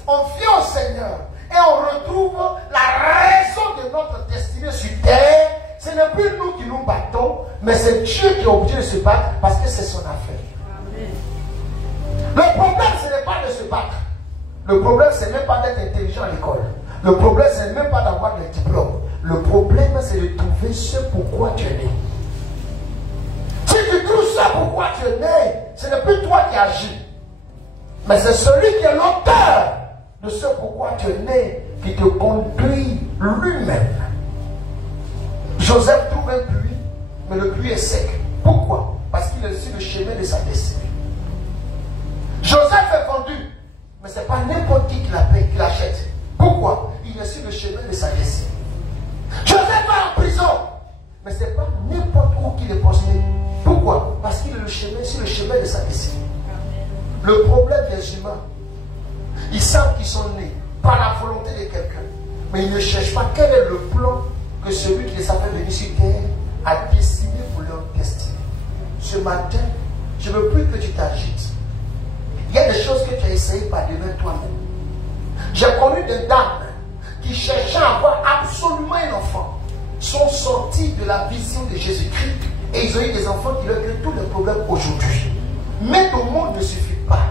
on vient au Seigneur et on retrouve la raison de notre destinée sur terre, ce n'est plus nous qui nous battons, mais c'est Dieu qui est obligé de se battre parce que c'est son affaire. Amen. Le problème, ce n'est pas de se battre. Le problème, ce n'est même pas d'être intelligent à l'école. Le problème, ce n'est même pas d'avoir des diplômes. Le problème, c'est de trouver ce pourquoi tu es né. Si tu trouves ce pourquoi tu es né, ce n'est plus toi qui agis. Mais c'est celui qui est l'auteur de ce pourquoi tu es né qui te conduit lui-même. Joseph trouve un puits, mais le puits est sec. Pourquoi? Parce qu'il est sur le chemin de sa destinée. Joseph est vendu, mais ce n'est pas n'importe qui l'achète. Pourquoi? Il est sur le chemin de sa destinée. Joseph va en prison, mais ce n'est pas n'importe où qu'il est posté. Pourquoi? Parce qu'il est sur le chemin de sa destinée. Le problème des humains, ils savent qu'ils sont nés par la volonté de quelqu'un, mais ils ne cherchent pas quel est le plan que celui qui les a fait venir sur terre a dessiné pour leur destinée. Ce matin, je ne veux plus que tu t'agites. Il y a des choses que tu as essayé par devant toi-même. J'ai connu des dames qui cherchaient à avoir absolument un enfant, sont sortis de la vision de Jésus-Christ et ils ont eu des enfants qui leur créent tous les problèmes aujourd'hui. Mettre au monde ne suffit pas,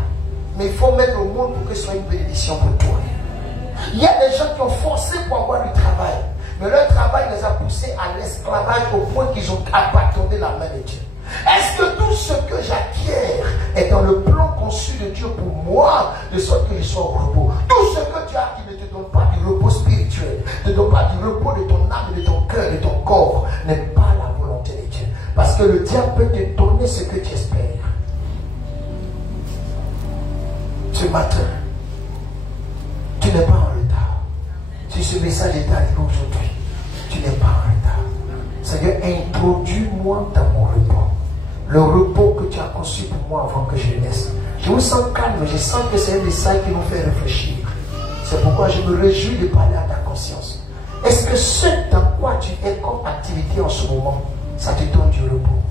mais il faut mettre au monde pour que ce soit une bénédiction pour toi. Il y a des gens qui ont forcé pour avoir du travail, mais leur travail les a poussés à l'esclavage au point qu'ils ont abandonné la main de Dieu. Est-ce que tout ce que j'acquiers est dans le plan conçu de Dieu pour moi, de sorte que je sois au repos? Tout ce que tu as qui ne te donne pas du repos spirituel, ne te donne pas du repos de ton âme, de ton cœur, de ton corps, n'est pas la volonté de Dieu. Parce que le diable peut te donner ce que tu espères. Ce matin, tu n'es pas en retard. Si ce message est arrivé aujourd'hui, tu n'es pas en retard. Seigneur, introduis-moi dans mon repos. Le repos que tu as conçu pour moi avant que je naisse. Je me sens calme, je sens que c'est un message qui nous fait réfléchir. C'est pourquoi je me réjouis de parler à ta conscience. Est-ce que ce dans quoi tu es comme activité en ce moment, ça te donne du repos?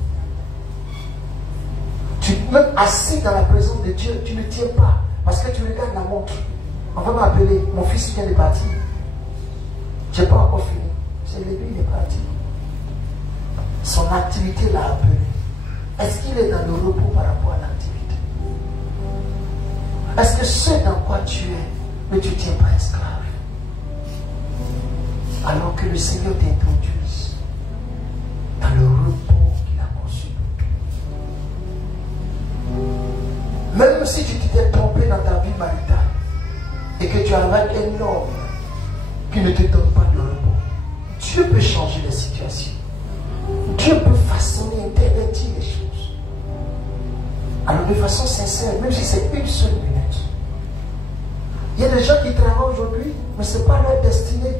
Tu même assis dans la présence de Dieu, tu ne tiens pas. Parce que tu regardes la montre. On va m'appeler, mon fils vient de partir. Je n'ai pas encore fini. C'est lui, il est parti. Son activité l'a appelé. Est-ce qu'il est dans le repos par rapport à l'activité? Est-ce que ce dans quoi tu es, ne tu tiens pas esclave? Alors que le Seigneur t'introduise dans le repos qu'il a conçu. Même si tu t'es trompé dans ta vie maritale et que tu as avec un homme qui ne te donne pas de repos, Dieu peut changer les situations. Dieu peut façonner, intervertir les choses. Alors de façon sincère, même si c'est une seule minute. Il y a des gens qui travaillent aujourd'hui, mais ce n'est pas leur destinée.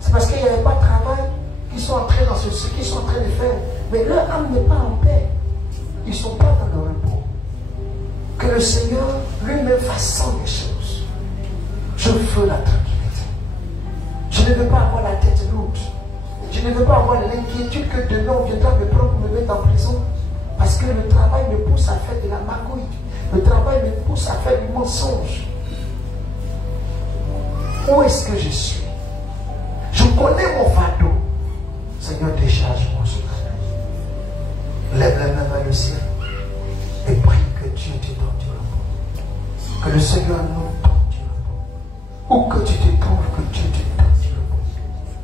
C'est parce qu'il n'y avait pas de travail qu'ils sont entrés dans ce qu'ils sont en train de faire. Mais leur âme n'est pas en paix. Ils ne sont pas dans le repos. le Seigneur lui-même façonne les choses. Je veux la tranquillité. Je ne veux pas avoir la tête lourde. Je ne veux pas avoir l'inquiétude que demain on viendra me prendre pour me mettre en prison. Parce que le travail me pousse à faire de la magouille. Le travail me pousse à faire du mensonge. Où est-ce que je suis? Je connais mon fardeau. Seigneur, décharge-moi ce matin. Lève la main vers le ciel et prie que Dieu te donne du repos. Que le Seigneur nous donne du repos. Où que tu te trouves, que Dieu te donne du repos.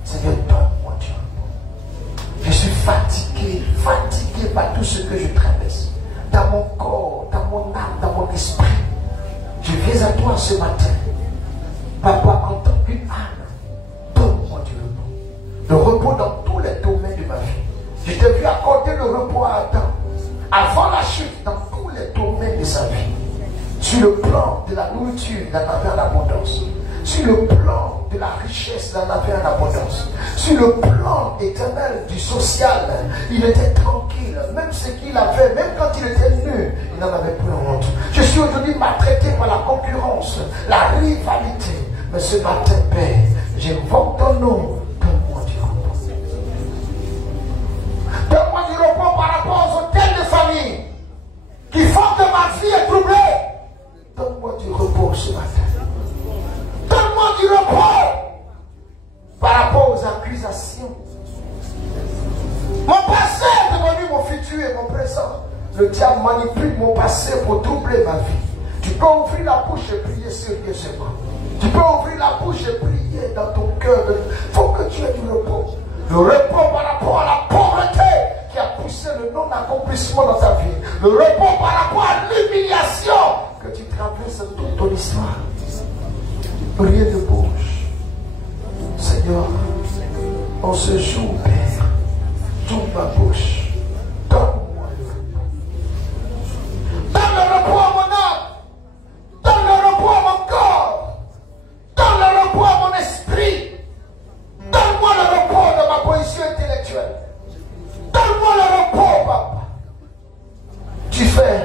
Seigneur, donne-moi du repos. Je suis fatigué par tout ce que je traverse. Dans mon corps, dans mon âme, dans mon esprit. Je viens à toi ce matin. Papa, en tant qu'une âme, donne-moi du repos. Le repos dans tous les domaines de ma vie. Je t'ai vu accorder le repos à Adam. Avant la chute, dans tous les domaines de sa vie. Sur le plan de la nourriture, il en avait en abondance. Sur le plan de la richesse, il en avait en abondance. Sur le plan éternel du social, il était tranquille. Même ce qu'il avait, même quand il était nu, il n'en avait plus honte. Je suis aujourd'hui maltraité par la concurrence, la rivalité. Mais ce matin, Père, j'invoque ton nom. Donne-moi du repos. Donne-moi du repos par rapport aux hôtels de famille qui font que ma vie est troublée. Donne-moi du repos ce matin. Donne-moi du repos par rapport aux accusations. Mon passé est devenu mon futur et mon présent. Le diable manipule mon passé pour troubler ma vie. Tu peux ouvrir la bouche et prier sérieusement. Tu peux ouvrir la bouche et prier dans ton cœur. Il faut que tu aies du repos. Le repos par rapport à la pauvreté qui a poussé le non-accomplissement dans ta vie. Le repos par rapport à l'humiliation que tu traverses toute ton histoire. Rien ne bouge. Seigneur, en ce jour, Père, tourne ma bouche. Donne-moi le repos. Donne le repos à mon âme. Donne le repos à mon corps. Donne le repos à mon esprit. Donne-moi le repos de ma position intellectuelle. Donne-moi le repos, Papa. Tu fais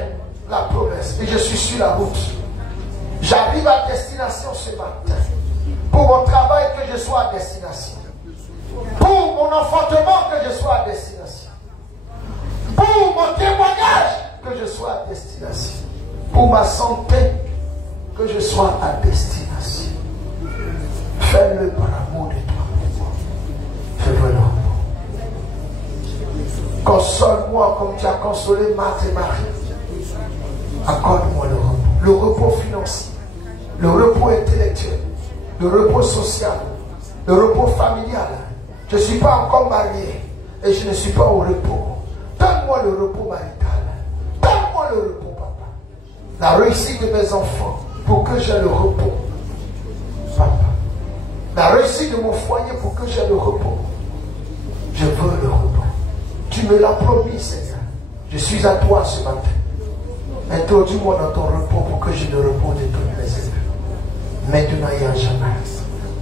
la promesse et je suis sur la route. J'arrive à destination ce matin. Pour mon travail, que je sois à destination. Pour mon enfantement, que je sois à destination. Pour mon témoignage, que je sois à destination. Pour ma santé, que je sois à destination. Fais-le par amour de toi. Je veux le repos. Console-moi comme tu as consolé Marthe et Marie. Accorde-moi le repos. Le repos financier, le repos intellectuel, le repos social, le repos familial. Je ne suis pas encore marié et je ne suis pas au repos. Donne-moi le repos marital. Donne-moi le repos, Papa. La réussite de mes enfants pour que j'ai le repos, Papa. La réussite de mon foyer pour que j'ai le repos. Je veux le repos. Tu me l'as promis, Seigneur. Je suis à toi ce matin. Introduis-moi dans ton repos pour que j'ai le repos de toutes mes œuvres. Maintenant et à jamais.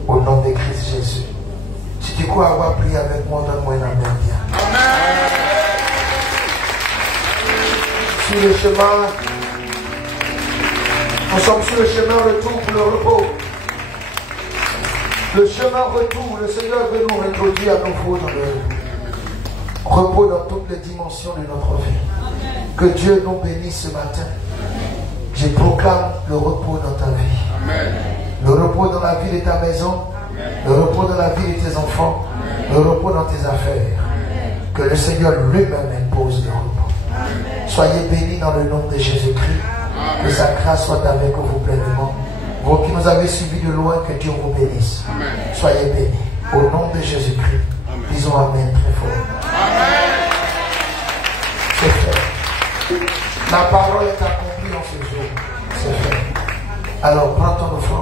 Au nom de Christ Jésus. Si tu crois avoir prié avec moi, donne-moi un amen. Amen. Sur le chemin, nous sommes sur le chemin retour pour le repos. Le chemin retour, le Seigneur veut nous introduire à nouveau dans le repos dans toutes les dimensions de notre vie. Que Dieu nous bénisse ce matin. Je proclame le repos dans ta vie. Amen. Le repos dans la vie de ta maison. Amen. Le repos dans la vie de tes enfants. Amen. Le repos dans tes affaires. Amen. Que le Seigneur lui-même impose le repos. Amen. Soyez bénis dans le nom de Jésus-Christ. Que sa grâce soit avec vous pleinement. Vous qui nous avez suivis de loin, que Dieu vous bénisse. Amen. Soyez bénis. Au nom de Jésus-Christ. Disons Amen très fort. Amen. C'est fait. La parole est accomplie en ce jour. C'est fait. Alors, prends ton offrande.